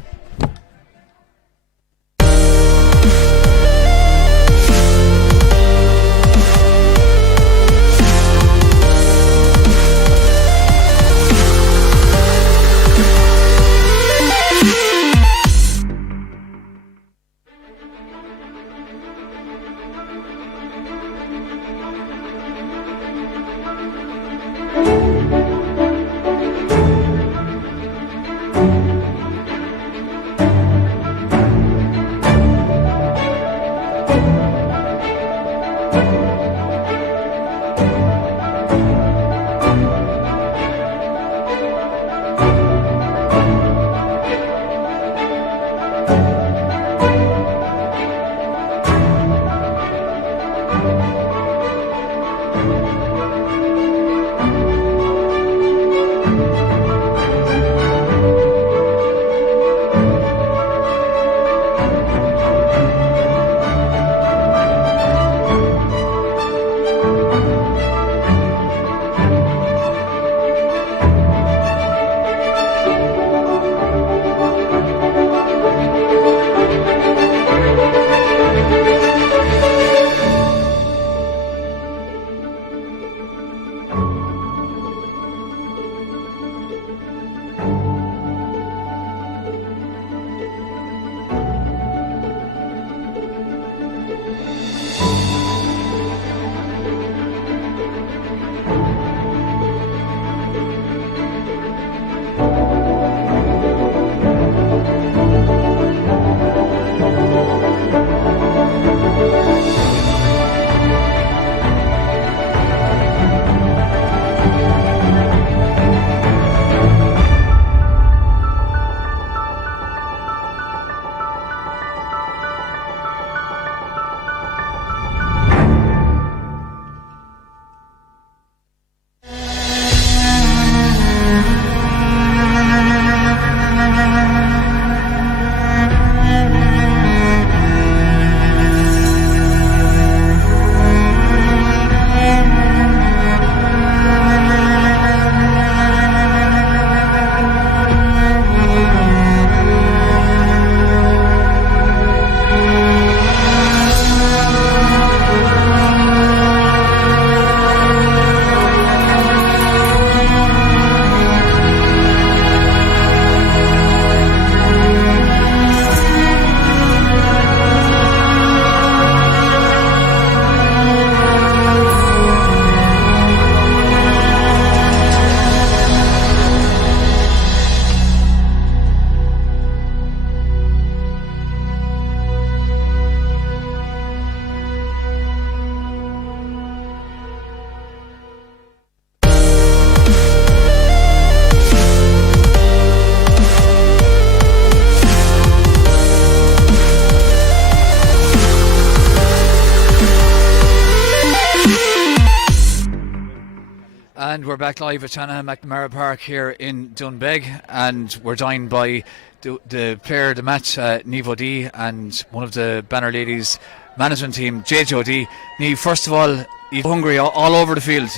we're back live at Shanahan McNamara Park here in Doonbeg, and we're joined by the player of the match, Niamh O'Dea, and one of the Banner Ladies management team, JJ O'Dea. Niamh, first of all, you're hungry all over the field.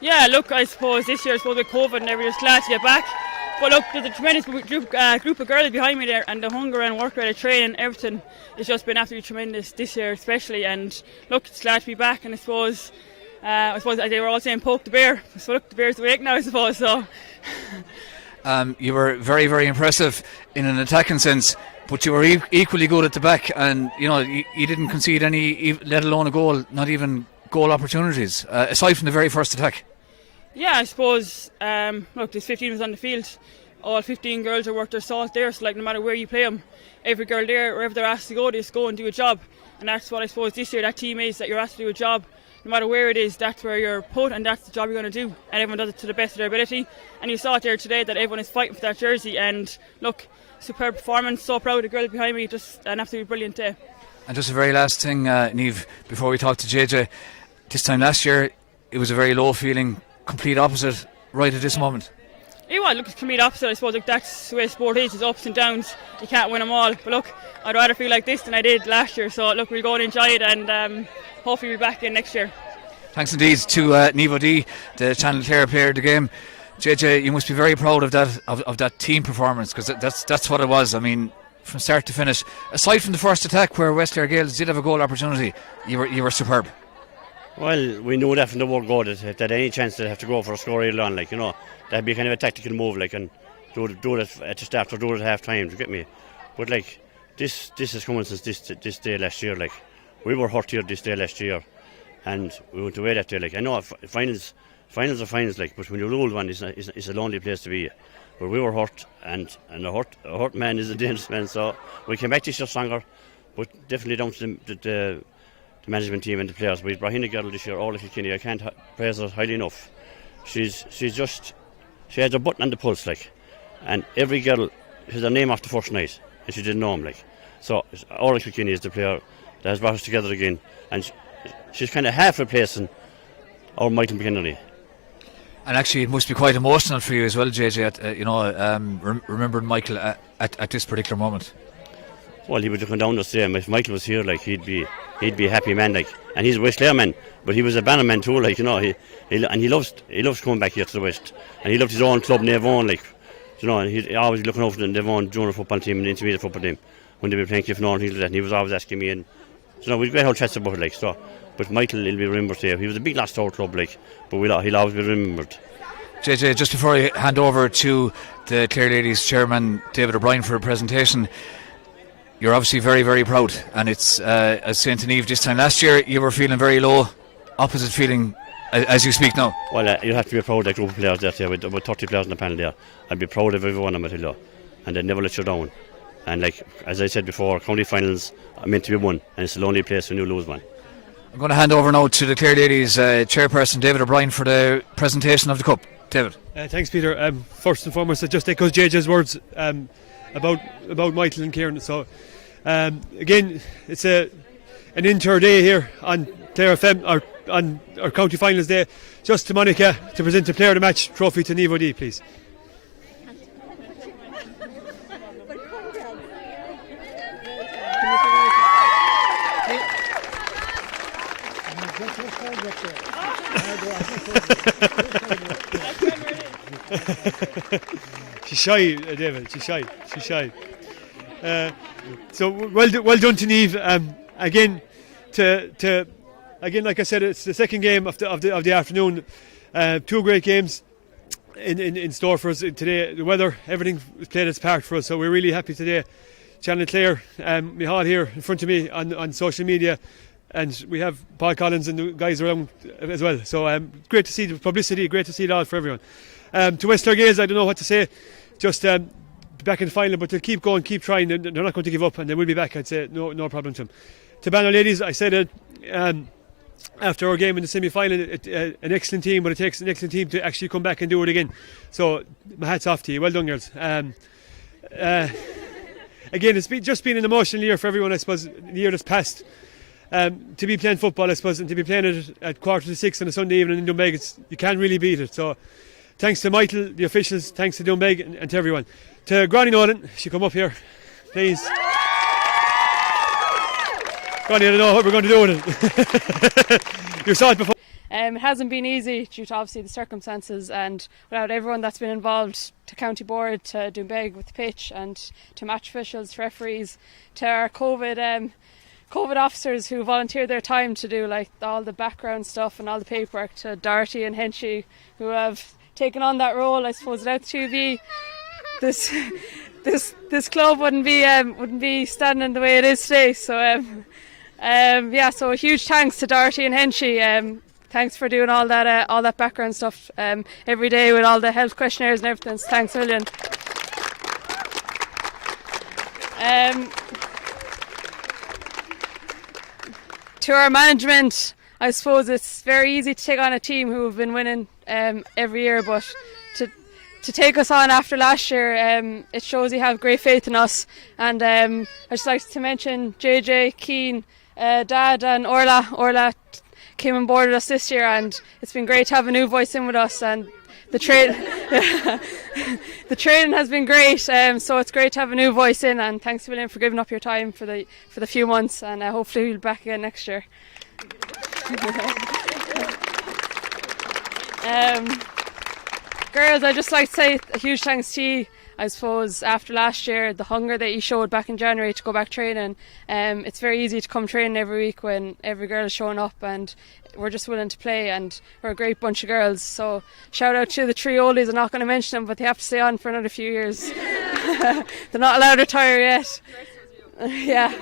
Yeah, look, I suppose this year, with COVID and everything, just glad to get back. But look, there's a tremendous group of girls behind me there, and the hunger and work rate of training, everything has just been absolutely tremendous this year, especially. And look, it's glad to be back. And I suppose they were all saying poke the bear. So look, the bear's awake now, I suppose. So. You were very, very impressive in an attacking sense, but you were equally good at the back, and you didn't concede any, let alone a goal, not even goal opportunities, aside from the very first attack. Yeah, I suppose, look, there's 15 of us on the field. All 15 girls are worth their salt there, so no matter where you play them, every girl there, wherever they're asked to go, they just go and do a job. And that's what I suppose this year that team is, that you're asked to do a job. No matter where it is, that's where you're put, and that's the job you're going to do. And everyone does it to the best of their ability. And you saw it there today, that everyone is fighting for that jersey. And look, superb performance, so proud of the girls behind me, just an absolutely brilliant day. And just a very last thing, Niamh, before we talk to JJ, this time last year, it was a very low feeling, complete opposite right at this moment. Yeah, well, look, it's complete opposite. I suppose that's the way sport is. There's ups and downs. You can't win them all. But look, I'd rather feel like this than I did last year. So look, we'll go and enjoy it, and hopefully we'll be back in next year. Thanks indeed to Niamh O'Dea, the Channel Clare player of the game. JJ, you must be very proud of that team performance, because that's what it was. I mean, from start to finish, aside from the first attack where West Clare Gaels did have a goal opportunity, you were superb. Well, we knew that from the word go that if they had any chance they'd have to go for a score early on, that'd be kind of a tactical move, and do it at the start or do it at half time, to get me. But this has come on since this day last year. We were hurt here this day last year, and we went away that day. I know finals are finals, but when you lose one, it's a lonely place to be. But we were hurt, and a hurt man is a dangerous man. So we came back this year stronger, but definitely down to the management team and the players. We brought in a girl this year, Orla Kilkenny. I can't praise her highly enough. She has a button on the pulse, and every girl has her name off the first night, and she didn't know him, So Orla Kilkenny is the player that has brought us together again, and she's kind of half replacing our Michael McKinley. And actually, it must be quite emotional for you as well, JJ. Remembering Michael at this particular moment. Well, he was looking down the same. If Michael was here, he'd be a happy man, and he's a West Clare man, but he was a Banner man too, he loves coming back here to the West, and he loved his own club, Nevon, and he's always looking over the Nevon junior football team and the intermediate football team when they were playing Clifton and things like that, and he was always asking me, and we had great old chats about it, But Michael will be remembered here. He was a big loss to our club, but he'll always be remembered. JJ, just before I hand over to the Clare Ladies chairman, David O'Brien, for a presentation, you're obviously very, very proud, and it's as saying to Niamh, this time last year you were feeling very low, opposite feeling as you speak now. Well, you have to be proud of that group of players there, with about 30 players on the panel there. I'd be proud of every one of them, and they never let you down. And as I said before, county finals are meant to be won, and it's a lonely place when you lose one. I'm going to hand over now to the Clare Ladies chairperson, David O'Brien, for the presentation of the Cup. David. Thanks, Peter. First and foremost, I just echo JJ's words about Michael and Kieran. So, again, it's an inter day here on Clare FM, on our county finals day. Just to Monica to present the player of the match trophy to Niamh O'Dea, please. She's shy, David. She's shy. So well done to Niamh. Again, like I said, it's the second game of the afternoon. Two great games in store for us today. The weather, everything was played its part for us. So we're really happy today. Channel Clare, Michal here in front of me on social media. And we have Paul Collins and the guys around as well. So great to see the publicity, great to see it all for everyone. To West Clare Gaels, I don't know what to say. Just back in the final, but they'll keep going, keep trying. They're not going to give up, and they will be back, I'd say. No problem to them. To Banner Ladies, I said after our game in the semi-final, an excellent team, but it takes an excellent team to actually come back and do it again. So my hat's off to you. Well done, girls. Again, it's just been an emotional year for everyone, I suppose, the year that's passed. to be playing football, I suppose, and to be playing it at 5:45 on a Sunday evening in Doonbeg, you can't really beat it. So thanks to Michael, the officials, thanks to Doonbeg and to everyone. To Granny Nolan, she come up here, please. Granny, I don't know what we're going to do with it. You saw it before. It hasn't been easy due to obviously the circumstances, and without everyone that's been involved, to County Board, to Doonbeg with the pitch, and to match officials, to referees, to our COVID officers who volunteered their time to do like all the background stuff and all the paperwork, to Doherty and Henchy who have taken on that role. I suppose without the two of you, this club wouldn't be standing the way it is today. So so a huge thanks to Doherty and Henchy. Thanks for doing all that background stuff every day with all the health questionnaires and everything. So thanks a million. To our management, I suppose it's very easy to take on a team who have been winning every year, but to take us on after last year, it shows you have great faith in us. And I'd just like to mention JJ, Keane, Dad and Orla. Orla came on board with us this year, and it's been great to have a new voice in with us, and the training has been great, so it's great to have a new voice in, and thanks a million for giving up your time for the few months, and hopefully we'll be back again next year. Girls, I'd just like to say a huge thanks to you. I suppose after last year, the hunger that you showed back in January to go back training, it's very easy to come training every week when every girl is showing up, and we're just willing to play, and we're a great bunch of girls. So shout out to the three oldies. I'm not going to mention them, but they have to stay on for another few years. They're not allowed to retire yet. Yeah.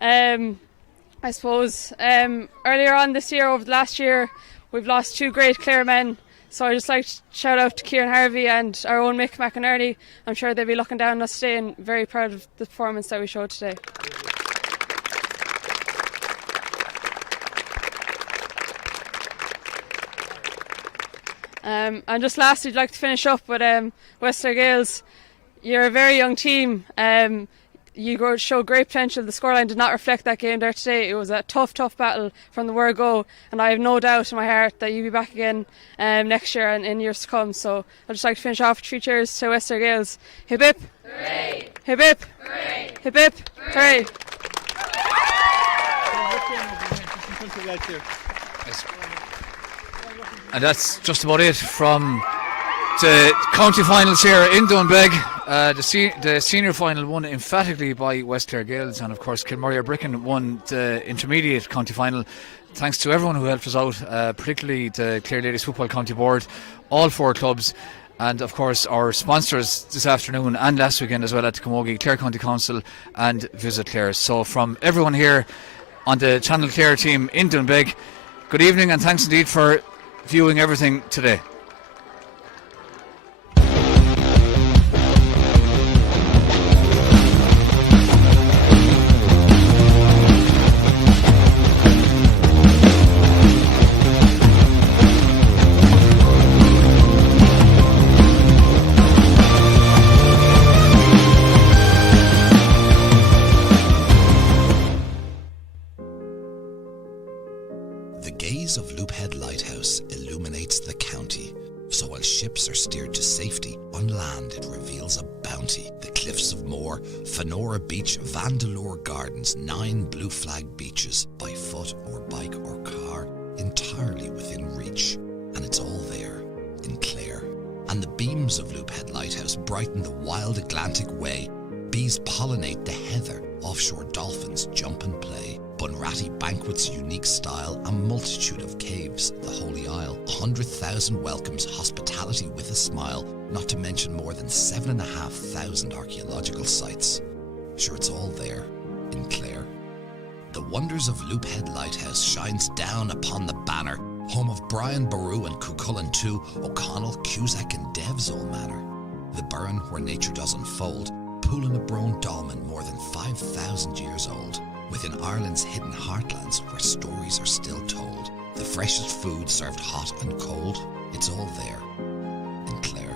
I suppose earlier on this year, over the last year, we've lost two great Clare men. So I'd just like to shout out to Kieran Harvey and our own Mick McInerney. I'm sure they'll be looking down on us today and very proud of the performance that we showed today. And just lastly, I'd like to finish up with Westler Gales. You're a very young team. You showed great potential. The scoreline did not reflect that game there today. It was a tough battle from the word go, and I have no doubt in my heart that you'll be back again next year and in years to come. So I'd just like to finish off with 3 cheers to Westler Gales. Hip hip! Hooray! Hip hip! Hooray! Hip hip! Hooray! And that's just about it from the county finals here in Doonbeg. The senior final won emphatically by West Clare Gales, and of course Kilmurray Bricken won the intermediate county final. Thanks to everyone who helped us out, particularly the Clare Ladies Football County Board, all 4 clubs, and of course our sponsors this afternoon and last weekend as well at the Camogie, Clare County Council and Visit Clare. So from everyone here on the Channel Clare team in Doonbeg, good evening and thanks indeed for viewing everything today. The gaze of Loophead Lighthouse illuminates the county, so while ships are steered to safety, on land it reveals a bounty. The cliffs of Moor, Fenora Beach, Vandeleur Gardens, 9 blue flag beaches, by foot or bike or car, entirely within reach. And it's all there, in Clare. And the beams of Loophead Lighthouse brighten the wild Atlantic way. Bees pollinate the heather, offshore dolphins jump and play. Bunratty banquets unique style, a multitude of caves, the Holy Isle, 100,000 welcomes, hospitality with a smile, not to mention more than 7,500 archaeological sites. Sure, it's all there, in Clare. The wonders of Loophead Lighthouse shines down upon the banner, home of Brian Boru and Cuchulainn too, O'Connell, Cusack and Dev's old manor. The Burren where nature does unfold, Pool na Brone Dolmen more than 5,000 years old. Within Ireland's hidden heartlands where stories are still told, the freshest food served hot and cold, it's all there, in Clare.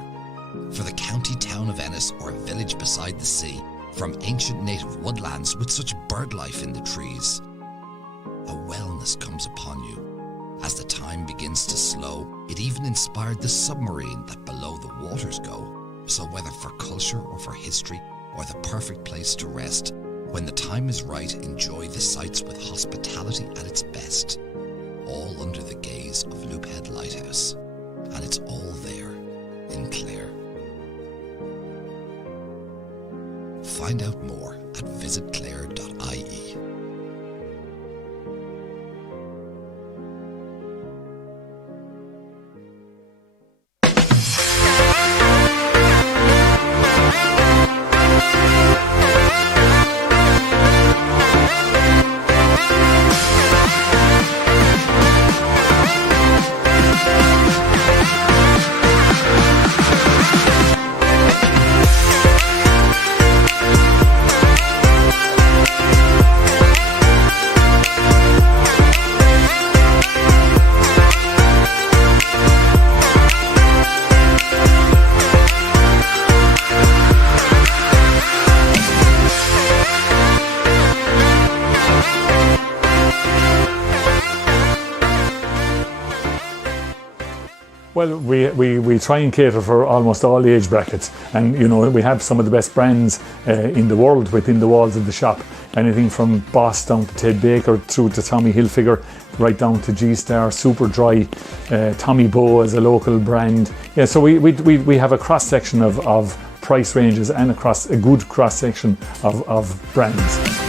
For the county town of Ennis or a village beside the sea, from ancient native woodlands with such bird life in the trees, a wellness comes upon you. As the time begins to slow, it even inspired the submarine that below the waters go. So whether for culture or for history, or the perfect place to rest, when the time is right, enjoy the sights with hospitality at its best. All under the gaze of Loophead Lighthouse. And it's all there in Clare. Find out more at visitclare.ie. Well, we try and cater for almost all age brackets, and you know, we have some of the best brands in the world within the walls of the shop. Anything from Boss down to Ted Baker, through to Tommy Hilfiger, right down to G-Star, Super Dry, Tommy Bow as a local brand. Yeah, so we have a cross section of price ranges and a good cross section of brands.